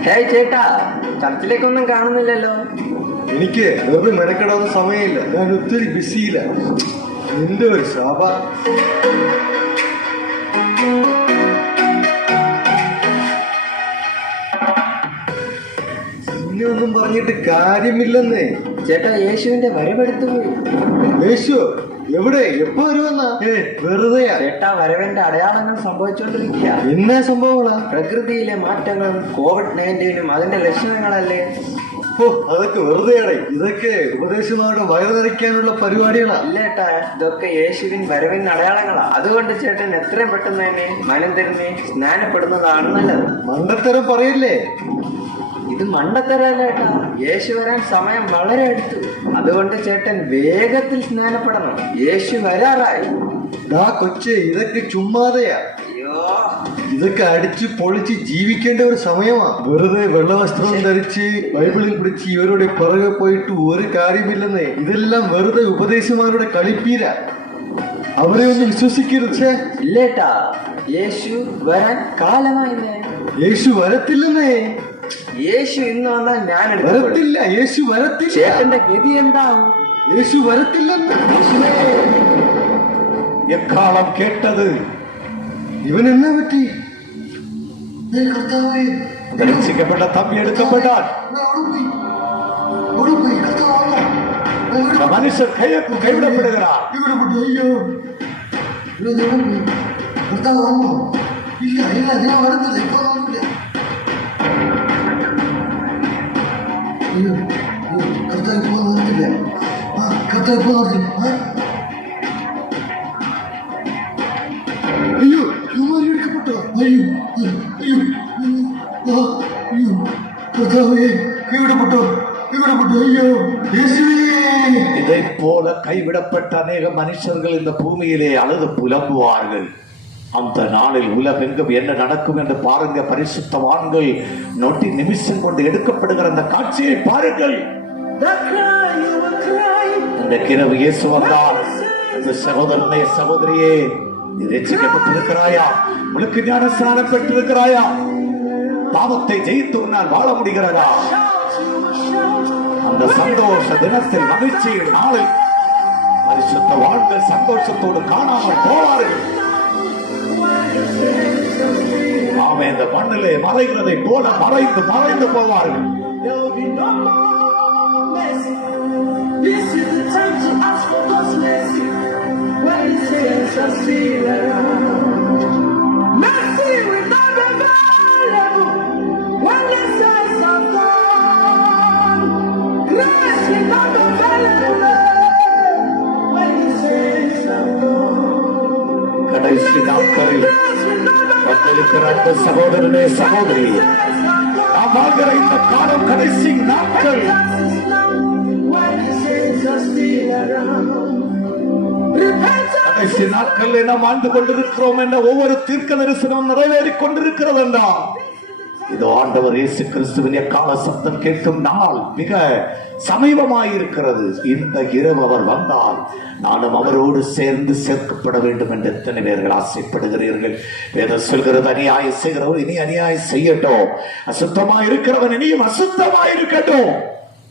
ഹേയ് ചേട്ടാ, ചർച്ചിലേക്കൊന്നും കാണുന്നില്ലല്ലോ. എനിക്ക് വെറുതെ മെനക്കെടാത്ത സമയമില്ല, ഞാൻ ഒത്തിരി ബിസിയില്ല. എന്റെ ഒരു ശാപ. പിന്നെ ഒന്നും പറഞ്ഞിട്ട് കാര്യമില്ലെന്നേ. ചേട്ടാ, യേശുവിന്റെ വരവെടുത്തു പോയി. യേശു എവിടെ, എപ്പോ വരുമെന്നാ? വെറുതെയാ. ചേട്ടാ, വരവിന്റെ അടയാളങ്ങൾ സംഭവിച്ചുകൊണ്ടിരിക്കുക. എന്നാ സംഭവങ്ങളാ? പ്രകൃതിയിലെ മാറ്റങ്ങളും COVID-19 അതിന്റെ ലക്ഷണങ്ങളല്ലേ? ഓ, അതൊക്കെ വെറുതെയാടേ. ഇതൊക്കെ ഉപദേശമാരുടെ വയറുനിറയ്ക്കാനുള്ള പരിപാടികളാ. ഇല്ലേട്ടാ, ഇതൊക്കെ യേശുവിൻ വരവിൻ അടയാളങ്ങളാ. അതുകൊണ്ട് ചേട്ടൻ എത്രയും പെട്ടെന്ന് തന്നെ മനം തിരിഞ്ഞ് സ്നാനപ്പെടുന്നതാണ് നല്ലത്. മണ്ടത്തരം പറയില്ലേ? ഇത് മണ്ടത്തരല്ലേട്ടാ, യേശു വരാൻ സമയം വളരെ അടുത്തു. അതുകൊണ്ട് ചേട്ടൻ വേഗത്തിൽ സ്നാനപ്പെടണം. യേശു വരാറായി. ഡാ കൊച്ചേ, ഇതൊക്കെ ചുമ്മാതെയാ. അയ്യോ, ഇതൊക്കെ അടിച്ച് പൊളിച്ച് ജീവിക്കേണ്ട ഒരു സമയമാ. വെറുതെ വെള്ളവസ്ത്രം ധരിച്ച് ബൈബിളിൽ പിടിച്ച് ഇവരുടെ പുറകെ പോയിട്ട് ഒരു കാര്യമില്ലെന്നേ. ഇതെല്ലാം വെറുതെ ഉപദേശമാരുടെ കളിപ്പീര. അവരെ ഒന്ന് വിശ്വസിക്കരുത്. ഇല്ലേട്ടാ, യേശു വരാൻ കാലമായി. യേശു വരത്തില്ലെന്നേ. യേശു ഇന്ന് വന്നാൽ ഞാൻ വരത്തില്ല. യേശു വരത്തില്ല. ചേട്ടന്റെ ഗതി എന്താവും? യേശു വരത്തില്ലെന്ന്. எக்காலம் கேட்டது. ഇവൻ എന്നാ പറ്റി? ரட்சிக்கப்பட்ட தம்பி எடுக்கப்பட்டார். இந்த மனுஷர் கைவிடப்படுகிறார். അയ്യോ, ഇവന്മാര് എടുക്കപ്പെട്ടോ? അയ്യോ, അയ്യോ, അയ്യോ, കർത്താവേ, കൈവിടപ്പെട്ടോ, കൈവിടപ്പെട്ടോ. അയ്യോ, യേശുവേ. இதை போல கைவிடப்பட்ட அநேக மனுஷர்கள் இந்த பூமியிலே அழுது புலம்புவார்கள். அந்த நாளில் உலகெங்கும் என்ன நடக்கும் என்று பாருங்க. பரிசுத்தவான்கள் நொட்டி நிமிஷம் கொண்டு எடுக்கப்படுகிற அந்த காட்சியை பாருங்கள். இந்த கிரவு இயேசு வந்தார். இந்த சகோதரனே, சகோதரியே, நீ ரட்சிக்கப்பட்டிருக்கிறாயா? உனக்கு ஞானஸ்நானம் பெற்றிருக்கிறாயா? பாவத்தை ஜெயித்து உன்னால் வாழ முடிகிறதா? அந்த சந்தோஷ தினத்தில், மகிழ்ச்சியின் நாளில் பரிசுத்தவான்கள் சந்தோஷத்தோடு காணாமல் போவார்கள். ஆமே, இந்த மண்ணிலே மறைகிறதை போல மறைந்து மறைந்து போவார்கள். This is the time to ask for God's mercy. When He says us feel around. Mercy will not be available when the saints are gone. Grace will not be available when the saints are gone. கடைசி நாட்களில் வந்திருக்கிற அந்த சகோதரனே, சகோதரி, நாம் வாழ்கிற இந்த காலம் கடைசி நாட்கள். கடைசி நாட்கள் நாம் வாழ்ந்து கொண்டிருக்கிறோம் என்ற ஒவ்வொரு தீர்க்க தரிசனம் நிறைவேறிக் கொண்டிருக்கிறது என்றால் இது ஆண்டவர் இயேசு கிறிஸ்துவின் எக்கால சத்தம் கேட்கும் நாள் மிக சமீபமாயிருக்கிறது. இந்த இரவு அவர் வந்தால் நானும் அவரோடு சேர்ந்து சேர்க்கப்பட வேண்டும் என்று எத்தனை பேர்கள் ஆசைப்படுகிறீர்கள்? வேதம் சொல்கிறது, அநியாயம் செய்கிறவர் இனி அநியாயம் செய்யட்டும், அசுத்தமா இருக்கிறவன் இனியும் அசுத்தமா இருக்கட்டும்,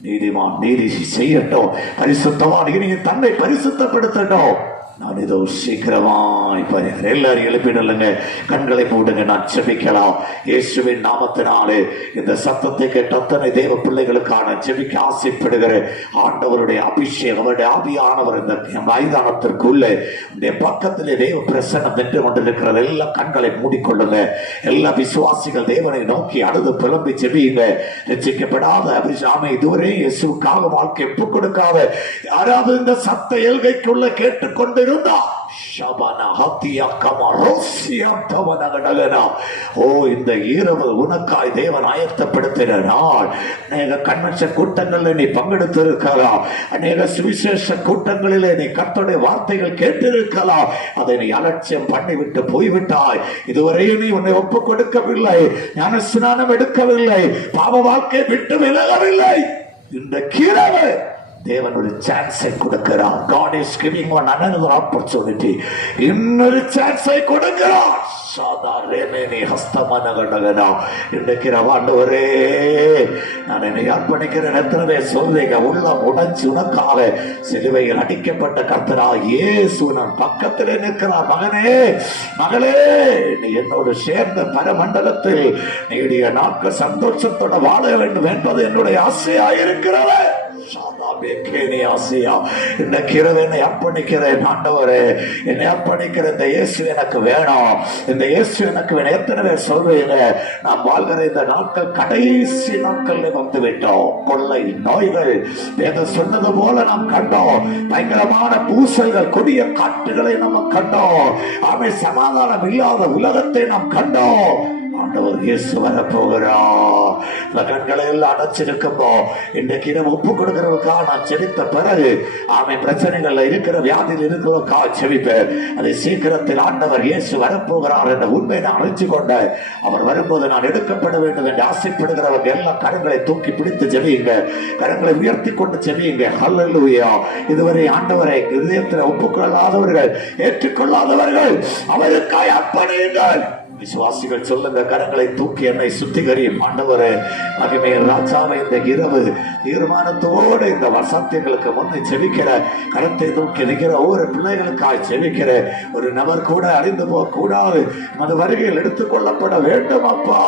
நீதிமான் நீதி செய்யட்டும், பரிசுத்தவான் இனி தன்னை பரிசுத்தப்படுத்தட்டும். நான் இதோ சீக்கிரமாய் எல்லாரும் எழுப்பிடுங்க, கண்களை மூடுங்க, நான் ஜெபிக்கலாம். இயேசுவின் நாமத்தினாலே இந்த சத்தத்தை கேட்ட அத்தனை தேவ பிள்ளைகளுக்கான ஜெபிக்க ஆசைப்படுகிற ஆண்டவருடைய அபிஷேகம், அவருடைய ஆவியானவர் இந்த மைதானத்திற்குள்ளே இந்த பக்கத்திலே தேவ பிரசன்னம் நின்று கொண்டிருக்கிறது. எல்லா கண்களை மூடிக்கொள்ளுங்க. எல்லா விசுவாசிகள் தேவனை நோக்கி அழுது புலம்பி ஜெபியுங்க. ரட்சிக்கப்படாத அபிஷாமை இதுவரை இயேசுவுக்காக வாழ்க்கை ஒப்புக் கொடுக்காத யாராவது இந்த சத்த எல்கைக்குள்ள கேட்டுக்கொண்டு இருந்தா ஷபன ஹத்தியா கமரோசியா தவனகடகனா. ஓ, இந்த இரவு உனக்காய் தேவன் ஆயத்தப்படுத்தின நாள். அநேக கன்வென்ஷன் கூட்டங்களில் நீ பங்கெடுத்திருக்கலாம், அநேக சுவிசேஷ கூட்டங்களிலே நீ கர்த்தருடைய வார்த்தைகள் கேட்டிருக்கலாம். அதை நீ அலட்சியம் பண்ணிவிட்டு போய்விட்டாய். இதுவரையும் நீ உன்னை ஒப்புக் கொடுக்கவில்லை, ஞான ஸ்நானம் எடுக்கவில்லை, பாவ வாழ்க்கை விட்டு விலகவில்லை. இந்த கிழமை தேவன் ஒரு சான்ஸை கொடுக்கிறார். God is giving one another opportunity. இன்னொரு சான்ஸை கொடுக்கிறார். சாதாரண ஹஸ்தமனகடகனா. இன்றைக்கு ஆண்டவரே, நான் என்னை அர்ப்பணிக்கிறேன். எத்தனை பேர் சொல்றீங்க, உள்ளம் உடைஞ்சு உனக்காக சிலுவையில் அடிக்கப்பட்ட கர்த்தரா இயேசு நம் பக்கத்திலே நிற்கிறார். மகனே, மகளே, நீ என்னோடு சேர்ந்த பரமண்டலத்தில் நீடிய நாட்கள் சந்தோஷத்தோட வாழ வேண்டும் என்பது என்னுடைய ஆசையா இருக்கிறது. என்னை அர்ப்பணிக்கிறேன் ஆண்டவரே, என்னை அர்ப்பணிக்கிற இந்த இயேசு எனக்கு வேணும், இந்த இயேசு எனக்கு வேணும். எத்தனை பேர் சொல்றீங்க, நாம் வாழ்கிற இந்த நாட்கள் கடைசி நாட்கள் வந்து விட்டோம். கொள்ளை நோய்கள் வேத சொன்னது போல நாம் கண்டோம். பயங்கரமான பூசல்கள், கொடிய காட்டுகளை நம்ம கண்டோம். ஆமை சமாதானம் இல்லாத உலகத்தை நாம் கண்டோம். ஆண்டவர் இயேசு வரப்போகிறார். கண்களை எல்லாம் அடைச்சிருக்கப்போ இன்றைக்கு இரவு ஒப்பு கொடுக்கிறவருக்காக நான் செபித்த பிறகு ஆமை பிரச்சனைகள்ல இருக்கிற வியாதியில் இருக்கிறவருக்காக செபிப்பேன். அதை சீக்கிரத்தில் ஆண்டவர் இயேசு வரப்போகிறார் என்ற உண்மையை நான் அறிஞ்சு கொண்டேன். அவர் வரும்போது நான் எடுக்கப்பட வேண்டும் என்று ஆசைப்படுகிறவங்க எல்லாம் கரங்களை தூக்கி பிடித்து ஜெபியுங்க, கரங்களை உயர்த்தி கொண்டு ஜெபியுங்க. ஹல்லேலூயா. இதுவரை ஆண்டவரை இதயத்தில் ஒப்புக்கொள்ளாதவர்கள், ஏற்றுக்கொள்ளாதவர்கள், அவருக்காய் அர்ப்பணியுங்கள். விசுவாசிகள் சொல்லுங்க, கரங்களை தூக்கி என்னை சுத்திகரியும் ஆண்டவரே. மகிமையின் ராஜாவை இந்த இரவு தீர்மானத்தோடு இந்த வசந்தங்களுக்கு முன்னே செவிக்கிற, கரத்தை தூக்கி நிற்கிற ஒவ்வொரு பிள்ளைகளுக்காக செவிக்கிற ஒரு நபர் கூட அறிந்து போக கூடாது. அது வருகையில் எடுத்துக் கொள்ளப்பட வேண்டும். அப்பா,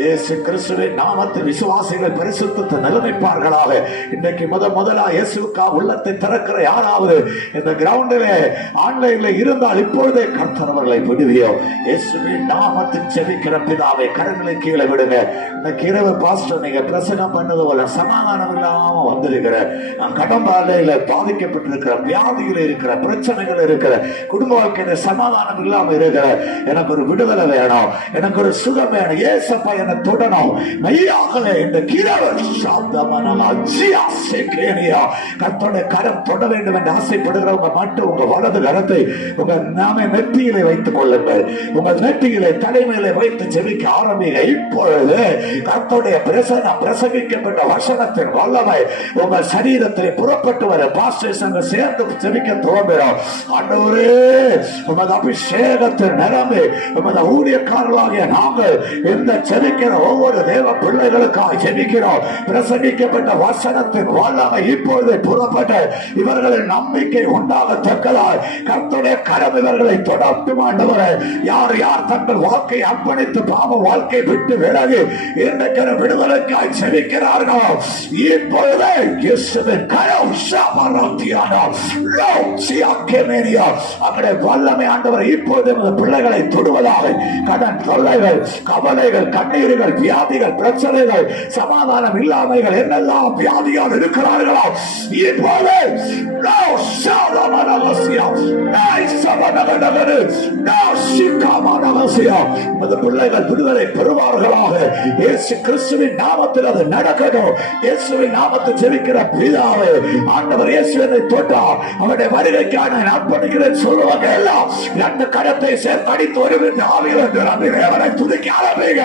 இயேசு கிறிஸ்துவின் நாமத்தில் விசுவாசிகளை பரிசுத்தத்தை நிலைமைப்பார்களாக. இன்றைக்கு முதலா இயேசுக்கா உள்ளத்தை திறக்கிற யாராவது இந்த கிரவுண்டிலே ஆன்லைன்ல இருந்தால் இப்பொழுதே கர்த்தர் அவர்களை விடுவியோ. இயேசுவின் நாமத்தில் செபிக்கிற பிதாவே, கரங்களை கீழே விடுங்க. இந்த இரவு பாஸ்டர் நீங்க பிரசங்கம் பண்ணது போல சமாதானம் இல்லாம வந்திருக்கிற, நான் கடம்பாலையில பாதிக்கப்பட்டிருக்கிற, வியாதிகள் இருக்கிற, பிரச்சனைகள் இருக்கிற, குடும்ப வாழ்க்கையில சமாதானம் இல்லாம இருக்கிற, எனக்கு ஒரு விடுதலை வேணும், எனக்கு ஒரு சுகம் வேணும், ஏசப்பா என்னை தொடணும். மெய்யாகவே இந்த இரவு கர்த்தருடைய கரம் தொட வேண்டும் என்று ஆசைப்படுகிறவங்க மட்டும் உங்க வலது கரத்தை உங்க நாமே நெற்றியிலே வைத்துக் கொள்ளுங்கள். உங்கள் நெற்றியிலே தலைமையிலே வைத்து ஜெபிக்க ஆரம்பிங்க. இப்பொழுது கர்த்தருடைய பிரசங்கிக்கப்பட்ட வசனத்தின் வல்லமை உங்கள் சரீரத்திலே புறப்பட்டு வர பாஸ்டர்ஸ் அங்க சேர்ந்து ஜெபிக்க துவங்குகிறோம். ஆண்டவரே, உமது அபிஷேகத்தின் நிரம்பி உமது ஊழியக்காரர்களாகிய நாங்கள் இந்த ஜெபிக்கிற ஒவ்வொரு தேவ பிள்ளைகளுக்காக ஜெபிக்கிறோம். பிரசங்கிக்கப்பட்ட வசனத்தின் வல்லமை இப்பொழுது புறப்பட்டு இவர்களின் நம்பிக்கை உண்டாகத்தக்கதாய் கர்த்தருடைய கரம் இவர்களை தொடர்ந்து ஆண்டவரே. யார் யார் தங்கள் வாழ்க்கை அர்ப்பணித்து பாவ வாழ்க்கை விட்டு விலகி இருக்கிற விடுதலைக்காய் செபிக்கிறார்களோ இப்பொழுது இயேசுவின் கரம் அவருடைய வல்லமை ஆண்டவர் இப்பொழுது பிள்ளைகளை தொடுவதாக. கடன் தொல்லைகள், கவலைகள், கண்ணீர்கள், வியாதிகள், பிரச்சனைகள், சமாதானம் இல்லாமைகள், என்னெல்லாம் வியாதியால் இருக்கிறார்களோ இப்பொழுது பிள்ளைகள் விடுதலை பெறுவார்களாக. இயேசு கிறிஸ்துவின் நாமத்தில் அது நடக்கணும். இயேசுவின் நாமத்தில் ஜெபிக்கிற பிதாவே, ஆண்டவர் இயேசுவை தொட்டார், அவருடைய வருகைக்கான அர்ப்பணிக்கிறேன் சொல்லுவாங்க. எல்லாம் ரெண்டு கரத்தை சேர்த்து அடித்து வருகின்ற ஆவியில் அவரை துதிக்க ஆரம்பிங்க.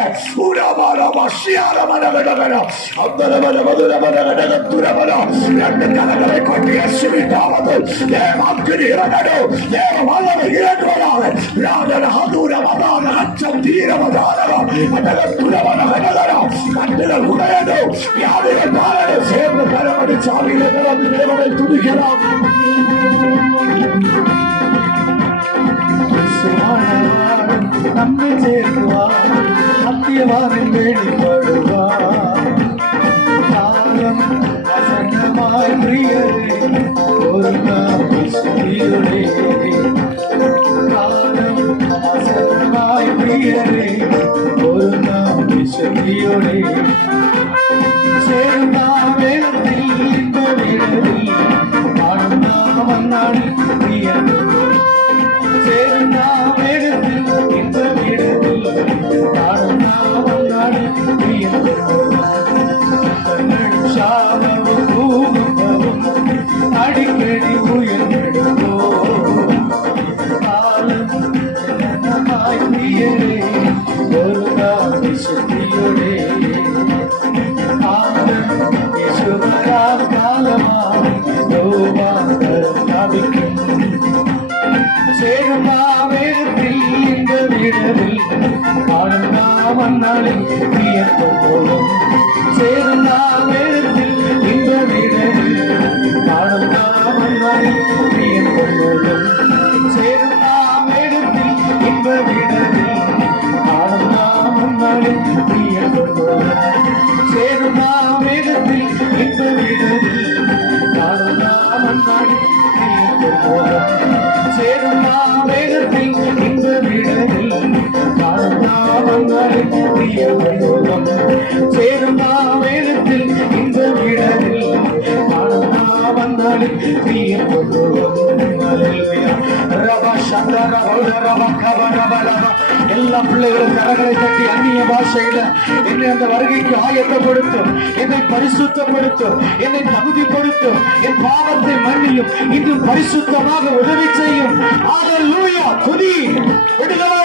ரெண்டு கரங்களை கொண்டு இயேசுவின் நாமத்தில் தேவாக்கினி இறங்கணும், தேவ வல்லமை இறங்குவதாக. ராஜன ஹதுரவதான அச்சம் தீரவதானவம் அடகத்துரவனவனதரம் கண்ணுகள் உடையதும் வியாதிகள் பாலனும் சேர்ந்து கரமடி சாவியிலே நிரம்பி தேவனை துதிக்கலாம். நம்மை சேர்க்குவார், சத்தியவானில் வெளிப்படுவார். காலம் வசனமாய் பிரியரே, ஒரு நாள் சுத்தியுடே. காலம் வசனமாய் பிரியரே, ஒரு நாள் சுத்தியுடே. சேர்ந்தா வேளத்தில் இன்ப விடலில் பாடும் நாமன்னாடி பிரியரே. சேரும் நாம் வேகத்தில் இந்த வீடத்தில் நாடும் நாம் அல்லாடி சாமவும் பூகம்பவும் அடிக்கடி உயர்ந்தெடுத்தோ ஒரு காதி சுத்தியோடே சேரும் வேகத்தில் இந்த வீடவில் காணும் நாம் அந்நாளில் வியப்போடும் சேரும் வேகத்தில் இந்த வீடவில் காணும் நாம் அந்நாளில் வியப்போடும் சேரும் வேகத்தில் இந்த வீடவில் காணும் நாம் அந்நாளில் வியப்போடும் சேரும் வேகத்தில் இந்த வீடவில் காணும் நாம் அந்நாளில் வியப்போடும் சேரும் வேகத்தில் இந்த வீடவில் காணும் நாம் அந்நாளில் வியப்போடும் சேரும் வேகத்தில் இந்த வீடவில் காணும் நாம் அந்நாளில் வியப்போடும் எல்லா பிள்ளைகளும் கரங்களை தட்டி அந்நிய பாஷையில என்னை அந்த வருகைக்கு ஆயத்தப்படுத்தும், என்னை பரிசுத்தப்படுத்தும், என்னை தகுதிப்படுத்தும், என் பாவத்தை மன்னியும், இன்னும் பரிசுத்தமாக உதவி செய்யும். ஹல்லேலூயா, துதி, விடுதலை.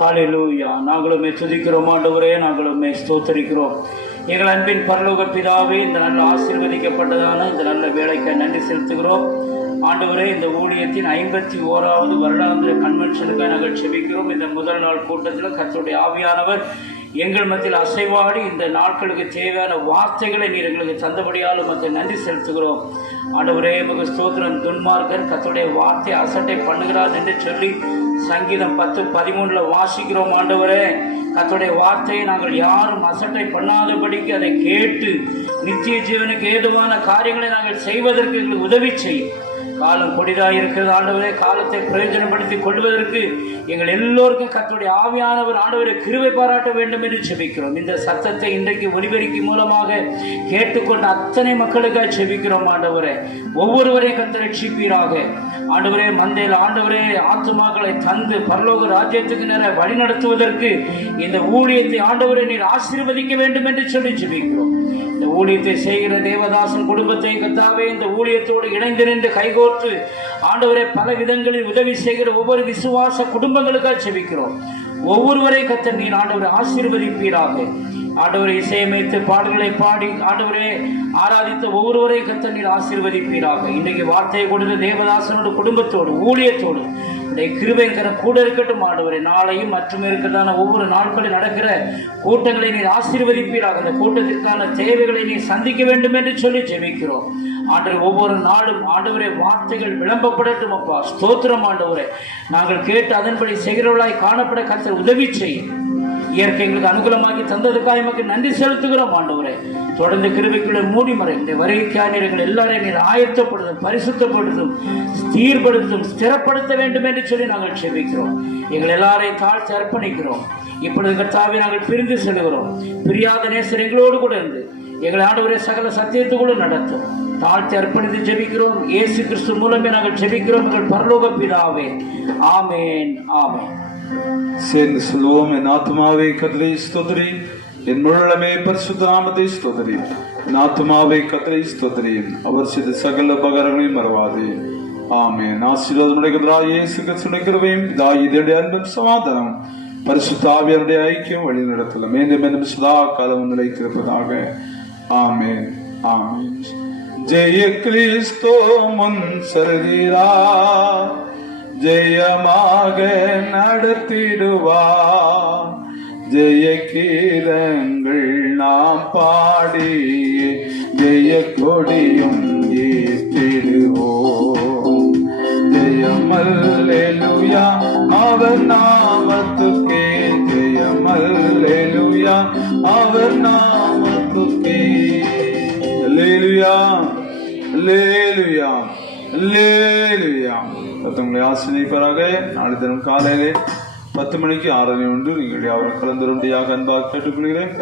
ஹல்லேலூயா. நாங்களுமே துதிக்கிறோம் ஆண்டவரே, நாங்களுமே ஸ்தோத்தரிக்கிறோம். எங்கள் அன்பின் பரலோக பிதாவே, இந்த நல்ல ஆசீர்வதிக்கப்பட்டதான இந்த நல்ல வேலைக்கு நன்றி செலுத்துகிறோம் ஆண்டவரே. இந்த ஊழியத்தின் 51வது வருடாந்திர கன்வென்ஷனுக்காக நாங்கள் செபிக்கிறோம். இந்த முதல் நாள் கூட்டத்தில் கர்த்தருடைய ஆவியானவர் எங்கள் மத்தியில் அசைவாடி இந்த நாட்களுக்கு தேவையான வார்த்தைகளை நீர் எங்களுக்கு தந்தபடியாலும் மற்ற நன்றி செலுத்துகிறோம் ஆண்டவரே. மிக ஸ்தோத்திரம். துன்மார்க்கர் கர்த்தருடைய வார்த்தை அசட்டை பண்ணுகிறார் என்று சொல்லி சங்கீதம் 10:13 வாசிக்கிறோம் ஆண்டவரே. கர்த்தருடைய வார்த்தையை நாங்கள் யாரும் அசட்டை பண்ணாதபடிக்கு அதை கேட்டு நித்திய ஜீவனுக்கு ஏதுவான காரியங்களை நாங்கள் செய்வதற்கு எங்களுக்கு உதவி செய்யும். காலம் கொடிதாக இருக்கிறது ஆண்டவரே. காலத்தை பிரயோஜனப்படுத்திக் கொள்வதற்கு எங்கள் எல்லோருக்கும் கர்த்தருடைய ஆவியானவர் ஆண்டவரை கிருபை பாராட்ட வேண்டும் என்று செபிக்கிறோம். இந்த சத்தத்தை இன்றைக்கு ஒலிபெருக்கி மூலமாக கேட்டுக்கொண்ட அத்தனை மக்களுக்காக செபிக்கிறோம் ஆண்டவரே. ஒவ்வொருவரையும் கர்த்தர் ரட்சிப்பீராக ஆண்டவரே. மந்தையில் ஆண்டவரே ஆத்துமாக்களை தந்து பரலோக ராஜ்யத்துக்கு நேர வழி நடத்துவதற்கு இந்த ஊழியத்தை ஆண்டவரை நீர் ஆசீர்வதிக்க வேண்டும் என்று சொல்லி செபிக்கிறோம். இந்த ஊழியத்தை செய்கிற தேவதாசன் குடும்பத்தை கர்த்தாவே இந்த ஊழியத்தோடு இணைந்து நின்று கைகோர்த்து ஆண்டவரை பல விதங்களில் உதவி செய்கிற ஒவ்வொரு விசுவாச குடும்பங்களுக்காக செபிக்கிறோம். ஒவ்வொருவரை கர்த்தர் நீர் ஆண்டவரை ஆசீர்வதிப்பீராக. ஆண்டவரை இசையமைத்து பாடல்களை பாடி ஆண்டவரே ஆராதித்த ஒவ்வொருவரை கர்த்தர் நீர் ஆசீர்வதிப்பீராக. இன்றைக்கு வார்த்தையை கொடுத்த தேவதாசனோட குடும்பத்தோடு ஊழியத்தோடு கிருபைங்கிற கூட இருக்கட்டும் ஆண்டவரே. நாளையும் மற்றும் இருக்கிறதான ஒவ்வொரு நாட்களில் நடக்கிற கூட்டங்களை நீர் ஆசீர்வதிப்பீராக. அந்த கூட்டத்திற்கான தேவைகளை நீர் சந்திக்க வேண்டும் என்று சொல்லி ஜெபிக்கிறோம் ஆண்டவரே. ஒவ்வொரு நாளும் ஆண்டவரே வார்த்தைகள் விளம்பப்படட்டும் அப்பா. ஸ்தோத்திரம் ஆண்டவரே. நாங்கள் கேட்டு அதன்படி செய்கிறவர்களாய் காணப்பட கர்த்தர் உதவி செய்யும். இயற்கை எங்களுக்கு அனுகூலமாக்கி தந்ததுக்காக எமக்கு நன்றி செலுத்துகிறோம் ஆண்டவரே. தொடர்ந்து கிருபைக்குள்ள மூடி மறை இந்த வருகைக்கான எங்கள் எல்லாரையும் நீர் ஆயத்தப்படுத்தும், பரிசுத்தப்படுத்தும், ஸ்தீர்படுத்தும், ஸ்திரப்படுத்த வேண்டும் என்று சொல்லி நாங்கள் செபிக்கிறோம். எங்கள் எல்லாரையும் தாழ்த்தி அர்ப்பணிக்கிறோம். இப்பொழுது கர்த்தாவே நாங்கள் பிரிந்து செல்கிறோம். பிரியாத நேசர் எங்களோடு கூட இருந்து எங்கள் ஆண்டவரே சகல சத்தியத்துக்குள்ள நடத்தும். தாழ்த்தி அர்ப்பணித்து ஜெபிக்கிறோம். இயேசு கிறிஸ்து மூலமே நாங்கள் ஜெபிக்கிறோம் எங்கள் பரலோக பிதாவே. ஆமேன், ஆமேன். சேர்ந்து சொல்லுவோம். என் ஆத்மாவே கர்த்தரை ஸ்தோத்திரி, என் முழுமே பரிசுத்த நாமத்தை ஸ்தோத்திரி. என் ஆத்மாவே கர்த்தரை ஸ்தோத்திரி, அவர் செய்த சகல உபகாரங்களையும் மறவாதே. ஆமென். ஆசீர்வாதம் இயேசு கிறிஸ்துவின் கிருபையும் பிதாவினுடைய அன்பும் சமாதானம் பரிசுத்த ஆவியாருடைய ஐக்கியம் வழி நடத்தலாம் மீண்டும் மீண்டும் சதா காலம் நிலைத்திருப்பதாக. ஆமென், ஆமென். ஜெய கிறிஸ்து முன் சருகிறா, ஜெயமாக நடத்திடுவா. ஜெய கீதங்கள் நாம் பாடி ஜெய கொடியும் ஏற்றிடுவோம். ஜெயம் அல்லேலூயா அவர் நாமத்துக்கே, ஜெயம் அல்லேலூயா அவர் நாமத்துக்கே. அல்லேலூயா, அல்லேலூயா அல்லேலூயா. உங்களை ஆசீர்வதிப்பாராக. நாளை தினம் காலையிலே 10 மணிக்கு ஆராதனை உண்டு. நீங்கள் யாரும் கலந்துருண்டியாக அன்பாக கேட்டுக்கொள்கிறேன்.